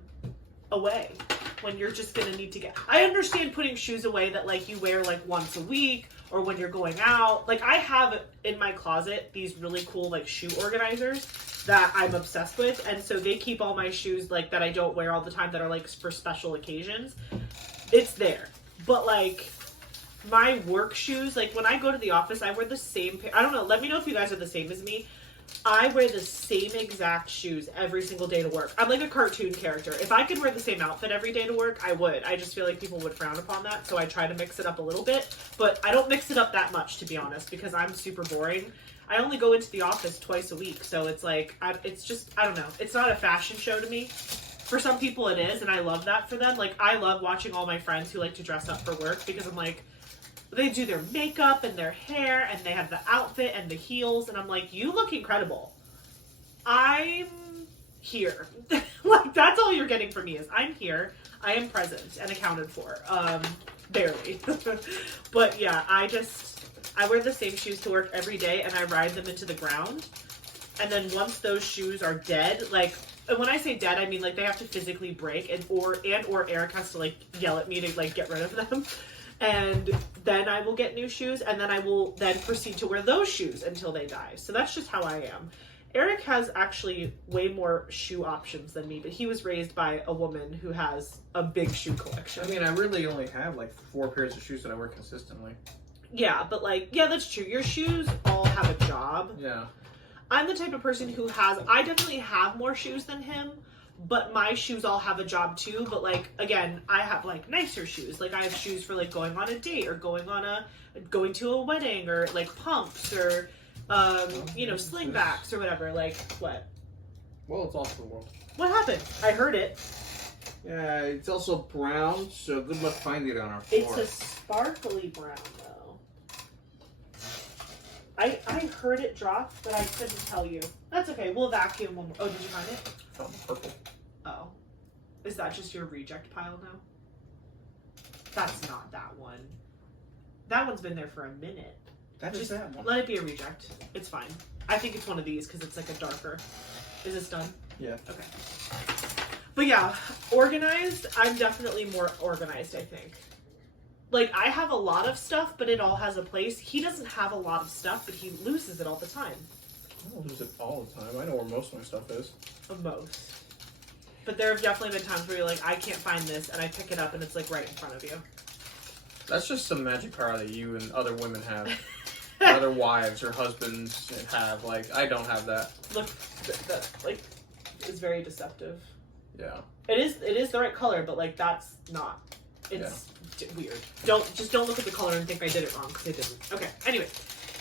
away when you're just going to need to get... I understand putting shoes away that like you wear like once a week or when you're going out. Like I have in my closet these really cool like shoe organizers that I'm obsessed with, and so they keep all my shoes like that I don't wear all the time that are like for special occasions. It's there. But like my work shoes, like when I go to the office, I wear the same pair. I don't know, let me know if you guys are the same as me. I wear the same exact shoes every single day to work. I'm like a cartoon character. If I could wear the same outfit every day to work, I would. I just feel like people would frown upon that, so I try to mix it up a little bit. But I don't mix it up that much, to be honest, because I'm super boring. I only go into the office twice a week, so it's like, it's just, I don't know. It's not a fashion show to me. For some people it is, and I love that for them. Like, I love watching all my friends who like to dress up for work because I'm like, they do their makeup and their hair and they have the outfit and the heels and I'm like, you look incredible. I'm here. Like, that's all you're getting from me is I'm here. I am present and accounted for. Barely. But yeah, I wear the same shoes to work every day and I ride them into the ground. And then once those shoes are dead, like, and when I say dead, I mean like they have to physically break and or Eric has to like yell at me to like get rid of them. And then I will get new shoes, and then I will then proceed to wear those shoes until they die. So that's just how I am. Eric has actually way more shoe options than me, but he was raised by a woman who has a big shoe collection. I mean, I really only have like 4 pairs of shoes that I wear consistently. Yeah, but like, yeah, that's true. Your shoes all have a job. Yeah. I'm the type of person who I definitely have more shoes than him, but my shoes all have a job too. But like, again, I have like nicer shoes. Like I have shoes for like going on a date or going to a wedding, or like pumps, or slingbacks or whatever. Like what? Well, it's all for the world. What happened? I heard it. Yeah, it's also brown, so good luck finding it on our floor. It's a sparkly brown though. I heard it drop, but I couldn't tell you. That's okay. We'll vacuum one more. Oh, did you find it? I found the purple. Oh. Is that just your reject pile now? That's not that one. That one's been there for a minute. That is that one. Let it be a reject. It's fine. I think it's one of these because it's like a darker. Is this done? Yeah. Okay. But yeah, organized. I'm definitely more organized, I think. Like, I have a lot of stuff, but it all has a place. He doesn't have a lot of stuff, but he loses it all the time. I don't lose it all the time. I know where most of my stuff is. Most. But there have definitely been times where you're like, I can't find this, and I pick it up, and it's like right in front of you. That's just some magic power that you and other women have. Other wives or husbands have. Like, I don't have that. Look, that like is very deceptive. Yeah. It is the right color, but like that's not. It's weird. Don't look at the color and think I did it wrong, because I didn't. Okay. Anyway,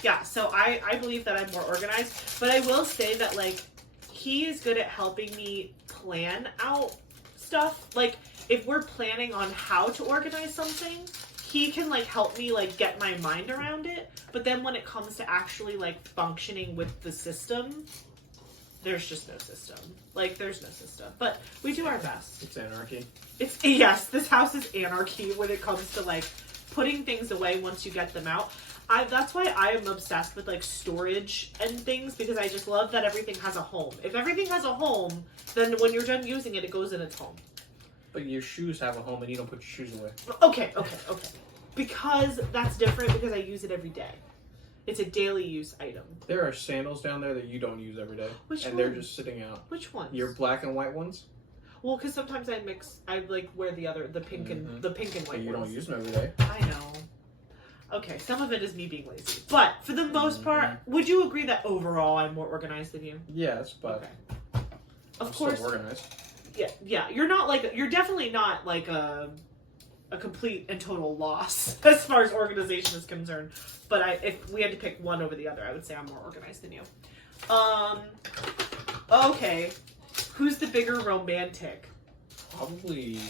yeah. So I believe that I'm more organized, but I will say that like he is good at helping me plan out stuff. Like if we're planning on how to organize something, he can like help me like get my mind around it. But then when it comes to actually like functioning with the system, there's just no system. Like there's no system. But we do our best. It's anarchy. Yes, this house is anarchy when it comes to like putting things away once you get them out. That's why I am obsessed with like storage and things, because I just love that everything has a home. If everything has a home, then when you're done using it, it goes in its home. But your shoes have a home and you don't put your shoes away. Okay. Because that's different, because I use it every day. It's a daily use item. There are sandals down there that you don't use every day. Which and ones? They're just sitting out. Which ones? Your black and white ones? Well, because sometimes I like wear the pink and white But you ones. don't use them every day. I know. Okay, some of it is me being lazy. But for the most part, would you agree that overall I'm more organized than you? Yes, but okay. Of course. Still organized. Yeah. You're definitely not like a complete and total loss as far as organization is concerned. But if we had to pick one over the other, I would say I'm more organized than you. Okay. Who's the bigger romantic? Probably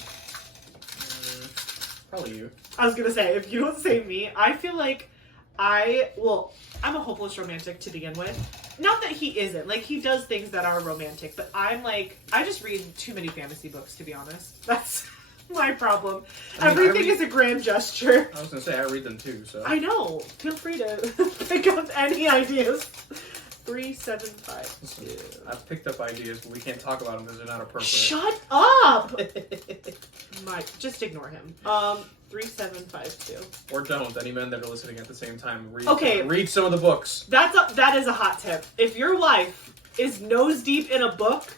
you. I was gonna say, if you don't say me, I feel like I'm a hopeless romantic to begin with. Not that he isn't. Like, he does things that are romantic, but I just read too many fantasy books, to be honest. That's my problem. Everything is a grand gesture. I was gonna say, I read them too, so. I know. Feel free to pick up any ideas. 3752. I've picked up ideas, but we can't talk about them because they're not appropriate. Shut up! Mike, just ignore him. 3752. Or don't. Any men that are listening at the same time, read some of the books. That is a hot tip. If your wife is nose deep in a book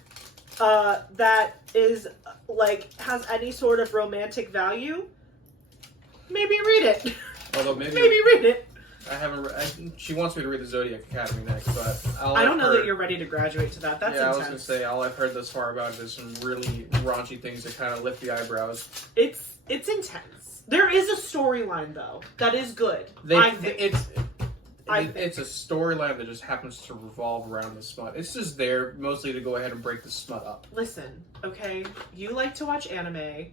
that is like has any sort of romantic value, maybe read it. Although maybe read it. I haven't. She wants me to read the Zodiac Academy next, but I don't know that you're ready to graduate to that. That's intense. I was gonna say all I've heard thus far about it is some really raunchy things that kind of lift the eyebrows. It's intense. There is a storyline though that is good. It's a storyline that just happens to revolve around the smut. It's just there mostly to go ahead and break the smut up. Listen, okay, you like to watch anime.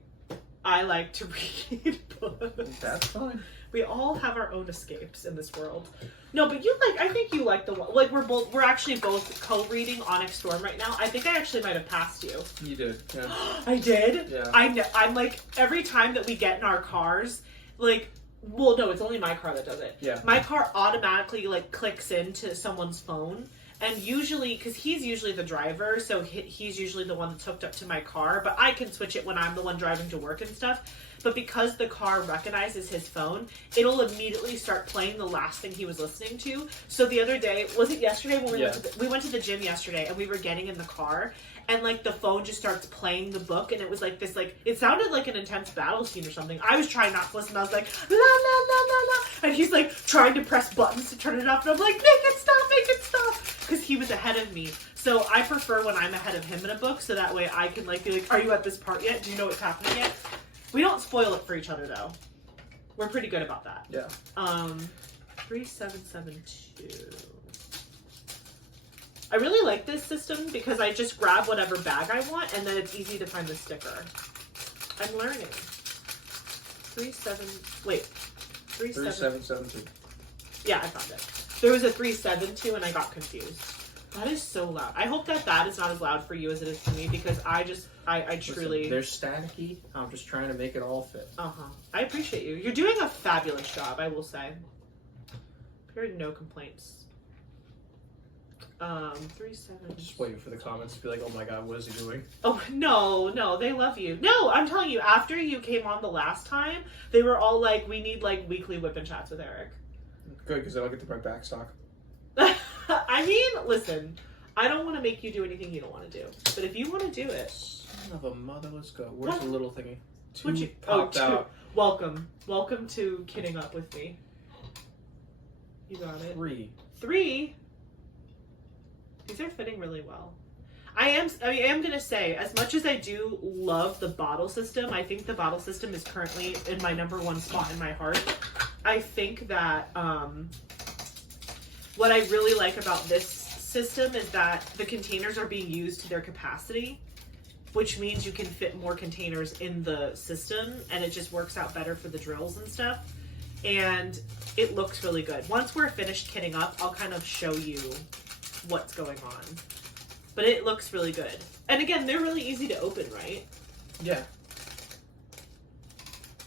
I like to read books. That's fine. We all have our own escapes in this world. No, but I think you like the one. Like, we're actually both co-reading Onyx Storm right now. I think I actually might have passed you. You did, yeah. I did? Yeah. I'm like, every time that we get in our cars, like, well, no, it's only my car that does it. Yeah. My car automatically, like, clicks into someone's phone. And usually, because he's usually the driver, so he's usually the one that's hooked up to my car, but I can switch it when I'm the one driving to work and stuff. But because the car recognizes his phone, it'll immediately start playing the last thing he was listening to. So the other day, was it yesterday when we went to the gym yesterday, and we were getting in the car, and like the phone just starts playing the book, and it was like this, like, it sounded like an intense battle scene or something. I was trying not to listen. I was like, la la la la la, and he's like trying to press buttons to turn it off, and I'm like, make it stop, because he was ahead of me. So I prefer when I'm ahead of him in a book, so that way I can like be like, are you at this part yet? Do you know what's happening yet? We don't spoil it for each other though. We're pretty good about that. Yeah. 3772. I really like this system because I just grab whatever bag I want, and then it's easy to find the sticker. I'm learning. 3772. Yeah, I found it. There was a 372 and I got confused. That is so loud. I hope that is not as loud for you as it is for me, because I truly... Listen, they're staticky. I'm just trying to make it all fit. I appreciate you. You're doing a fabulous job, I will say. Period, no complaints. 37. Just waiting for the comments to be like, oh my god, what is he doing? Oh, no, they love you. No, I'm telling you, after you came on the last time, they were all like, we need like weekly whip and chats with Eric. Good, because I don't get to buy back stock. I mean, listen, I don't want to make you do anything you don't want to do. But if you want to do it... Son of a mother, let's go. Where's the little thingy? Two popped out. Welcome to kidding up with me. You got it. 3? These are fitting really well. I am gonna say, as much as I do love the bottle system, I think the bottle system is currently in my #1 spot in my heart. I think that what I really like about this system is that the containers are being used to their capacity, which means you can fit more containers in the system, and it just works out better for the drills and stuff. And it looks really good. Once we're finished kitting up, I'll kind of show you what's going on. But it looks really good. And again, they're really easy to open, right? Yeah.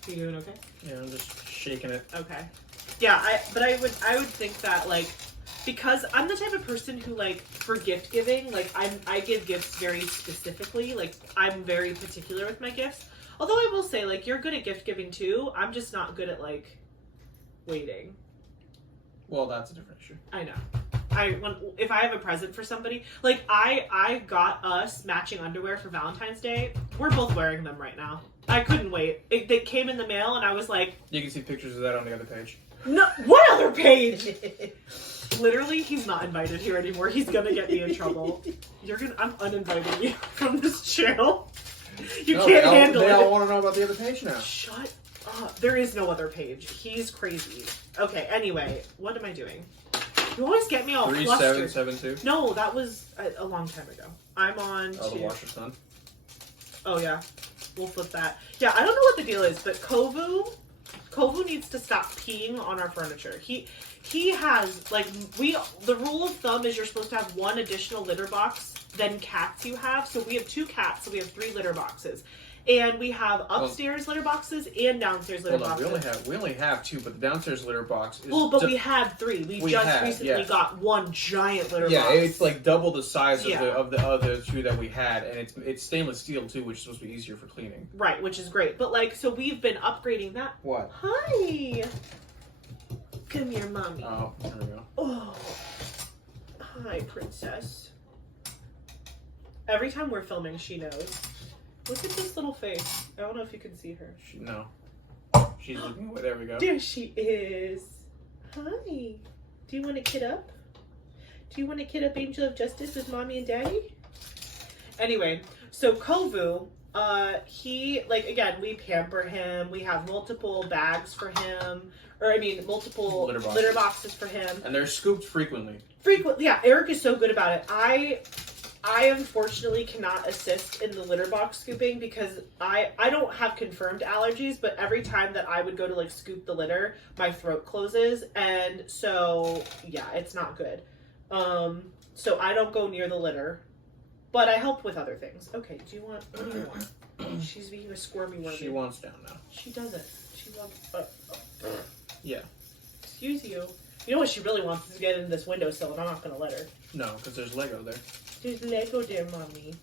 You doing okay? Yeah, I'm just shaking it. Okay. Yeah, I would think that, like, because I'm the type of person who, like, for gift giving, like, I give gifts very specifically. Like, I'm very particular with my gifts. Although I will say, like, you're good at gift giving too. I'm just not good at, like, waiting. Well, that's a different issue. I know. If I have a present for somebody, like, I got us matching underwear for Valentine's Day. We're both wearing them right now. I couldn't wait. They came in the mail, and I was like... You can see pictures of that on the other page. No, what other page? Literally, he's not invited here anymore. He's gonna get me in trouble. I'm uninviting you from this channel. You can't handle it. They all want to know about the other page now. Shut up. There is no other page. He's crazy. Okay, anyway, what am I doing? You always get me all flustered. 3772? No, that was a long time ago. I'm on the washer's done. Oh, yeah. We'll flip that. Yeah, I don't know what the deal is, but Kovu needs to stop peeing on our furniture. He has, like, the rule of thumb is you're supposed to have one additional litter box than cats you have. So we have 2 cats, so we have 3 litter boxes. And we have upstairs litter boxes and downstairs litter boxes. We only have 2, but the downstairs litter box is... Well, but we had 3. We just recently got one giant litter box. Yeah, it's like double the size of the other 2 that we had, and it's stainless steel too, which is supposed to be easier for cleaning. Right, which is great. But, like, so we've been upgrading that. What? Hi! Come here, mommy. Oh, there we go. Oh. Hi, princess. Every time we're filming, she knows. Look at this little face. I don't know if you can see her. No. She's looking away. There we go. There she is. Hi. Do you want to kid up? Do you want to kid up Angel of Justice with mommy and daddy? Anyway, so Kovu, he, like, again, we pamper him. We have multiple bags for him. Or, I mean, multiple litter boxes for him. And they're scooped frequently. Yeah, Eric is so good about it. I unfortunately cannot assist in the litter box scooping because I don't have confirmed allergies, but every time that I would go to, like, scoop the litter, my throat closes, and so, yeah, it's not good. So I don't go near the litter, but I help with other things. Okay, what do you want? She's being a squirmy wormy. She wants down now. She doesn't. She wants... Yeah. Excuse you. You know what she really wants is to get in this windowsill, and I'm not going to let her. No, because there's Lego there. There's Lego there, mommy.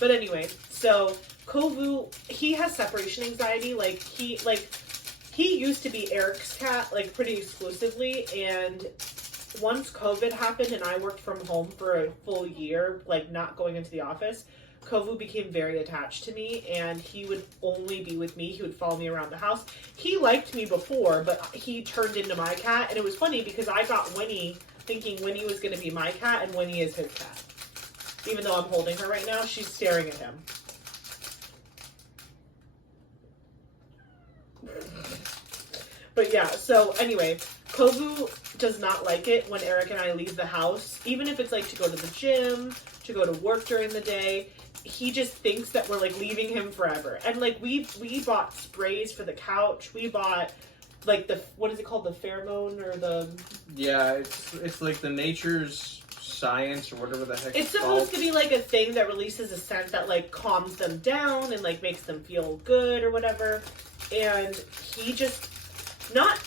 But anyway, so Kovu, he has separation anxiety. He used to be Eric's cat, like, pretty exclusively, and once COVID happened and I worked from home for a full year, like, not going into the office, Kovu became very attached to me, and he would only be with me. He would follow me around the house. He liked me before, but he turned into my cat, and it was funny because I got Winnie thinking Winnie was going to be my cat, and Winnie is his cat. Even though I'm holding her right now, she's staring at him. But yeah, so anyway, Kovu does not like it when Eric and I leave the house, even if it's like to go to the gym, to go to work during the day. He just thinks that we're like leaving him forever. And like we bought sprays for the couch. We bought like what is it called? The pheromone or the... Yeah, it's like the Nature's Science or whatever the heck it's supposed to be like a thing that releases a scent that like calms them down and like makes them feel good or whatever. And he just, not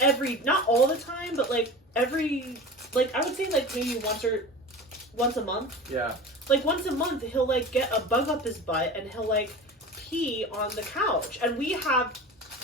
all the time, but like every, like I would say like maybe once a month. Yeah. Like once a month he'll like get a bug up his butt and he'll like pee on the couch. And we have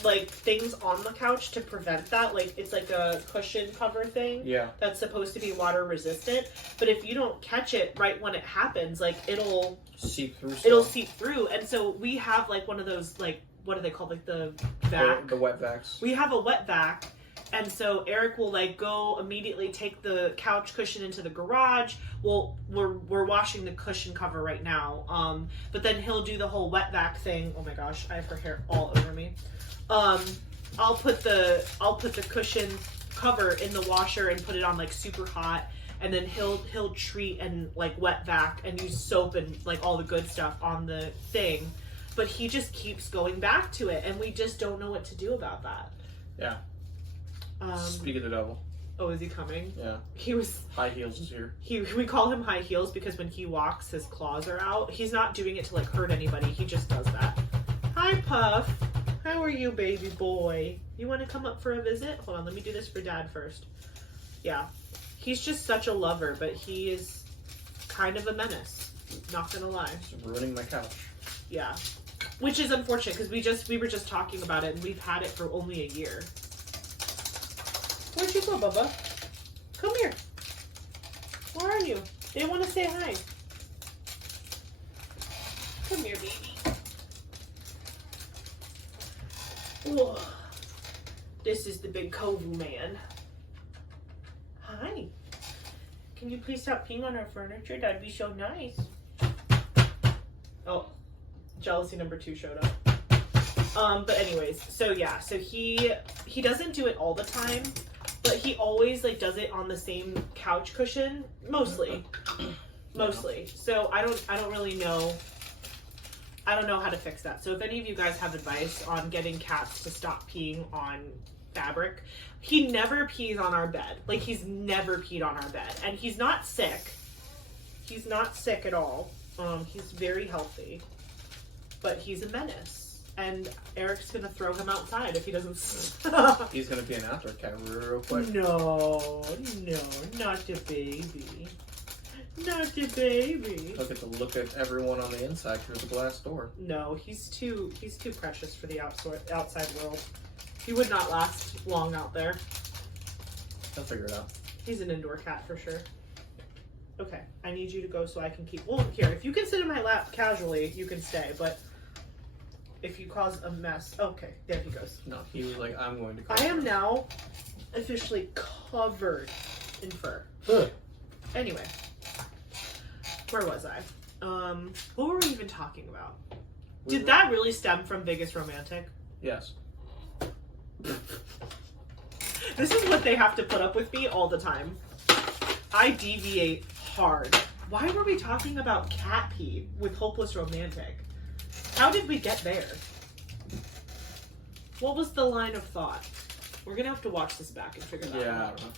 like things on the couch to prevent that. Like it's like a cushion cover thing. Yeah. That's supposed to be water resistant. But if you don't catch it right when it happens, like it'll seep through. It'll seep through. And so we have like one of those, like, what are they called? Like the vac. The wet vacs. We have a wet vac. And so Eric will like go immediately take the couch cushion into the garage. Well, we're washing the cushion cover right now. But then he'll do the whole wet vac thing. Oh my gosh, I have her hair all over me. I'll put the cushion cover in the washer and put it on like super hot, and then he'll treat and like wet vac and use soap and like all the good stuff on the thing. But he just keeps going back to it, and we just don't know what to do about that. Yeah. Speak of the devil. Oh, is he coming? Yeah. He was... High Heels is here. We call him High Heels because when he walks, his claws are out. He's not doing it to, like, hurt anybody. He just does that. Hi, Puff. How are you, baby boy? You want to come up for a visit? Hold on, let me do this for Dad first. Yeah. He's just such a lover, but he is kind of a menace. Not gonna lie. It's ruining my couch. Yeah. Which is unfortunate because we were just talking about it and we've had it for only a year. Where'd you go, Bubba? Come here. Where are you? They want to say hi. Come here, baby. Whoa. This is the big Kovu man. Hi. Can you please stop peeing on our furniture? That'd be so nice. Oh, jealousy number 2 showed up. But anyways, so yeah, so he doesn't do it all the time, but he always like does it on the same couch cushion, mostly. So I don't really know. I don't know how to fix that. So if any of you guys have advice on getting cats to stop peeing on fabric, he never pees on our bed. Like he's never peed on our bed, and he's not sick. He's not sick at all. He's very healthy, but he's a menace. And Eric's gonna throw him outside if he doesn't stop. He's gonna be an outdoor cat real quick. No, not the baby. Not the baby. He'll get to look at everyone on the inside through the glass door. No, he's too precious for the outside world. He would not last long out there. He'll figure it out. He's an indoor cat for sure. Okay, I need you to go so I can keep... Well, here, if you can sit in my lap casually, you can stay, but if you cause a mess... Okay, there he goes. No, he was like, I'm going to... I am now officially covered in fur. Anyway, where was I? What were we even talking about? Did that really stem from Biggest Romantic? Yes. This is what they have to put up with me all the time. I deviate hard. Why were we talking about cat pee with Hopeless Romantic? How did we get there? What was the line of thought? We're gonna have to watch this back and figure that out. Yeah, I don't know.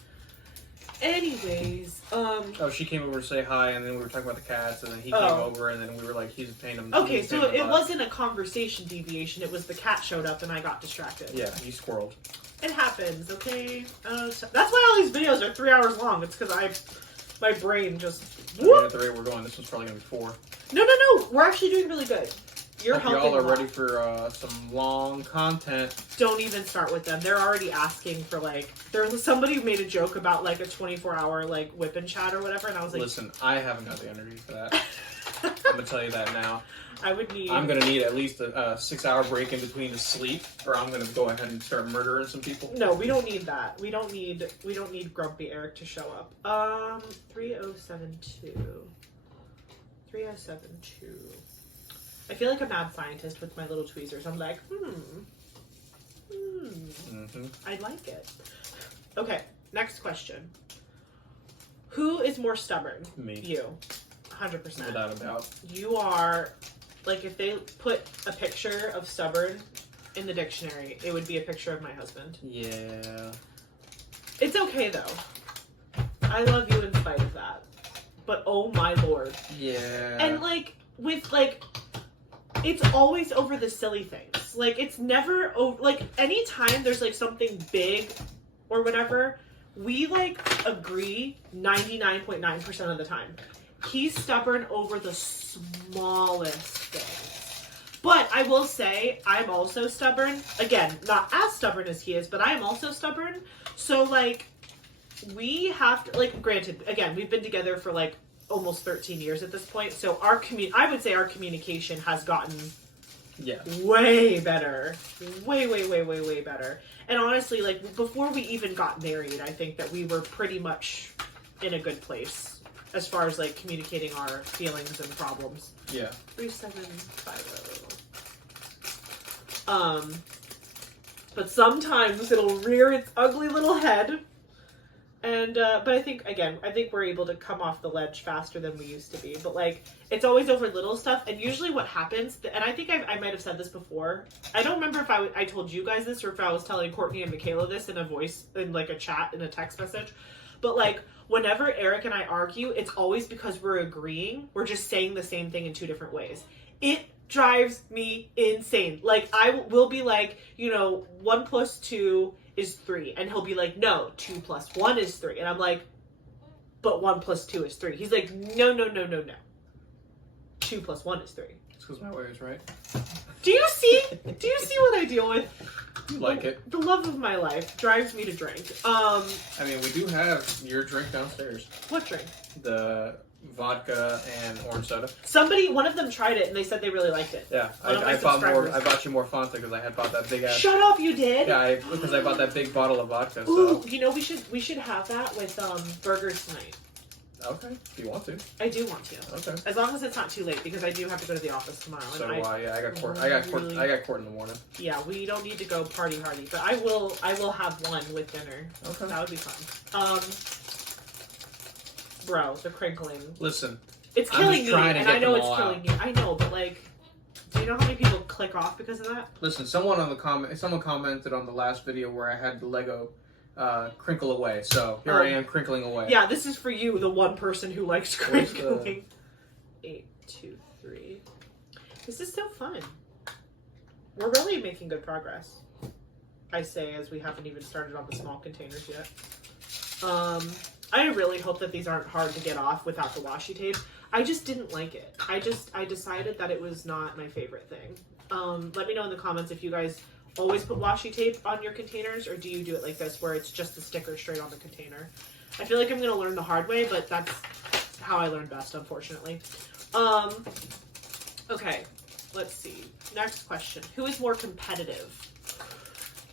Anyways, Oh, she came over to say hi, and then we were talking about the cats, and then he came over, and then we were like, he's paying him. Okay, so it wasn't a conversation deviation, it was the cat showed up and I got distracted. Yeah, he squirreled. It happens, okay? That's why all these videos are 3 hours long. It's because my brain just... I mean, at the rate we're going, this one's probably going to be 4. No. We're actually doing really good. You're Hope helping y'all are a lot. ready for some long content. Don't even start with them. They're already asking for, like... Somebody made a joke about, like, a 24-hour, like, whip and chat or whatever, and I was like... Listen, I haven't got the energy for that. I'm going to tell you that now. I would need... I'm going to need at least a 6-hour break in between to sleep, or I'm going to go ahead and start murdering some people. No, we don't need that. We don't need Grumpy Eric to show up. 3072. 3072. I feel like a mad scientist with my little tweezers. I'm like, I like it. Okay, next question. Who is more stubborn? Me. You. 100%. Without a doubt. You are, like, if they put a picture of stubborn in the dictionary, it would be a picture of my husband. Yeah. It's okay, though. I love you in spite of that. But, oh my lord. Yeah. And, like, with, like, it's always over the silly things. Like, it's never, like, anytime there's, like, something big or whatever, we, like, agree 99.9% of the time. He's stubborn over the smallest things. But I will say, I'm also stubborn. Again, not as stubborn as he is, but I am also stubborn. So, like, we have to, like, granted, again, we've been together for, like, almost 13 years at this point. So I would say our communication has gotten way better. Way better. And honestly, like, before we even got married, I think that we were pretty much in a good place as far as, like, communicating our feelings and problems. Yeah. 3750. But sometimes it'll rear its ugly little head. And, but I think we're able to come off the ledge faster than we used to be. But, like, it's always over little stuff. And usually what happens, and I think I might have said this before. I don't remember if I told you guys this or if I was telling Courtney and Michaela this in a voice, in, like, a chat, in a text message. But, like, whenever Eric and I argue, it's always because we're agreeing. We're just saying the same thing in 2 different ways. It drives me insane. Like, I will be like, 1 plus 2 is 3. And he'll be like, no, 2 plus 1 is 3. And I'm like, but 1 plus 2 is 3. He's like, no. 2 plus 1 is 3. It's because my way is right. Do you see what I deal with? You like it. The love of my life drives me to drink. I mean, we do have your drink downstairs. What drink? The vodka and orange soda. One of them tried it and they said they really liked it. Yeah, I bought you more Fanta because I had bought that big ass. Shut up, you did? Yeah, because I bought that big bottle of vodka. Ooh, So. we should have that with burgers tonight. Okay, if you want to. I do want to. Okay. As long as it's not too late because I do have to go to the office tomorrow. So do I. Yeah, I got court. I got court in the morning. Yeah, we don't need to go party hardy, but I will have one with dinner. Okay. That would be fun. Bro, the crinkling. Listen. It's killing me, and I know it's killing out. you. I know, but, like, do you know how many people click off because of that? Listen, someone commented on the last video where I had the Lego crinkle away. So here I am crinkling away. Yeah, this is for you, the one person who likes crinkling. 8, 2, 3. This is so fun. We're really making good progress. I say as we haven't even started on the small containers yet. I really hope that these aren't hard to get off without the washi tape. I just didn't like it. I decided that it was not my favorite thing. Let me know in the comments if you guys always put washi tape on your containers, or do you do it like this where it's just the sticker straight on the container? I feel like I'm gonna learn the hard way, but that's how I learn best, unfortunately. Okay, let's see. Next question. Who is more competitive?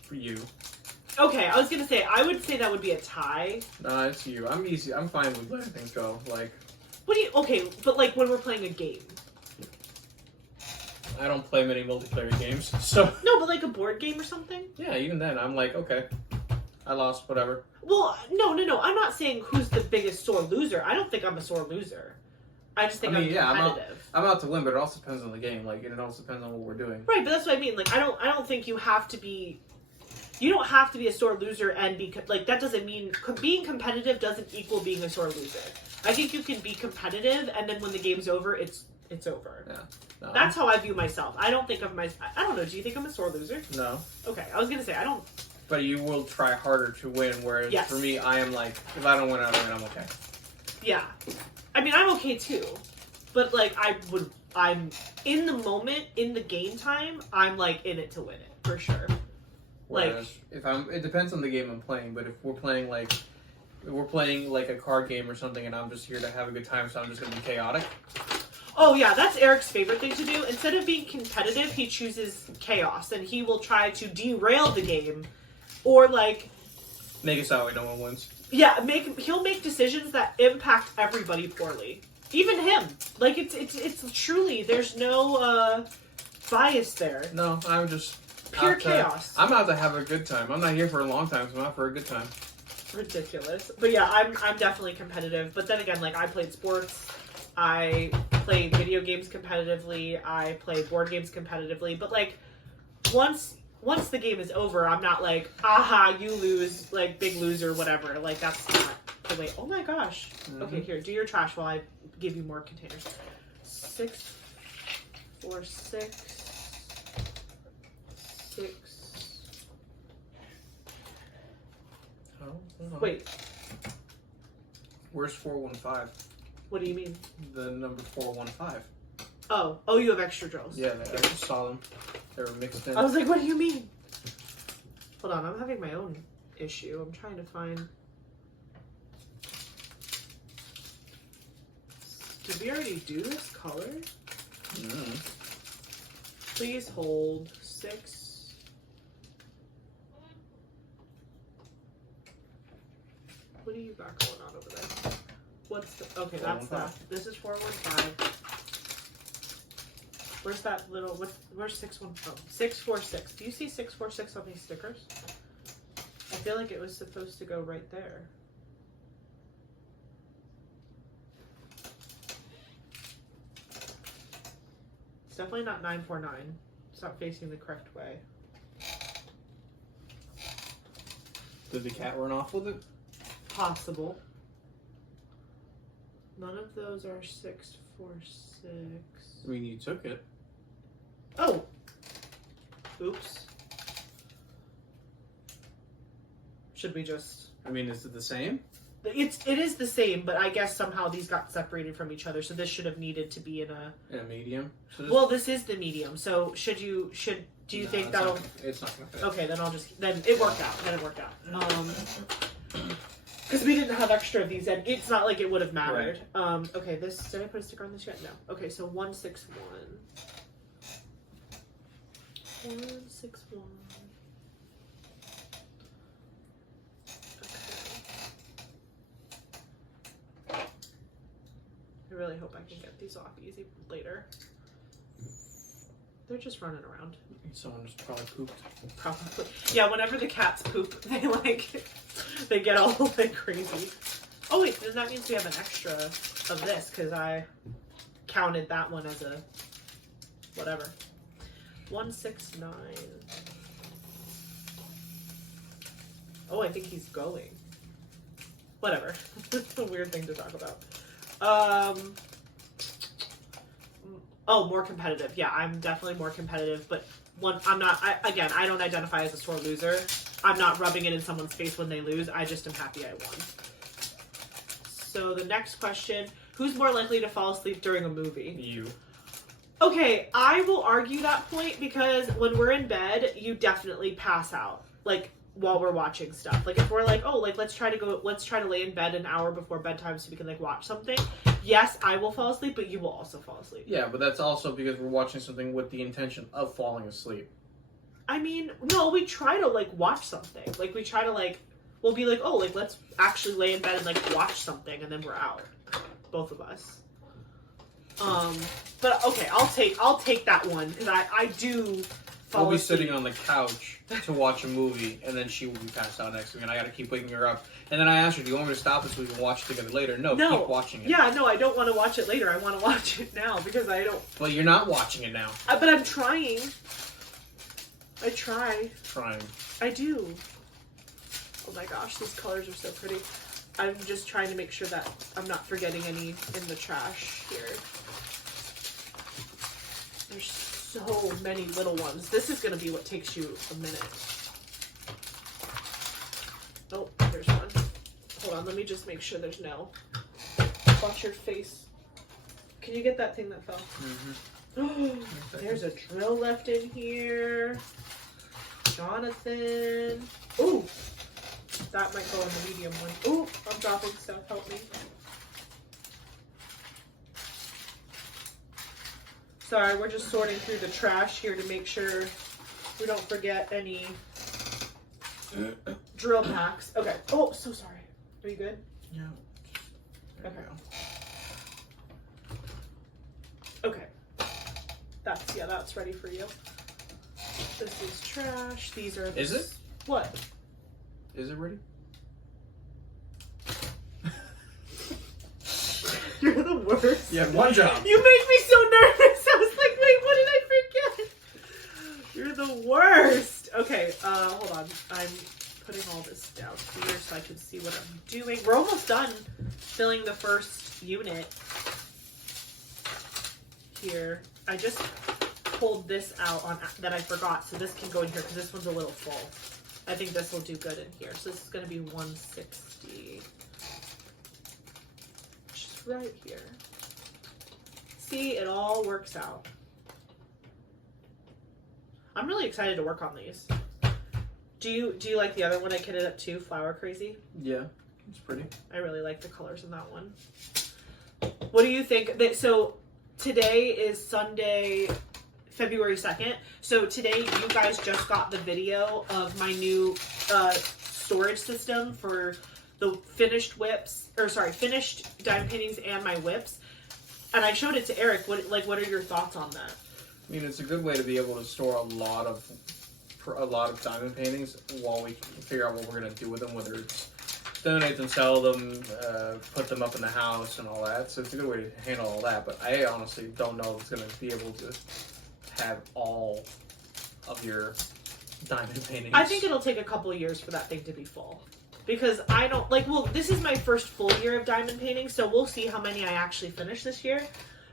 For you. Okay, I was gonna say, I would say that would be a tie. Nah, it's you. I'm easy. I'm fine with letting things go. Like. Okay, but like when we're playing a game. I don't play many multiplayer games, so. No, but like a board game or something? Yeah, even then, I'm like, okay. I lost, whatever. Well, no. I'm not saying who's the biggest sore loser. I don't think I'm a sore loser. I just think I'm competitive. I'm out to win, but it also depends on the game. Like, it also depends on what we're doing. Right, but that's what I mean. Like, I don't think you have to be. You don't have to be a sore loser and be like that. Doesn't mean being competitive doesn't equal being a sore loser. I think you can be competitive, and then when the game's over, it's over. Yeah. No. That's how I view myself. I don't think of I don't know. Do you think I'm a sore loser? No. Okay, I was gonna say I don't. But you will try harder to win, whereas Yes. for me, I am like, if I don't win, I don't win, I'm okay. Yeah. I mean, I'm okay too. But, like, I'm in the moment, in the game time, I'm, like, in it to win it, for sure. Whereas it depends on the game I'm playing, but if we're playing like a card game or something and I'm just here to have a good time, so I'm just going to be chaotic. Oh, yeah, that's Eric's favorite thing to do. Instead of being competitive, he chooses chaos, and he will try to derail the game, or, like... Make it so that way no one wins. Yeah, he'll make decisions that impact everybody poorly. Even him. Like, it's truly, there's no, bias there. No, I'm just... Pure chaos. I'm out to have a good time. I'm not here for a long time, so I'm out for a good time. Ridiculous. But yeah, I'm definitely competitive. But then again, like, I played sports, I play video games competitively, I play board games competitively. But like, once the game is over, I'm not like, aha, you lose, like, big loser, whatever. Like, that's not the way. Oh my gosh. Mm-hmm. Okay, here, do your trash while I give you more containers. 6, 4, 6. 6. Oh, no. Wait. Where's 415? What do you mean? The number 415. Oh, you have extra drills. Yeah, I just saw them. They were mixed in. I was like, what do you mean? Hold on, I'm having my own issue. I'm trying to find... Did we already do this color? Please hold 6. What do you got going on over there? What's the... Okay, that's that. This is 415. Where's that little... Where's 615? 646. Do you see 646 on these stickers? I feel like it was supposed to go right there. It's definitely not 949. It's not facing the correct way. Did the cat run off with it? Possible. None of those are 646. I mean, you took it. Oh! Oops. Should we just... I mean, is it the same? It is the same, but I guess somehow these got separated from each other, so this should have needed to be in a... In a medium? So well, this is the medium, so do you think that'll... It's not gonna fit. Okay, then then it worked out. Because we didn't have extra of these, and it's not like it would have mattered. Right. Okay, did I put a sticker on this yet? No. Okay, so 161. 161. Okay. I really hope I can get these off easy later. They're just running around. Someone just probably pooped. Probably. Yeah, whenever the cats poop, they get all like crazy. Oh wait, then that means we have an extra of this because I counted that one as a whatever. 169. Oh, I think he's going. Whatever. It's a weird thing to talk about. Oh, more competitive. Yeah, I'm definitely more competitive, but I don't identify as a sore loser. I'm not rubbing it in someone's face when they lose. I just am happy I won. So the next question, who's more likely to fall asleep during a movie? You. Okay, I will argue that point because when we're in bed, you definitely pass out. Like, while we're watching stuff. Like, if we're like, oh, like, let's try to lay in bed an hour before bedtime so we can, like, watch something. Yes, I will fall asleep, but you will also fall asleep. Yeah, but that's also because we're watching something with the intention of falling asleep. I mean, no, we try to, like, watch something. Like, we try to, like, we'll be like, oh, like, let's actually lay in bed and, like, watch something, and then we're out. Both of us. But, okay, I'll take that one, because I do fall We'll be asleep. sitting on the couch to watch a movie, and then she will be passed out next to me, and I gotta keep waking her up. And then I asked her, do you want me to stop it so we can watch it together later? No, keep watching it. Yeah, no, I don't want to watch it later. I want to watch it now, because I don't... Well, you're not watching it now. But I'm trying. I try. Trying. I do. Oh my gosh, these colors are so pretty. I'm just trying to make sure that I'm not forgetting any in the trash here. There's so many little ones. This is going to be what takes you a minute. Oh, there's one. Hold on, let me just make sure there's no. Watch your face. Can you get that thing that fell? Mm-hmm. There's a drill left in here. Jonathan. Ooh, that might go in the medium one. Ooh, I'm dropping stuff. Help me. Sorry, we're just sorting through the trash here to make sure we don't forget any drill packs. Okay. Oh, so sorry. Are you good? Yeah. Okay. Okay. That's ready for you. This is trash. These are. Is it? What? Is it ready? You're the worst. You had one job. You made me so nervous. I was like, wait, what did I forget? You're the worst. Okay, hold on. I'm putting all this down here so I can see what I'm doing. We're almost done filling the first unit here. I just pulled this out on that I forgot, so this can go in here because this one's a little full. I think this will do good in here. So this is going to be 160. Just right here. See, it all works out. I'm really excited to work on these. Do you like the other one I kitted up too, Flower Crazy? Yeah, it's pretty. I really like the colors in that one. What do you think? So today is Sunday, February 2nd. So today you guys just got the video of my new storage system for the finished finished diamond paintings and my whips. And I showed it to Eric. What are your thoughts on that? I mean, it's a good way to be able to store a lot of diamond paintings while we figure out what we're going to do with them, whether it's donate them, sell them, put them up in the house and all that. So it's a good way to handle all that. But I honestly don't know if it's going to be able to have all of your diamond paintings. I think it'll take a couple of years for that thing to be full. Because I don't, this is my first full year of diamond painting, so we'll see how many I actually finish this year.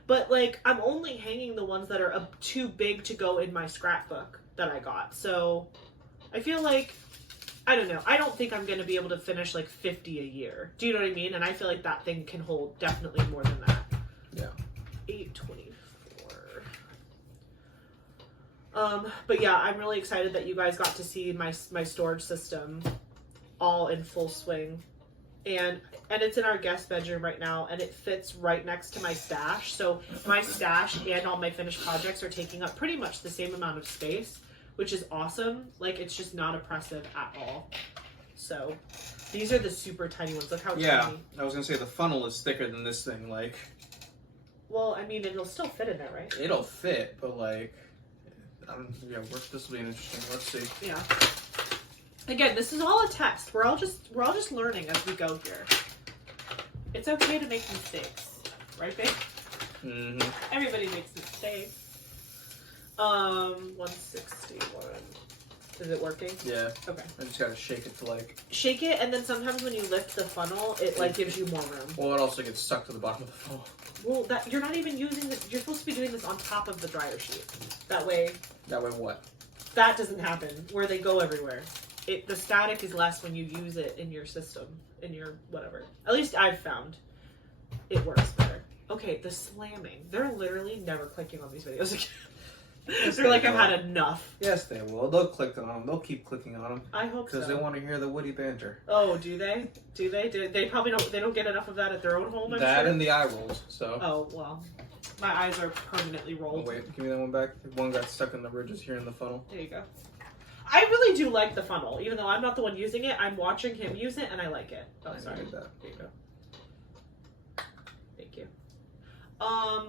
But, I'm only hanging the ones that are too big to go in my scrapbook that I got. So, I feel like, I don't know. I don't think I'm going to be able to finish, 50 a year. Do you know what I mean? And I feel like that thing can hold definitely more than that. Yeah. 824. But yeah, I'm really excited that you guys got to see my storage system all in full swing. And it's in our guest bedroom right now, and it fits right next to my stash. So my stash and all my finished projects are taking up pretty much the same amount of space, which is awesome. It's just not oppressive at all. So these are the super tiny ones. Look how tiny. Yeah, I was gonna say the funnel is thicker than this thing. Well, I mean, it'll still fit in there, right? It'll fit, but this will be interesting. Let's see. Yeah. Again, this is all a test. We're all just learning as we go here. It's okay to make mistakes, right, babe? Mm-hmm. Everybody makes mistakes. 161. Is it working? Yeah. Okay. I just gotta shake it to shake it, and then sometimes when you lift the funnel, it gives you more room. Well, it also gets stuck to the bottom of the funnel. Well, that you're not even using this. You're supposed to be doing this on top of the dryer sheet. That way. That way, what? That doesn't happen. Where they go everywhere. The static is less when you use it in your system, in your whatever. At least I've found it works better. Okay, the slamming. They're literally never clicking on these videos again. They're I've had enough. Yes, they will. They'll click on them. They'll keep clicking on them. I hope so. Because they want to hear the witty banter. Oh, do they? Do they? They probably don't. They don't get enough of that at their own home. I'm that sure. And the eye rolls. So. Oh well, my eyes are permanently rolled. Oh, wait, give me that one back. One got stuck in the ridges here in the funnel. There you go. I really do like the funnel, even though I'm not the one using it. I'm watching him use it, and I like it. Oh, sorry. That. There you go. Thank you. I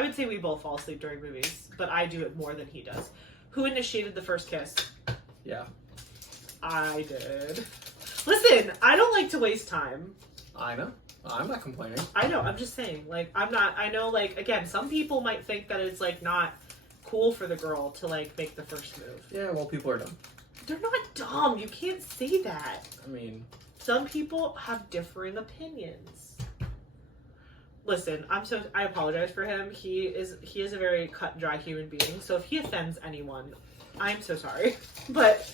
would say we both fall asleep during movies, but I do it more than he does. Who initiated the first kiss? Yeah. I did. Listen, I don't like to waste time. I know. I'm not complaining. I know. I'm just saying. I'm not. I know. Again, some people might think that it's not cool for the girl to make the first move. Yeah, well, people are dumb. They're not dumb. You can't say that. I mean, some people have differing opinions. Listen, I apologize for him. He is a very cut and dry human being. So if he offends anyone, I'm so sorry. But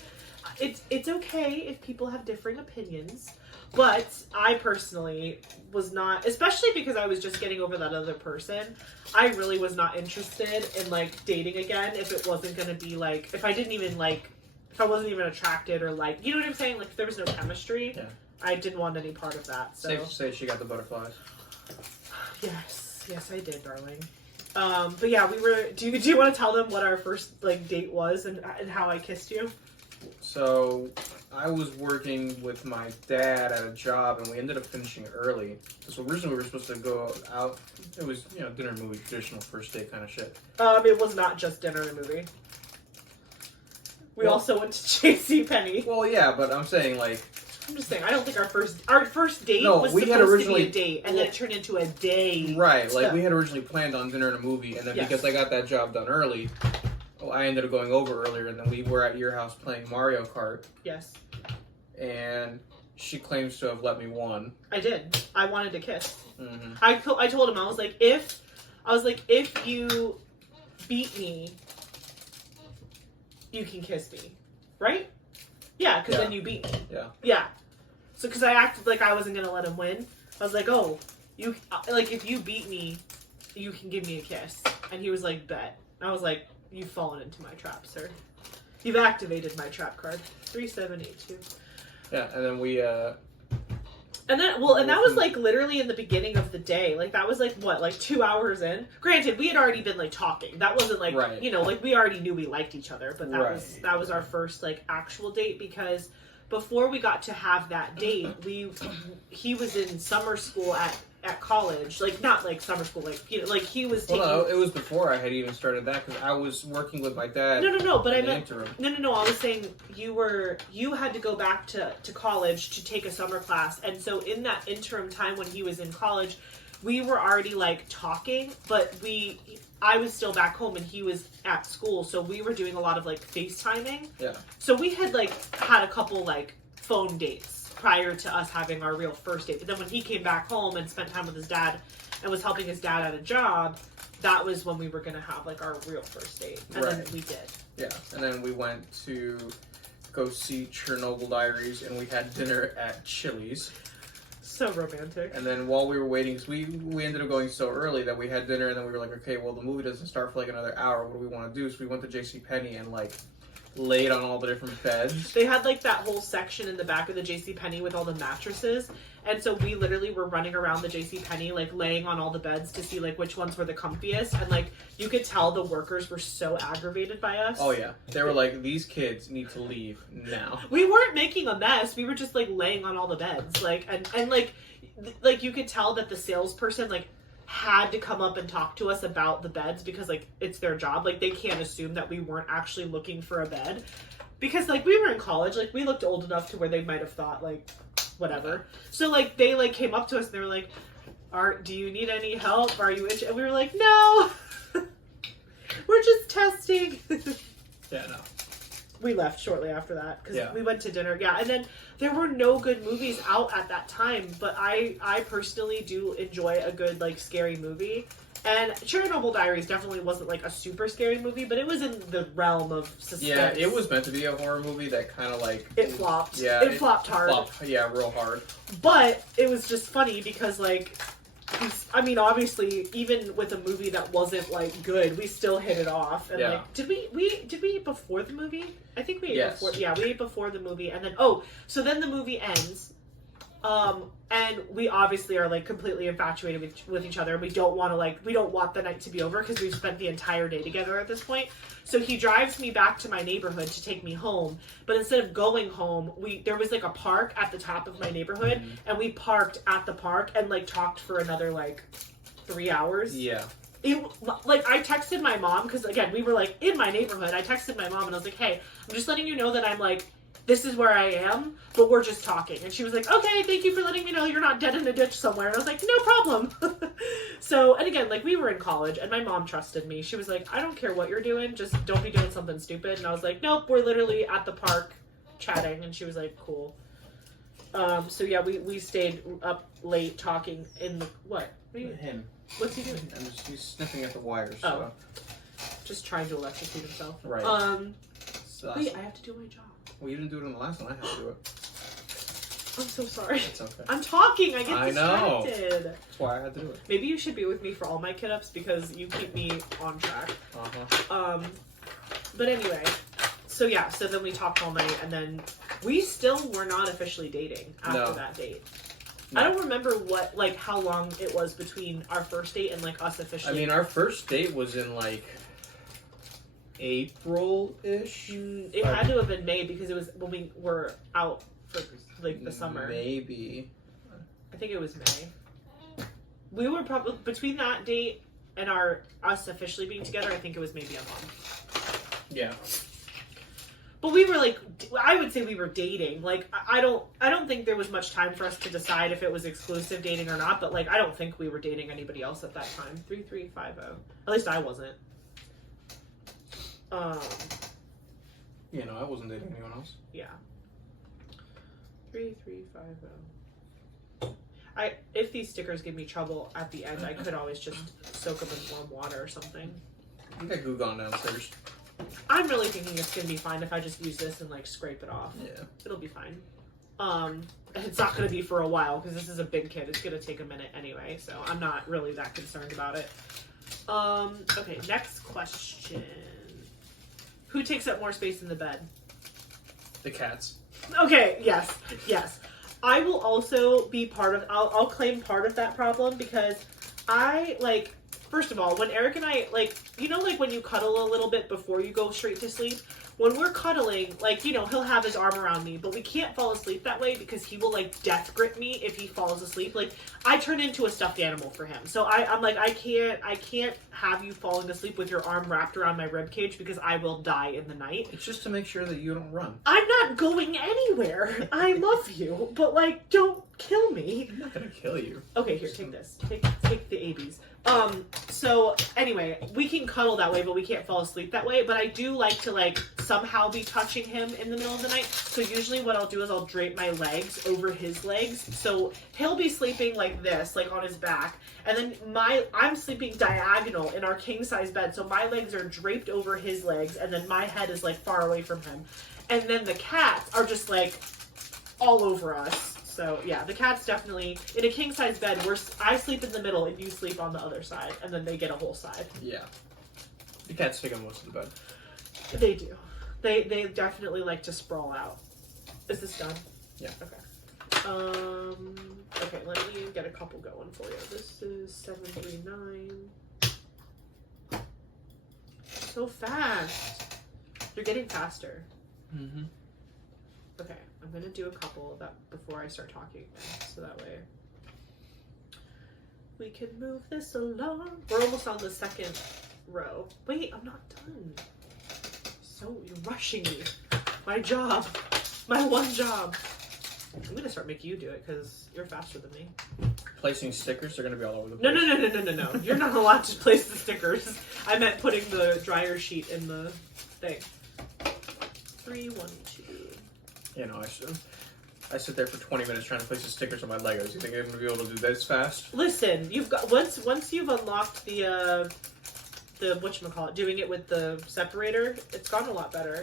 it's okay if people have differing opinions, but I personally was not, especially because I was just getting over that other person. I really was not interested in like dating again if it wasn't going to be like, if I didn't even like, if I wasn't even attracted or like, you know what I'm saying? Like if there was no chemistry, Yeah. I didn't want any part of that. So Safe to say she got the butterflies. yes, I did, darling. But yeah, we were. Do you want to tell them what our first like date was and how I kissed you? So I was working with my dad at a job, and we ended up finishing early. So originally we were supposed to go out. It was dinner, movie, traditional first date kind of shit. It was not just dinner and a movie. We also went to JCPenney. Well, yeah, but I'm saying like. I'm just saying, I don't think our first date was we supposed had originally, to be a date, and then it turned into a day. Right, like we had originally planned on dinner and a movie, and then Yes. because I got that job done early, I ended up going over earlier, and then we were at your house playing Mario Kart. Yes. And she claims to have let me won. I did. I wanted to kiss. Mm-hmm. I told him, I was like, if you beat me, you can kiss me, right? Yeah, because then you beat me. Yeah. Yeah. So, because I acted like I wasn't going to let him win. I was like, oh, if you beat me, you can give me a kiss. And he was like, bet. I was like, you've fallen into my trap, sir. You've activated my trap card. 3782. Yeah, and then we, And that was like literally in the beginning of the day. Like that was like what, like 2 hours in? Granted, we had already been like talking. That wasn't like, right. Like we already knew we liked each other, but right. that was our first like actual date because before we got to have that date, he was in summer school at college, like not like summer school, like like he was taking. Well, no, it was before I had even started that because I was working with my dad. No, but I meant interim. No. I was saying you had to go back to college to take a summer class, and so in that interim time when he was in college, we were already like talking, but I was still back home and he was at school, so we were doing a lot of like FaceTiming. Yeah. So we had like had a couple like phone dates prior to us having our real first date. But then when he came back home and spent time with his dad and was helping his dad at a job, that was when we were going to have like our real first date. And then we did. Yeah. And then we went to go see Chernobyl Diaries and we had dinner at Chili's. So romantic. And then while we were waiting, cause we ended up going so early that we had dinner and then we were like, okay, well the movie doesn't start for like another hour. What do we want to do? So we went to JCPenney and like laid on all the different beds. They had like that whole section in the back of the JCPenney with all the mattresses. And so we literally were running around the JCPenney, like laying on all the beds to see like which ones were the comfiest. And like you could tell the workers were so aggravated by us. Oh yeah. They were like, these kids need to leave now. We weren't making a mess. We were just like laying on all the beds. Like, and like you could tell that the salesperson like had to come up and talk to us about the beds because like it's their job. Like they can't assume that we weren't actually looking for a bed because like we were in college. Like we looked old enough to where they might have thought like whatever. So like they like came up to us and they were like, do you need any help? Are you itchy? And we were like, no, we're just testing. Yeah, no. We left shortly after that because Yeah. we went to dinner. Yeah, and then there were no good movies out at that time, but I personally do enjoy a good like scary movie. And Chernobyl Diaries definitely wasn't like a super scary movie, but it was in the realm of suspense. Yeah, it was meant to be a horror movie that kind of like It flopped. Yeah, it flopped hard. Yeah, real hard. But it was just funny because like, I mean, obviously, even with a movie that wasn't like good, we still hit it off. And like, did we eat before the movie? I think we ate before. Yeah, we ate before the movie, and then so then the movie ends. And we obviously are like completely infatuated with each other. We don't want the night to be over because we've spent the entire day together at this point. So he drives me back to my neighborhood to take me home. But instead of going home, there was like a park at the top of my neighborhood, and we parked at the park and like talked for another like 3 hours. Yeah. I texted my mom because again we were like in my neighborhood. I texted my mom and I was like, hey, I'm just letting you know that I'm like, this is where I am, but we're just talking. And she was like, okay, thank you for letting me know you're not dead in a ditch somewhere. And I was like, no problem. So, and again, like we were in college and my mom trusted me. She was like, I don't care what you're doing, just don't be doing something stupid. And I was like, nope, we're literally at the park chatting. And she was like, cool. So yeah, we stayed up late talking in the, what? Him. What's he doing? He's sniffing at the wires. So. Just trying to electrocute himself. Right. Wait, I have to do my job. Well, you didn't do it on the last one. I had to do it. I'm so sorry. It's okay. I'm talking. I get I know. distracted. That's why I had to do it. Maybe you should be with me for all my kid ups because you keep me on track. But anyway, so yeah, so then we talked all night, and then we still were not officially dating after that date. No. I don't remember how long it was between our first date and like us officially. I mean, our first date was in like April-ish. It had to have been May because it was when we were out for like the summer. Maybe. I think it was May. We were probably between that date and us officially being together. I think it was maybe a month. Yeah. But we were like, I would say we were dating. Like, I don't think there was much time for us to decide if it was exclusive dating or not. But like, I don't think we were dating anybody else at that time. 3350. At least I wasn't. You know, I wasn't dating anyone else. Yeah. 3350. If these stickers give me trouble at the end, I could always just soak them in warm water or something. I got Goo Gone downstairs. I'm really thinking it's gonna be fine if I just use this and like scrape it off. Yeah. It'll be fine. It's not gonna be for a while because this is a big kid. It's gonna take a minute anyway, so I'm not really that concerned about it. Okay, next question. Who takes up more space in the bed? The cats. Okay, yes. I will also be I'll claim part of that problem because first of all, when Eric and I, when you cuddle a little bit before you go straight to sleep, when we're cuddling, he'll have his arm around me, but we can't fall asleep that way because he will, death grip me if he falls asleep. I turn into a stuffed animal for him. So I'm like, I can't have you falling asleep with your arm wrapped around my rib cage because I will die in the night. It's just to make sure that you don't run. I'm not going anywhere. I love you, but, don't kill me. I'm not gonna kill you. Okay, here, take this. Take the ABs. So anyway, we can cuddle that way, but we can't fall asleep that way. But I do like to somehow be touching him in the middle of the night. So usually what I'll do is I'll drape my legs over his legs. So he'll be sleeping like this, on his back. And then I'm sleeping diagonal in our king size bed. So my legs are draped over his legs. And then my head is far away from him. And then the cats are just all over us. So yeah, the cats definitely, in a king size bed, I sleep in the middle and you sleep on the other side, and then they get a whole side. Yeah. The cats take up most of the bed. They do. They definitely like to sprawl out. Is this done? Yeah. Okay. Okay, let me get a couple going for you. This is 739. So fast. You're getting faster. Mm-hmm. Okay, I'm going to do a couple of that before I start talking again, so that way we can move this along. We're almost on the second row. Wait, I'm not done. So, you're rushing me. My job. My one job. I'm going to start making you do it because you're faster than me. Placing stickers, they're going to be all over the place. No. You're not allowed to place the stickers. I meant putting the dryer sheet in the thing. 3, 1, 2. You know, I sit there for 20 minutes trying to place the stickers on my Legos. You think I'm going to be able to do this fast? Listen, you've got once you've unlocked the whatchamacallit, doing it with the separator, it's gone a lot better.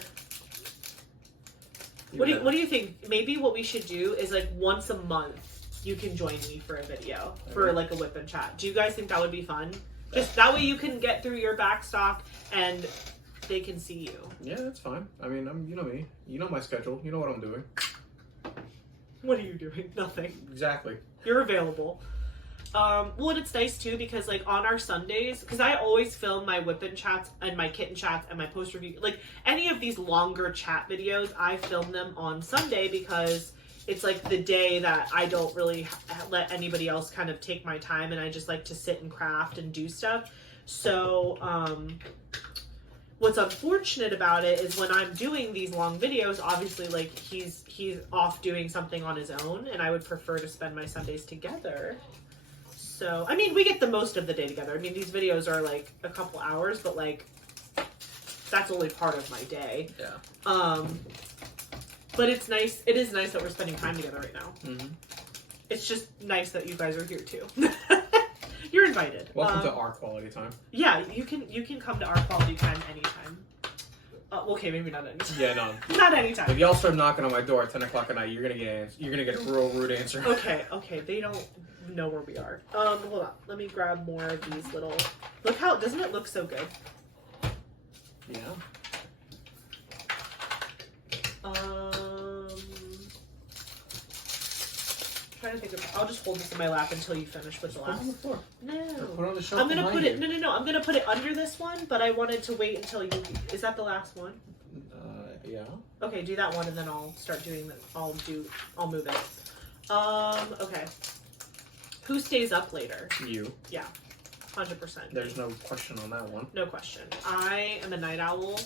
What do you think? Maybe what we should do is once a month you can join me for a video for a whip and chat. Do you guys think that would be fun? Just that way you can get through your backstock and they can see you. Yeah, that's fine. I mean, you know me. You know my schedule. You know what I'm doing. What are you doing? Nothing. Exactly. You're available. Well, and it's nice too because on our Sundays, because I always film my whip-in chats and my kitten chats and my post review, any of these longer chat videos, I film them on Sunday because it's the day that I don't really let anybody else kind of take my time, and I just like to sit and craft and do stuff. So, what's unfortunate about it is when I'm doing these long videos, obviously, he's off doing something on his own, and I would prefer to spend my Sundays together. So, I mean, we get the most of the day together. I mean, these videos are, a couple hours, but, that's only part of my day. Yeah. But it's nice. It is nice that we're spending time together right now. Mm-hmm. It's just nice that you guys are here, too. You're invited. Welcome to our quality time. Yeah, you can come to our quality time anytime. Okay, maybe not anytime. Yeah, no. Not anytime. If y'all start knocking on my door at 10 o'clock at night, you're gonna get a real rude answer. Okay, they don't know where we are. Hold on. Let me grab more of these little... Look how... Doesn't it look so good? Yeah. Trying to think of... I'll just hold this in my lap until you finish with the last. Put it on the floor. No. Or put it on the shelf I'm gonna behind put it... you. No. I'm gonna put it under this one, but I wanted to wait until you... Is that the last one? Yeah. Okay, do that one and then I'll start doing the... I'll move it. Okay. Who stays up later? You. Yeah. 100%. There's no question on that one. No question. I am a night owl.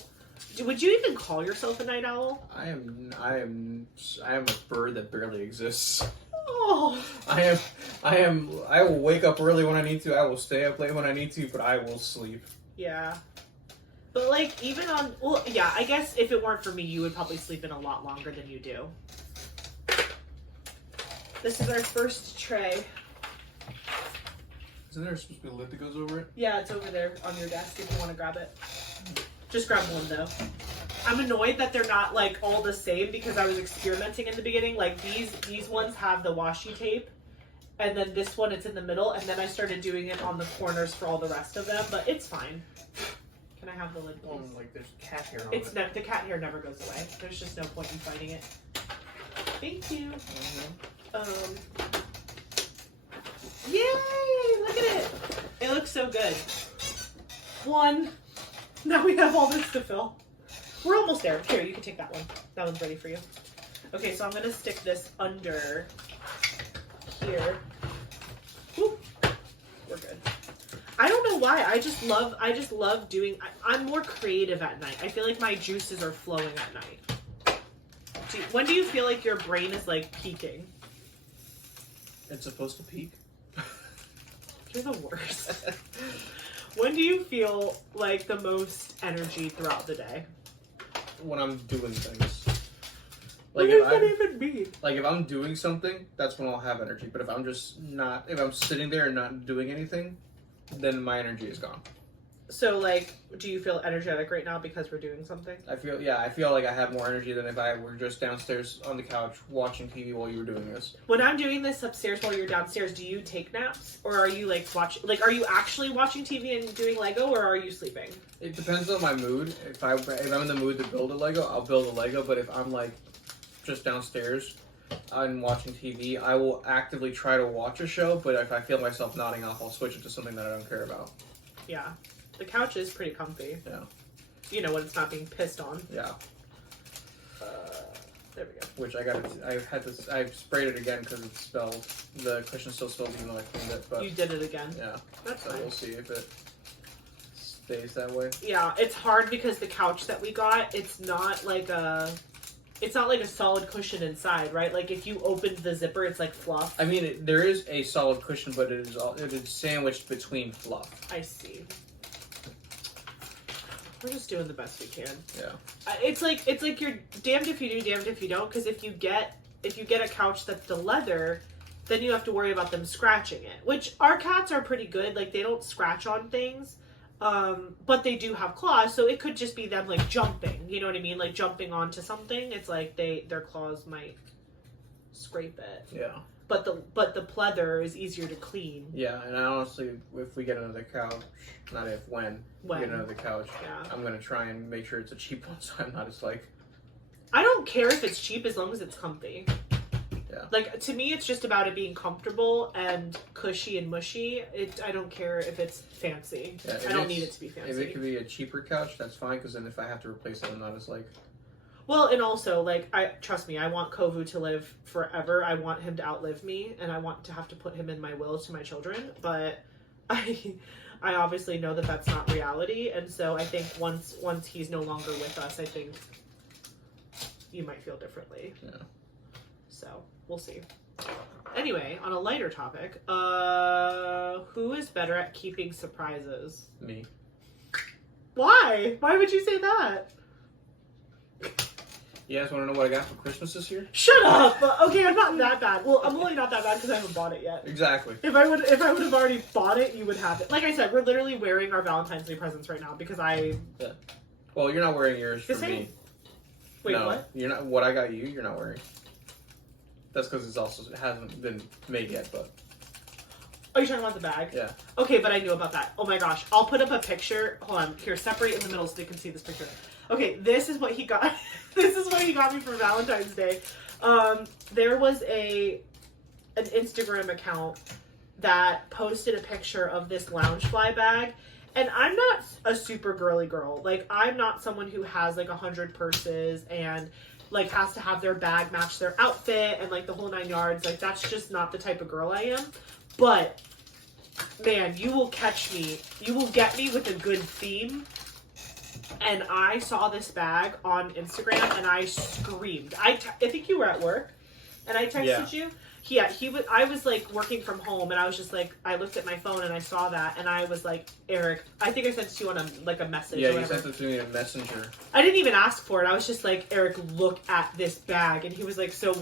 Would you even call yourself a night owl? I am a bird that barely exists. Oh. I will wake up early when I need to. I will stay up late when I need to, but I will sleep. Yeah. But like even on, well, yeah, I guess if it weren't for me, you would probably sleep in a lot longer than you do. This is our first tray. Isn't there supposed to be a lid that goes over it? Yeah, it's over there on your desk if you want to grab it. Just grab one though. I'm annoyed that they're not like all the same because I was experimenting in the beginning. Like these ones have the washi tape, and then this one it's in the middle, and then I started doing it on the corners for all the rest of them. But it's fine. Can I have the lid, please? Like there's cat hair on It's it. the cat hair never goes away. There's just no point in fighting it. Thank you. Yay! Look at it. It looks so good. One. Now we have all this to fill. We're almost there. Here, you can take that one. That one's ready for you. Okay, so I'm gonna stick this under here. Whoop. We're good. I don't know why. I just love doing. I'm more creative at night. I feel like my juices are flowing at night. When do you feel like your brain is like peaking? It's supposed to peak. You're the worst. When do you feel like the most energy throughout the day? When I'm doing things. What does that even mean? Like if I'm doing something, that's when I'll have energy. But if I'm sitting there and not doing anything, then my energy is gone. So like, do you feel energetic right now because we're doing something? I feel like I have more energy than if I were just downstairs on the couch watching TV while you were doing this. When I'm doing this upstairs while you're downstairs, do you take naps? Or are you like are you actually watching TV and doing Lego, or are you sleeping? It depends on my mood. If I'm in the mood to build a Lego, I'll build a Lego. But if I'm like just downstairs and watching TV, I will actively try to watch a show. But if I feel myself nodding off, I'll switch it to something that I don't care about. Yeah. The couch is pretty comfy. Yeah. You know, when it's not being pissed on. Yeah. There we go. Which I sprayed it again because it spelled. The cushion still spelled even though I cleaned it. But You did it again. yeah. That's So fine. we'll see if it stays that way. Yeah, it's hard because the couch that we got, it's not like a solid cushion inside, right? Like if you opened the zipper, it's like fluff. I mean, there is a solid cushion, but it is sandwiched between fluff. I see. We're just doing the best we can. Yeah. It's like you're damned if you do, damned if you don't. Because if you get a couch that's the leather, then you have to worry about them scratching it. Which our cats are pretty good. Like they don't scratch on things, but they do have claws. So it could just be them like jumping. You know what I mean? Like jumping onto something. It's like their claws might scrape it. Yeah. But the pleather is easier to clean. Yeah, and honestly, if we get another couch, not if, when we get another couch, Yeah. I'm going to try and make sure it's a cheap one so I'm not as like... I don't care if it's cheap as long as it's comfy. Yeah. Like, to me, it's just about it being comfortable and cushy and mushy. I don't care if it's fancy. Yeah, I don't need it to be fancy. If it could be a cheaper couch, that's fine, because then if I have to replace it, I'm not as like... Well, and also, like, trust me, I want Kovu to live forever. I want him to outlive me, and I want to have to put him in my will to my children. But I obviously know that that's not reality, and so I think once he's no longer with us, I think you might feel differently. Yeah. So we'll see. Anyway, on a lighter topic, who is better at keeping surprises? Me. Why? Why would you say that? You guys want to know what I got for Christmas this year? Shut up! Okay, I'm not that bad. Well, I'm only not that bad because I haven't bought it yet. Exactly. If I would have already bought it, you would have it. Like I said, we're literally wearing our Valentine's Day presents right now because I Well, you're not wearing yours The for same. me. Wait, no, what? You're not. What I got you, you're not wearing. That's because it hasn't been made yet, but. Oh, you're talking about the bag? Yeah. Okay, but I knew about that. Oh my gosh. I'll put up a picture. Hold on. Here, separate in the middle so they can see this picture. Okay, this is what he got. This is what he got me for Valentine's Day. There was an Instagram account that posted a picture of this Loungefly bag. And I'm not a super girly girl. Like, I'm not someone who has, like, 100 purses and, like, has to have their bag match their outfit and, like, the whole 9 yards. Like, that's just not the type of girl I am. But, man, you will catch me. You will get me with a good theme. And I saw this bag on Instagram, and I screamed. I think you were at work, and I texted you. Yeah, I was like working from home, and I was just like, I looked at my phone and I saw that, and I was like, Eric, I think I sent it to you on a message. Yeah, or you whatever. sent it to me in a messenger. I didn't even ask for it. I was just like, Eric, look at this bag, and he was like, so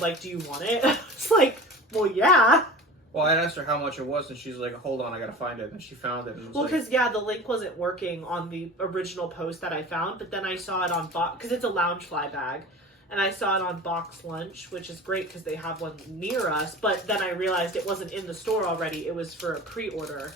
like, do you want it? I was like, well, yeah. Well, I asked her how much it was, and she's like, hold on, I gotta find it. And she found it. And Well, because, the link wasn't working on the original post that I found, but then I saw it on because it's a Loungefly bag, and I saw it on Box Lunch, which is great because they have one near us, but then I realized it wasn't in the store already. It was for a pre-order,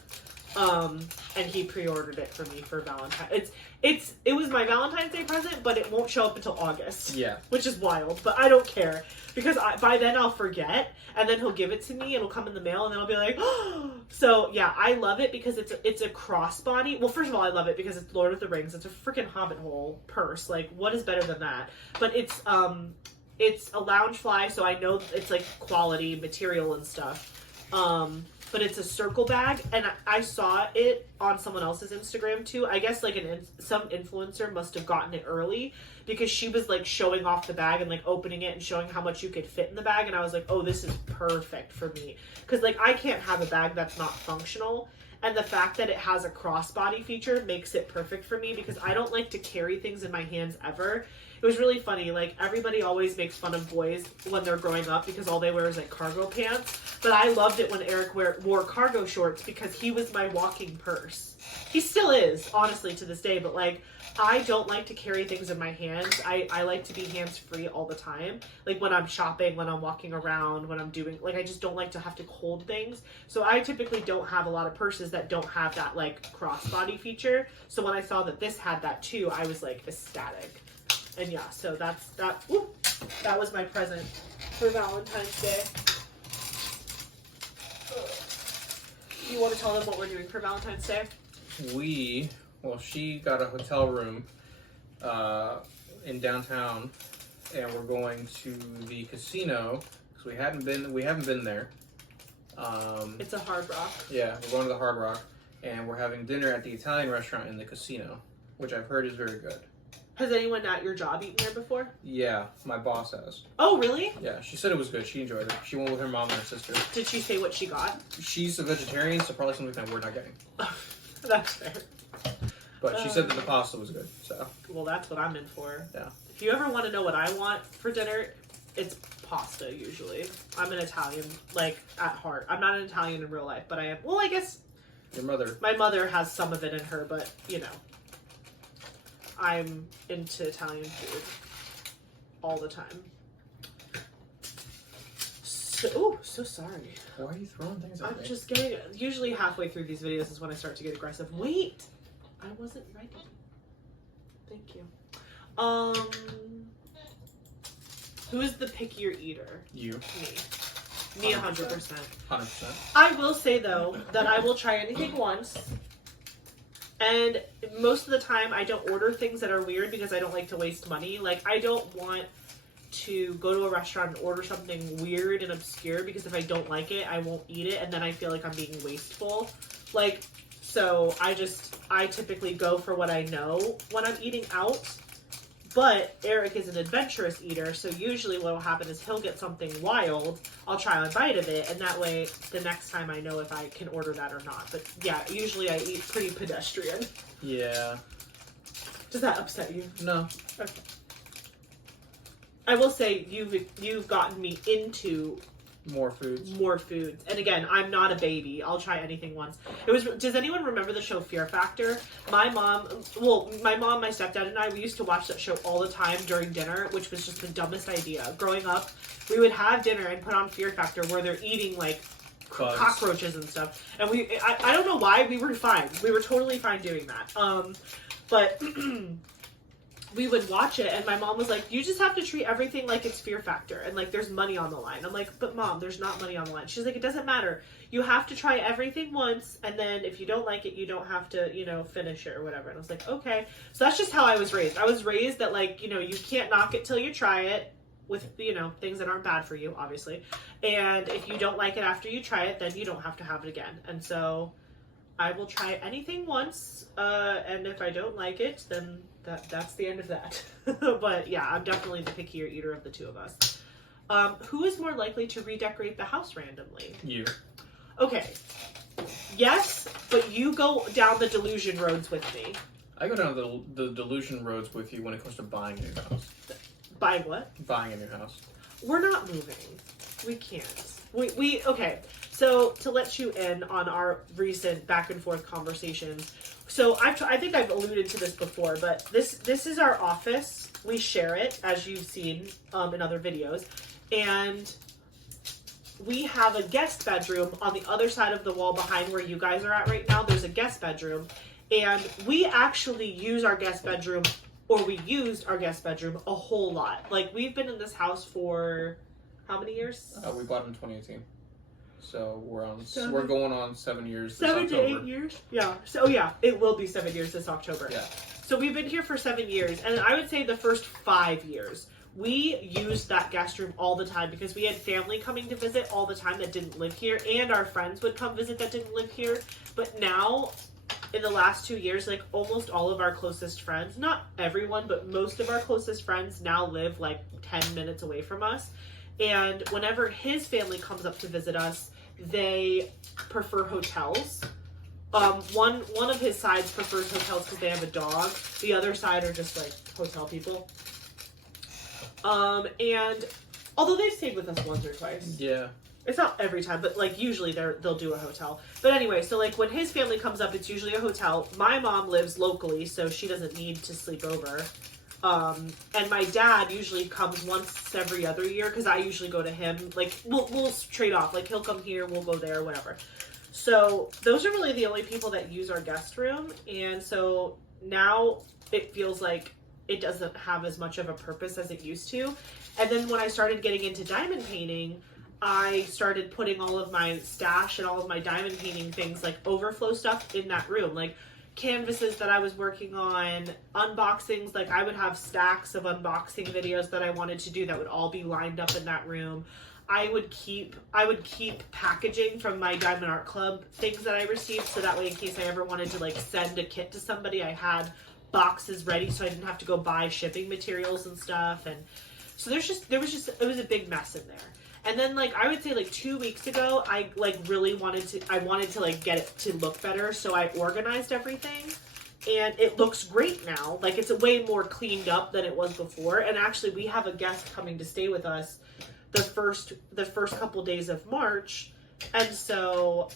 and he pre-ordered it for me for Valentine's. It was my Valentine's Day present, but it won't show up until August. Yeah. Which is wild, but I don't care. Because by then I'll forget, and then he'll give it to me, it'll come in the mail, and then I'll be like, oh! So, yeah, I love it because it's a crossbody. Well, first of all, I love it because it's Lord of the Rings. It's a freaking Hobbit hole purse. Like, what is better than that? But it's a Loungefly, so I know it's, like, quality material and stuff. But it's a circle bag, and I saw it on someone else's Instagram too. I guess like some influencer must have gotten it early because she was like showing off the bag and like opening it and showing how much you could fit in the bag, and I was like, oh, this is perfect for me because like I can't have a bag that's not functional, and the fact that it has a crossbody feature makes it perfect for me because I don't like to carry things in my hands ever. It was really funny. Like, everybody always makes fun of boys when they're growing up because all they wear is, like, cargo pants. But I loved it when Eric wore cargo shorts because he was my walking purse. He still is, honestly, to this day. But, like, I don't like to carry things in my hands. I like to be hands-free all the time. Like, when I'm shopping, when I'm walking around, when I'm doing... Like, I just don't like to have to hold things. So I typically don't have a lot of purses that don't have that, like, crossbody feature. So when I saw that this had that, too, I was, like, ecstatic. And yeah, so that was my present for Valentine's Day. You want to tell them what we're doing for Valentine's Day? She got a hotel room in downtown, and we're going to the casino because we haven't been there. It's a Hard Rock. Yeah, we're going to the Hard Rock, and we're having dinner at the Italian restaurant in the casino, which I've heard is very good. Has anyone at your job eaten there before? Yeah, my boss has. Oh, really? Yeah, she said it was good. She enjoyed it. She went with her mom and her sister. Did she say what she got? She's a vegetarian, so probably something that we're not getting. That's fair. But she said that the pasta was good, so. Well, that's what I'm in for. Yeah. If you ever want to know what I want for dinner, it's pasta, usually. I'm an Italian, like, at heart. I'm not an Italian in real life, but I am. Well, I guess... Your mother. My mother has some of it in her, but, you know. I'm into Italian food all the time. So sorry. Why are you throwing things at me? I'm just getting... Usually halfway through these videos is when I start to get aggressive. Wait! I wasn't ready. Thank you. Who is the pickier eater? You. Me 100%. 100%. I will say, though, that I will try anything once. And most of the time, I don't order things that are weird because I don't like to waste money. Like, I don't want to go to a restaurant and order something weird and obscure because if I don't like it, I won't eat it, and then I feel like I'm being wasteful. Like, so I typically go for what I know when I'm eating out. But Eric is an adventurous eater, so usually what will happen is he'll get something wild, I'll try a bite of it, and that way the next time I know if I can order that or not. But yeah, usually I eat pretty pedestrian. Yeah. Does that upset you? No. Okay. I will say you've gotten me into More foods. More foods. And again, I'm not a baby. I'll try anything once. Does anyone remember the show Fear Factor? My mom, my stepdad, and I, we used to watch that show all the time during dinner, which was just the dumbest idea. Growing up, we would have dinner and put on Fear Factor where they're eating like cockroaches and stuff. And I don't know why, we were fine. We were totally fine doing that. But we would watch it, and my mom was like, you just have to treat everything like it's Fear Factor, and like there's money on the line. I'm like, but Mom, there's not money on the line. She's like, it doesn't matter. You have to try everything once, and then if you don't like it, you don't have to, finish it or whatever. And I was like, okay. So that's just how I was raised. I was raised that, like, you can't knock it till you try it, with, things that aren't bad for you, obviously. And if you don't like it after you try it, then you don't have to have it again. And so I will try anything once, and if I don't like it, then that's the end of that. But yeah, I'm definitely the pickier eater of the two of us. Who is more likely to redecorate the house randomly? You. Okay. Yes, but you go down the delusion roads with me. I go down the delusion roads with you when it comes to buying a new house. Buying what? Buying a new house. We're not moving. We can't. Okay. So to let you in on our recent back and forth conversations. So I think I've alluded to this before, but this is our office. We share it, as you've seen in other videos. And we have a guest bedroom on the other side of the wall behind where you guys are at right now. There's a guest bedroom. And we actually use our guest bedroom, or we used our guest bedroom a whole lot. Like, we've been in this house for how many years? We bought it in 2018. So we're going on 7 years this 7 October. to 8 years? Yeah. So yeah, it will be 7 years this October. Yeah. So we've been here for 7 years, and I would say the first 5 years, we used that guest room all the time because we had family coming to visit all the time that didn't live here, and our friends would come visit that didn't live here. But now, in the last 2 years, like, almost all of our closest friends, not everyone, but most of our closest friends now live like 10 minutes away from us. And whenever his family comes up to visit us, they prefer hotels. One of his sides prefers hotels because they have a dog. The other side are just like hotel people. And although they've stayed with us once or twice. Yeah. It's not every time, but like usually they'll do a hotel. But anyway, so like when his family comes up, it's usually a hotel. My mom lives locally, so she doesn't need to sleep over. And my dad usually comes once every other year because I usually go to him. Like, we'll trade off. Like, he'll come here, we'll go there, whatever. So those are really the only people that use our guest room. And so now it feels like it doesn't have as much of a purpose as it used to. And then when I started getting into diamond painting, I started putting all of my stash and all of my diamond painting things, like overflow stuff, in that room. Like, canvases that I was working on, unboxings, like I would have stacks of unboxing videos that I wanted to do that would all be lined up in that room. I would keep packaging from my Diamond Art Club things that I received, so that way in case I ever wanted to like send a kit to somebody, I had boxes ready so I didn't have to go buy shipping materials and stuff. And so it was a big mess in there. And then, like, I would say, like, 2 weeks ago, I, like, really wanted to, like, get it to look better, so I organized everything, and it looks great now. Like, it's way more cleaned up than it was before, and actually, we have a guest coming to stay with us the first couple days of March, and so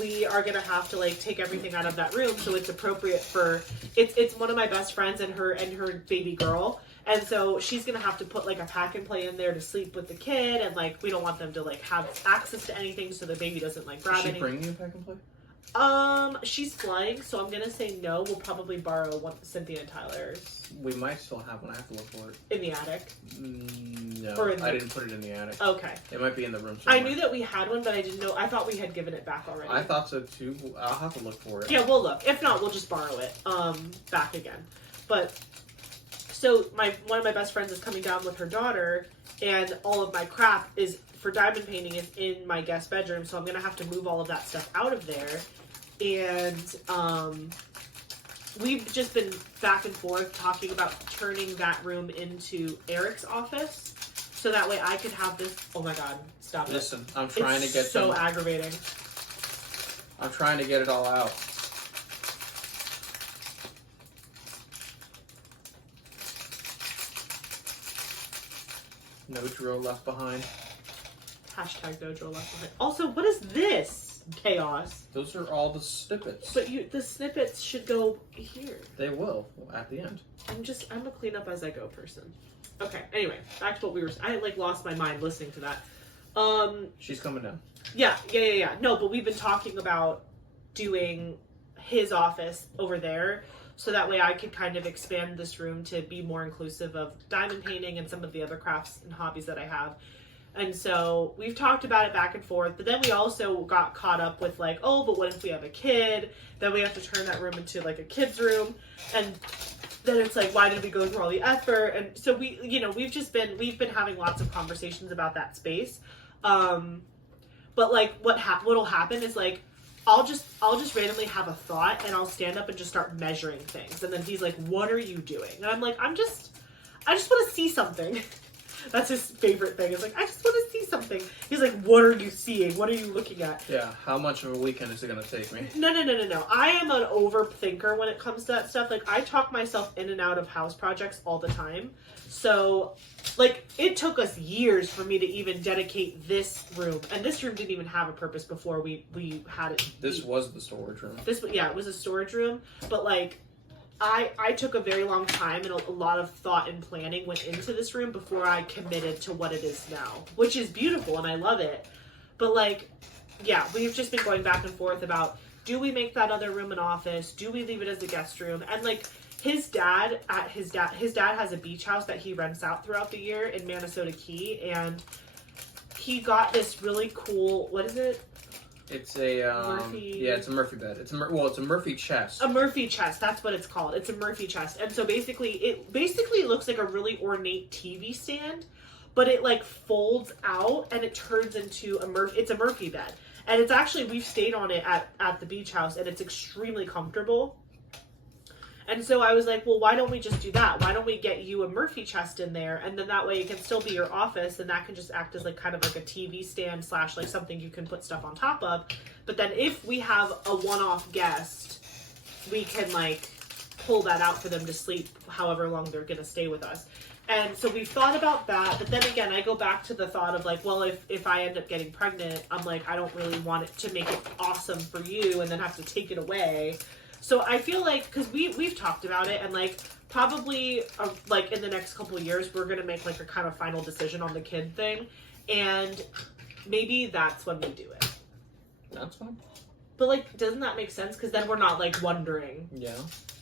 we are gonna have to, like, take everything out of that room, so it's appropriate for, it's one of my best friends and her baby girl. And so she's going to have to put, like, a pack and play in there to sleep with the kid. And, like, we don't want them to, like, have access to anything so the baby doesn't, like, grab anything. Does she bring you a pack and play? She's flying, so I'm going to say no. We'll probably borrow one, Cynthia and Tyler's. We might still have one. I have to look for it. In the attic? No, I didn't put it in the attic. Okay. It might be in the room somewhere. I knew that we had one, but I didn't know. I thought we had given it back already. I thought so, too. I'll have to look for it. Yeah, we'll look. If not, we'll just borrow it back again. But... So one of my best friends is coming down with her daughter, and all of my crap is for diamond painting is in my guest bedroom, so I'm gonna have to move all of that stuff out of there. And we've just been back and forth talking about turning that room into Eric's office, so that way I could have this. Oh my God! Stop it! Listen, I'm trying to get so aggravating. I'm trying to get it all out. # No drill left behind. Hashtag no Joe left behind. Also, what is this? Chaos. Those are all the snippets. But the snippets should go here. They will at the end. I'm a clean up as I go person. Okay, anyway, back to what we were... I, like, lost my mind listening to that. She's coming down. Yeah. No, but we've been talking about doing his office over there, so that way I could kind of expand this room to be more inclusive of diamond painting and some of the other crafts and hobbies that I have. And so we've talked about it back and forth, but then we also got caught up with like, oh, but what if we have a kid? Then we have to turn that room into like a kid's room. And then it's like, why did we go through all the effort? And so we've been having lots of conversations about that space. But like what'll happen is like, I'll just randomly have a thought and I'll stand up and just start measuring things. And then he's like, what are you doing? And I'm like, I just want to see something. That's his favorite thing. It's like, I just want to see something. He's like, what are you seeing? What are you looking at? Yeah, how much of a weekend is it going to take me? No. I am an overthinker when it comes to that stuff. Like, I talk myself in and out of house projects all the time. So, like, it took us years for me to even dedicate this room. And this room didn't even have a purpose before we had it. This was the storage room. It was a storage room. But, like, I took a very long time and a lot of thought and planning went into this room before I committed to what it is now, which is beautiful and I love it. But like, yeah, we've just been going back and forth about, do we make that other room an office? Do we leave it as a guest room? And like his dad has a beach house that he rents out throughout the year in Minnesota Key, and he got this really cool, what is it? It's a Murphy. Yeah, it's a Murphy bed. It's a Murphy chest. A Murphy chest. That's what it's called. It's a Murphy chest. And so it basically looks like a really ornate TV stand, but it like folds out and it turns into it's a Murphy bed. And it's actually, we've stayed on it at the beach house and it's extremely comfortable. And so I was like, well, why don't we just do that? Why don't we get you a Murphy chest in there? And then that way it can still be your office, and that can just act as like kind of like a TV stand / like something you can put stuff on top of. But then if we have a one-off guest, we can like pull that out for them to sleep however long they're going to stay with us. And so we've thought about that. But then again, I go back to the thought of like, well, if I end up getting pregnant, I'm like, I don't really want it to make it awesome for you and then have to take it away. So I feel like, because we've talked about it, and like probably like in the next couple of years, we're going to make like a kind of final decision on the kid thing. And maybe that's when we do it. That's fine. But like, doesn't that make sense? Because then we're not like wondering. Yeah.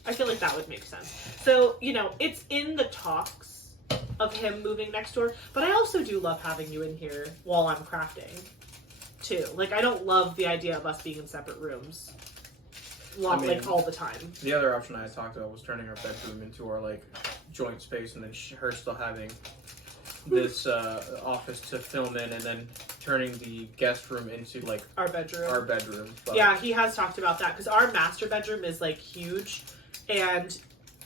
I feel like that would make sense. So, it's in the talks of him moving next door. But I also do love having you in here while I'm crafting, too. Like, I don't love the idea of us being in separate rooms. Like all the time. The other option I talked about was turning our bedroom into our like joint space, and then her still having this office to film in, and then turning the guest room into like our bedroom. But yeah, he has talked about that because our master bedroom is like huge, and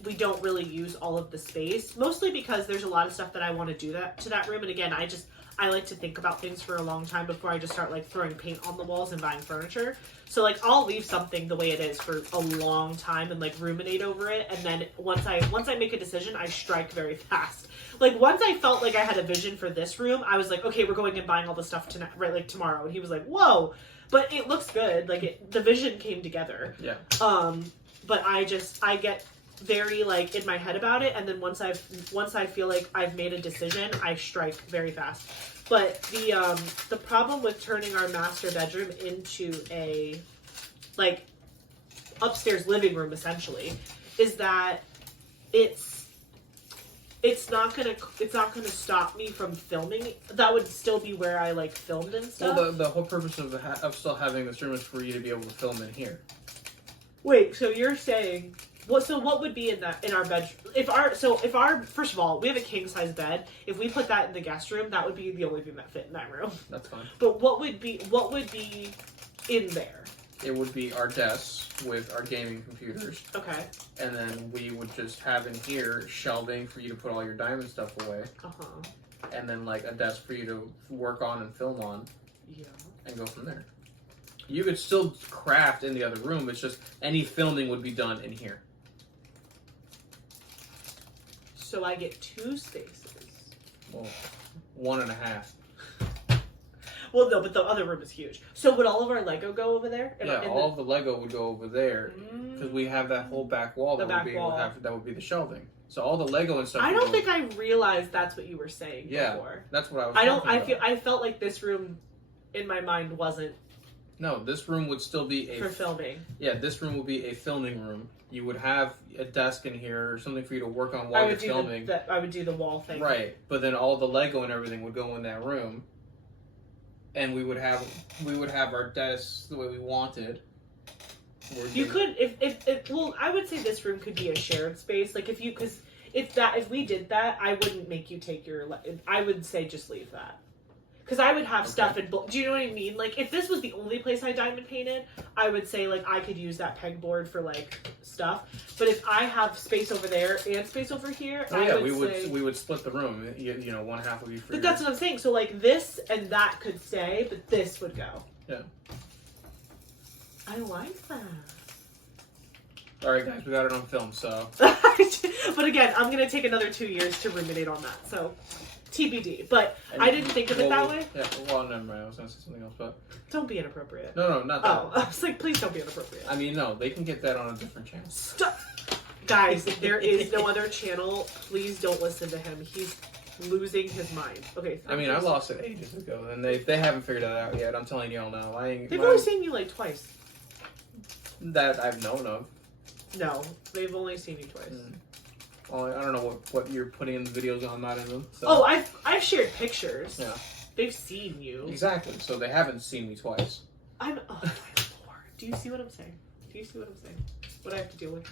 we don't really use all of the space, mostly because there's a lot of stuff that I want to do to that room. And again, I like to think about things for a long time before I just start like throwing paint on the walls and buying furniture. So like I'll leave something the way it is for a long time and like ruminate over it. And then once I make a decision, I strike very fast. Like once I felt like I had a vision for this room, I was like, okay, we're going and buying all the stuff tonight, right? Like tomorrow. And he was like, whoa, but it looks good. Like the vision came together. Yeah. But I get very like in my head about it, and then once I feel like I've made a decision, I strike very fast. But the problem with turning our master bedroom into a like upstairs living room essentially is that it's not gonna stop me from filming. That would still be where I like filmed and stuff. Well, the whole purpose of still having this room is for you to be able to film in here. Wait, so you're saying what would be in our bedroom? If our first of all, we have a king size bed. If we put that in the guest room, that would be the only thing that fit in that room. That's fine. But what would be in there? It would be our desks with our gaming computers. Okay. And then we would just have in here shelving for you to put all your diamond stuff away. And then like a desk for you to work on and film on. Yeah. And go from there. You could still craft in the other room. It's just any filming would be done in here. So I get 2 spaces. Well, 1.5. Well, no, but the other room is huge. So would all of our Lego go over there? All of the Lego would go over there because we have that whole back wall that would be the shelving. So all the Lego and stuff. I don't think I realized that's what you were saying before. That's what I was. I felt like this room, in my mind, wasn't. No, this room would still be for filming. Yeah, this room would be a filming room. You would have a desk in here or something for you to work on while you're filming. I would do the wall thing. Right, but then all the Lego and everything would go in that room, and we would have our desks the way we wanted. You could if well, I would say this room could be a shared space. Like if we did that, I wouldn't make you take your. I would say just leave that. Because I would have stuff in... Do you know what I mean? Like, if this was the only place I diamond painted, I would say, like, I could use that pegboard for, like, stuff. But if I have space over there and space over here, we would split the room. You know, one half would be free. But that's what I'm saying. So, like, this and that could stay, but this would go. Yeah. I like that. All right, guys, we got it on film, so... But again, I'm going to take another 2 years to ruminate on that, so... TBD, but I didn't think of it that way. Yeah, well, never mind. I was going to say something else, but... Don't be inappropriate. No, not that. Oh, I was like, please don't be inappropriate. I mean, no, they can get that on a different channel. Stop! Guys, there is no other channel. Please don't listen to him. He's losing his mind. Okay. I mean, I lost it ages ago, and they haven't figured that out yet. I'm telling y'all now. They've only seen you like twice. That I've known of. No, they've only seen you twice. Well, I don't know what you're putting in the videos I'm not in them. So. Oh, I've shared pictures. Yeah. They've seen you. Exactly. So they haven't seen me twice. Oh my lord. Do you see what I'm saying? Do you see what I'm saying? What I have to deal with?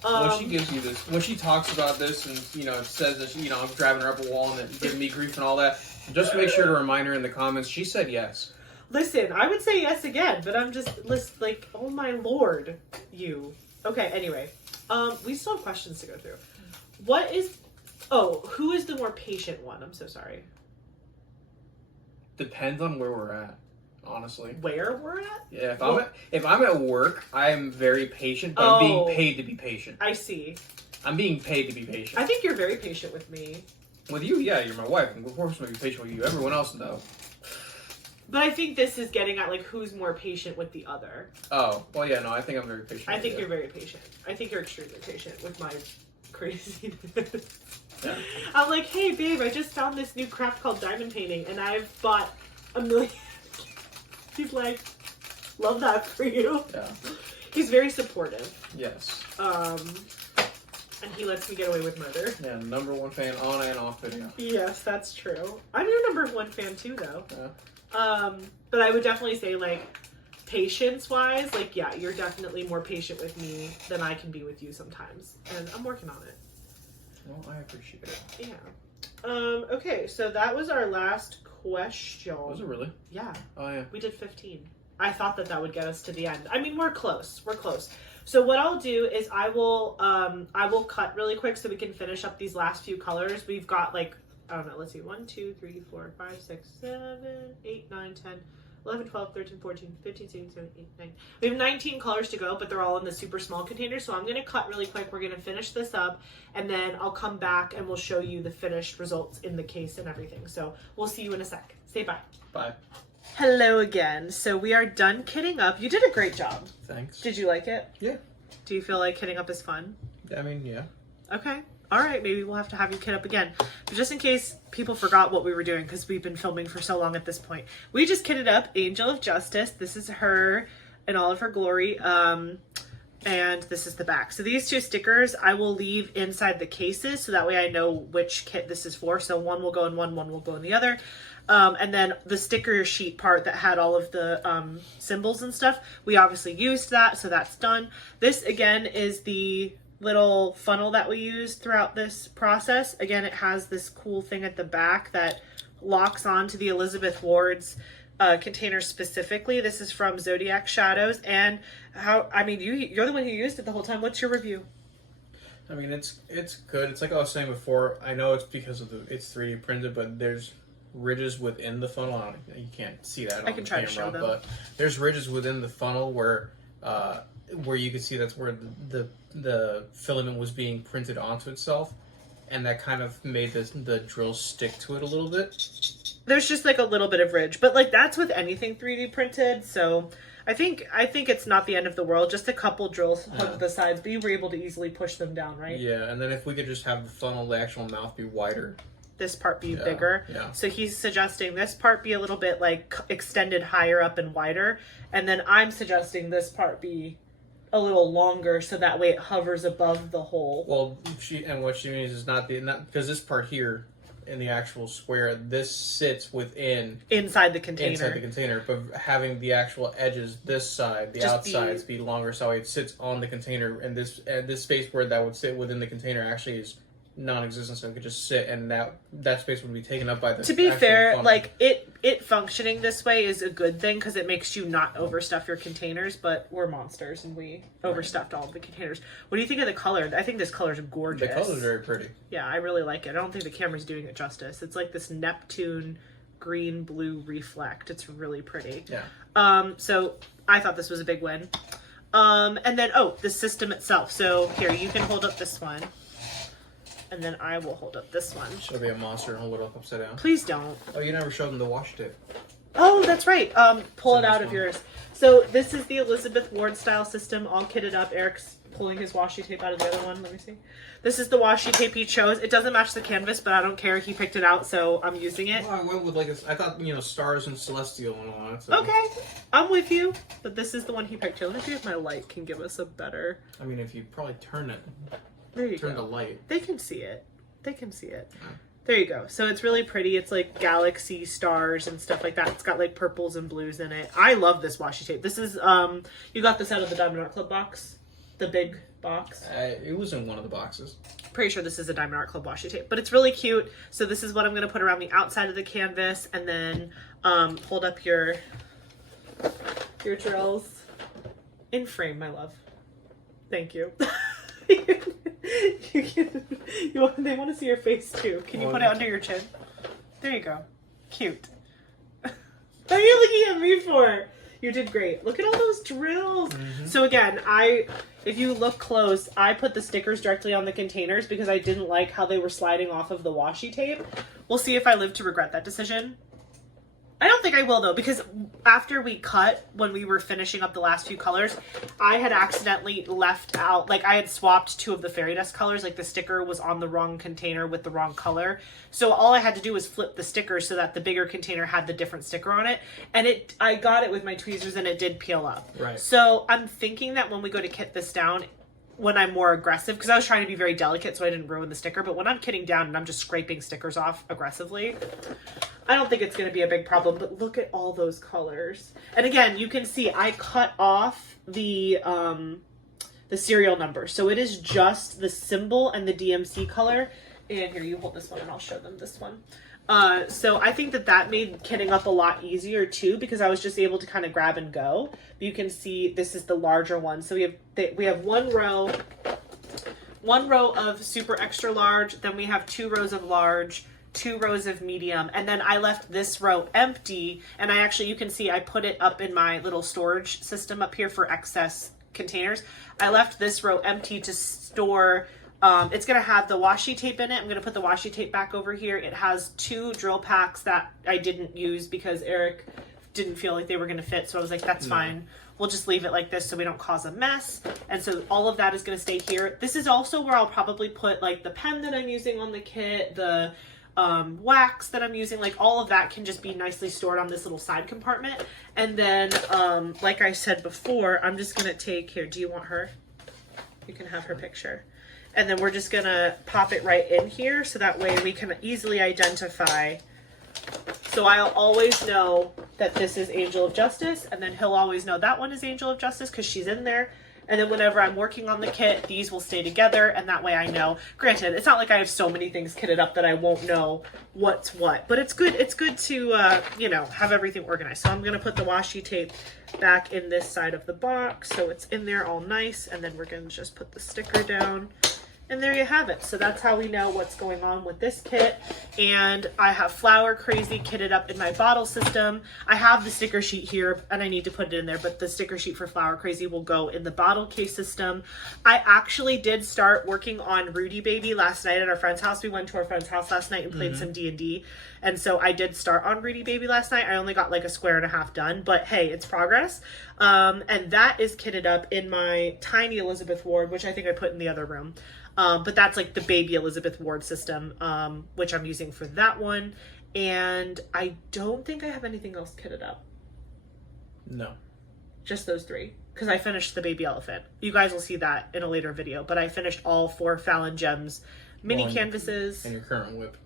When she gives you this, when she talks about this and, says that, I'm driving her up a wall and then giving me grief and all that, just make sure to remind her in the comments, she said yes. Listen, I would say yes again, but I'm just, like, oh my lord, you. Okay, anyway. We still have questions to go through. Who is the more patient one? I'm so sorry. Depends on where we're at, honestly. Where we're at? Yeah, if I'm at work, I am very patient, but I'm being paid to be patient. I see. I'm being paid to be patient. I think you're very patient with me. With you, yeah, you're my wife. Of course I'm going to be patient with you. Everyone else, no. But I think this is getting at, like, who's more patient with the other. Oh, well, yeah, no, I think I'm very patient. I think you're very patient. I think you're extremely patient with my craziness. Yeah. I'm like, hey, babe, I just found this new craft called diamond painting, and I've bought 1 million. He's like, love that for you. Yeah. He's very supportive. Yes. And he lets me get away with murder. Yeah, #1 fan on and off video. Yes, that's true. I'm your #1 fan too, though. Yeah. But I would definitely say, like, patience-wise, like, yeah, you're definitely more patient with me than I can be with you sometimes. And I'm working on it. Well, I appreciate it. Yeah. Okay, so that was our last question. Was it really? Yeah. Oh, yeah. We did 15. I thought that would get us to the end. I mean, we're close. We're close. So what I'll do is I will cut really quick so we can finish up these last few colors. We've got, like, I don't know, let's see, 1, 2, 3, 4, 5, 6, 7, 8, 9, 10, 11, 12, 13, 14, 15, 16, 17, 18, 19. We have 19 colors to go, but they're all in the super small container. So I'm going to cut really quick. We're going to finish this up, and then I'll come back and we'll show you the finished results in the case and everything. So we'll see you in a sec. Say bye. Bye. Hello again. So we are done kitting up. You did a great job. Thanks. Did you like it? Yeah. Do you feel like kitting up is fun? I mean, yeah. Okay. All right, maybe we'll have to have you kit up again. But just in case people forgot what we were doing, because we've been filming for so long at this point. We just kitted up Angel of Justice. This is her in all of her glory. And this is the back. So these two stickers I will leave inside the cases, so that way I know which kit this is for. So one will go in one will go in the other. And then the sticker sheet part that had all of the symbols and stuff, we obviously used that, so that's done. This, again, is the little funnel that we used throughout this process. Again, it has this cool thing at the back that locks onto the Elizabeth Ward's container specifically. This is from Zodiac Shadows, and you're the one who used it the whole time. What's your review? I mean, it's good. It's like I was saying before. I know it's because of it's 3D printed, but there's ridges within the funnel. You can't see that. I can try to show them. But there's ridges within the funnel where you can see that's where the filament was being printed onto itself. and that kind of made the drill stick to it a little bit. There's just like a little bit of ridge, but like that's with anything 3D printed. So I think it's not the end of the world. Just a couple drills on the sides, but you were able to easily push them down, right? Yeah, and then if we could just have the funnel, the actual mouth be wider. This part be bigger. Yeah. So he's suggesting this part be a little bit like extended higher up and wider, and then I'm suggesting this part be a little longer so that way it hovers above the hole. Well, what she means is not because this part here in the actual square, this sits inside the container. But having the actual edges, this side, the outsides be longer, so it sits on the container, and this space where that would sit within the container actually is non-existent, so it could just sit, and that space would be taken up by the. To be fair, funnel. Like it functioning this way is a good thing because it makes you not overstuff your containers. But we're monsters and we overstuffed all of the containers. What do you think of the color? I think this color is gorgeous. The color is very pretty. Yeah, I really like it. I don't think the camera's doing it justice. It's like this Neptune green blue reflect. It's really pretty. Yeah. So I thought this was a big win. And then the system itself. So here you can hold up this one. And then I will hold up this one. She'll be a monster and hold it up upside down. Please don't. Oh, you never showed them the washi tape. Oh, that's right. Pull it out of yours. So this is the Elizabeth Ward style system, all kitted up. Eric's pulling his washi tape out of the other one. Let me see. This is the washi tape he chose. It doesn't match the canvas, but I don't care. He picked it out, so I'm using it. Well, I went with I thought, stars and celestial and all that. So. Okay, I'm with you. But this is the one he picked. Here, let me see if my light can give us a better... I mean, if you probably turn it. There you Turn go. the light. They can see it. They can see it. There you go. So it's really pretty. It's like galaxy stars and stuff like that. It's got like purples and blues in it. I love this washi tape. This is, you got this out of the Diamond Art Club box? The big box? It was in one of the boxes. Pretty sure this is a Diamond Art Club washi tape. But it's really cute. So this is what I'm going to put around the outside of the canvas. And then hold up your drills in frame, my love. Thank you. They want to see your face too. Can you put it under your chin? There you go. Cute. What are you looking at me for? You did great. Look at all those drills. Mm-hmm. So again, if you look close, I put the stickers directly on the containers because I didn't like how they were sliding off of the washi tape. We'll see if I live to regret that decision. I don't think I will though, because after we cut, when we were finishing up the last few colors, I had accidentally left out, like I had swapped two of the fairy dust colors, like the sticker was on the wrong container with the wrong color. So all I had to do was flip the sticker so that the bigger container had the different sticker on it. And I got it with my tweezers and it did peel up. Right. So I'm thinking that when we go to kit this down, when I'm more aggressive, because I was trying to be very delicate so I didn't ruin the sticker, but when I'm kitting down and I'm just scraping stickers off aggressively, I don't think it's going to be a big problem. But look at all those colors. And again, you can see I cut off the serial number. So it is just the symbol and the DMC color. And here, you hold this one and I'll show them this one. So I think that made kitting up a lot easier too, because I was just able to kind of grab and go. You can see this is the larger one. So we have one row of super extra large, then we have 2 rows of large, 2 rows of medium, and then I left this row empty. And you can see I put it up in my little storage system up here for excess containers. I left this row empty to store. It's going to have the washi tape in it. I'm going to put the washi tape back over here. It has 2 drill packs that I didn't use because Eric didn't feel like they were going to fit. So I was like, that's fine. We'll just leave it like this so we don't cause a mess. And so all of that is going to stay here. This is also where I'll probably put like the pen that I'm using on the kit, the wax that I'm using, like all of that can just be nicely stored on this little side compartment. And then, like I said before, I'm just going to take here. Do you want her? You can have her picture. And then we're just going to pop it right in here so that way we can easily identify. So I'll always know that this is Angel of Justice, and then he'll always know that one is Angel of Justice because she's in there. And then whenever I'm working on the kit, these will stay together, and that way I know. Granted, it's not like I have so many things kitted up that I won't know what's what, but it's good. It's good to, have everything organized. So I'm going to put the washi tape back in this side of the box so it's in there all nice, and then we're going to just put the sticker down. And there you have it. So that's how we know what's going on with this kit. And I have Flower Crazy kitted up in my bottle system. I have the sticker sheet here and I need to put it in there, but the sticker sheet for Flower Crazy will go in the bottle case system. I actually did start working on Rudy Baby last night at our friend's house. We went to our friend's house last night and played some D&D. And so I did start on Rudy Baby last night. I only got like a square and a half done, but hey, it's progress. And that is kitted up in my tiny Elizabeth Ward, which I think I put in the other room. But that's like the baby Elizabeth Ward system, which I'm using for that one. And I don't think I have anything else kitted up. No. Just those 3. Because I finished the baby elephant. You guys will see that in a later video. But I finished all 4 Fallon Gems mini canvases. And your current whip.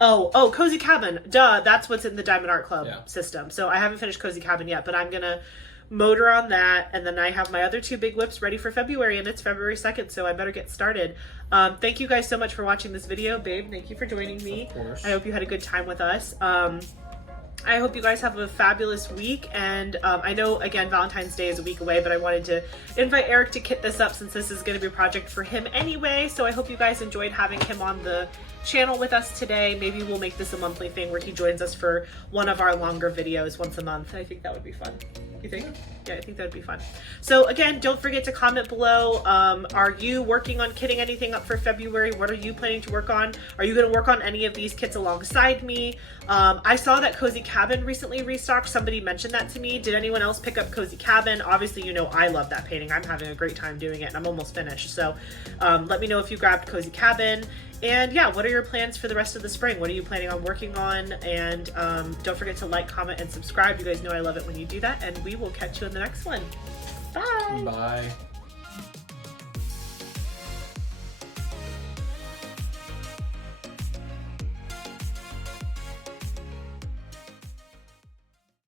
Oh, Cozy Cabin. Duh, that's what's in the Diamond Art Club Yeah. system. So I haven't finished Cozy Cabin yet, but I'm going to motor on that. And then I have my other 2 big whips ready for February, and it's February 2nd, so I better get started. Thank you guys so much for watching this video. Babe, thank you for joining me. Of course. I hope you had a good time with us. I hope you guys have a fabulous week, and I know, again, Valentine's Day is a week away, but I wanted to invite Eric to kit this up since this is going to be a project for him anyway, so I hope you guys enjoyed having him on the channel with us today. Maybe we'll make this a monthly thing where he joins us for one of our longer videos once a month. I think that would be fun. You think? Yeah, I think that would be fun. So again, don't forget to comment below. Are you working on kitting anything up for February? What are you planning to work on? Are you going to work on any of these kits alongside me? I saw that Cozy Cabin recently restocked. Somebody mentioned that to me. Did anyone else pick up Cozy Cabin? Obviously, you know I love that painting. I'm having a great time doing it, and I'm almost finished. So let me know if you grabbed Cozy Cabin. And yeah, what are your plans for the rest of the spring? What are you planning on working on? And don't forget to like, comment, and subscribe. You guys know I love it when you do that. And we will catch you in the next one. Bye. Bye.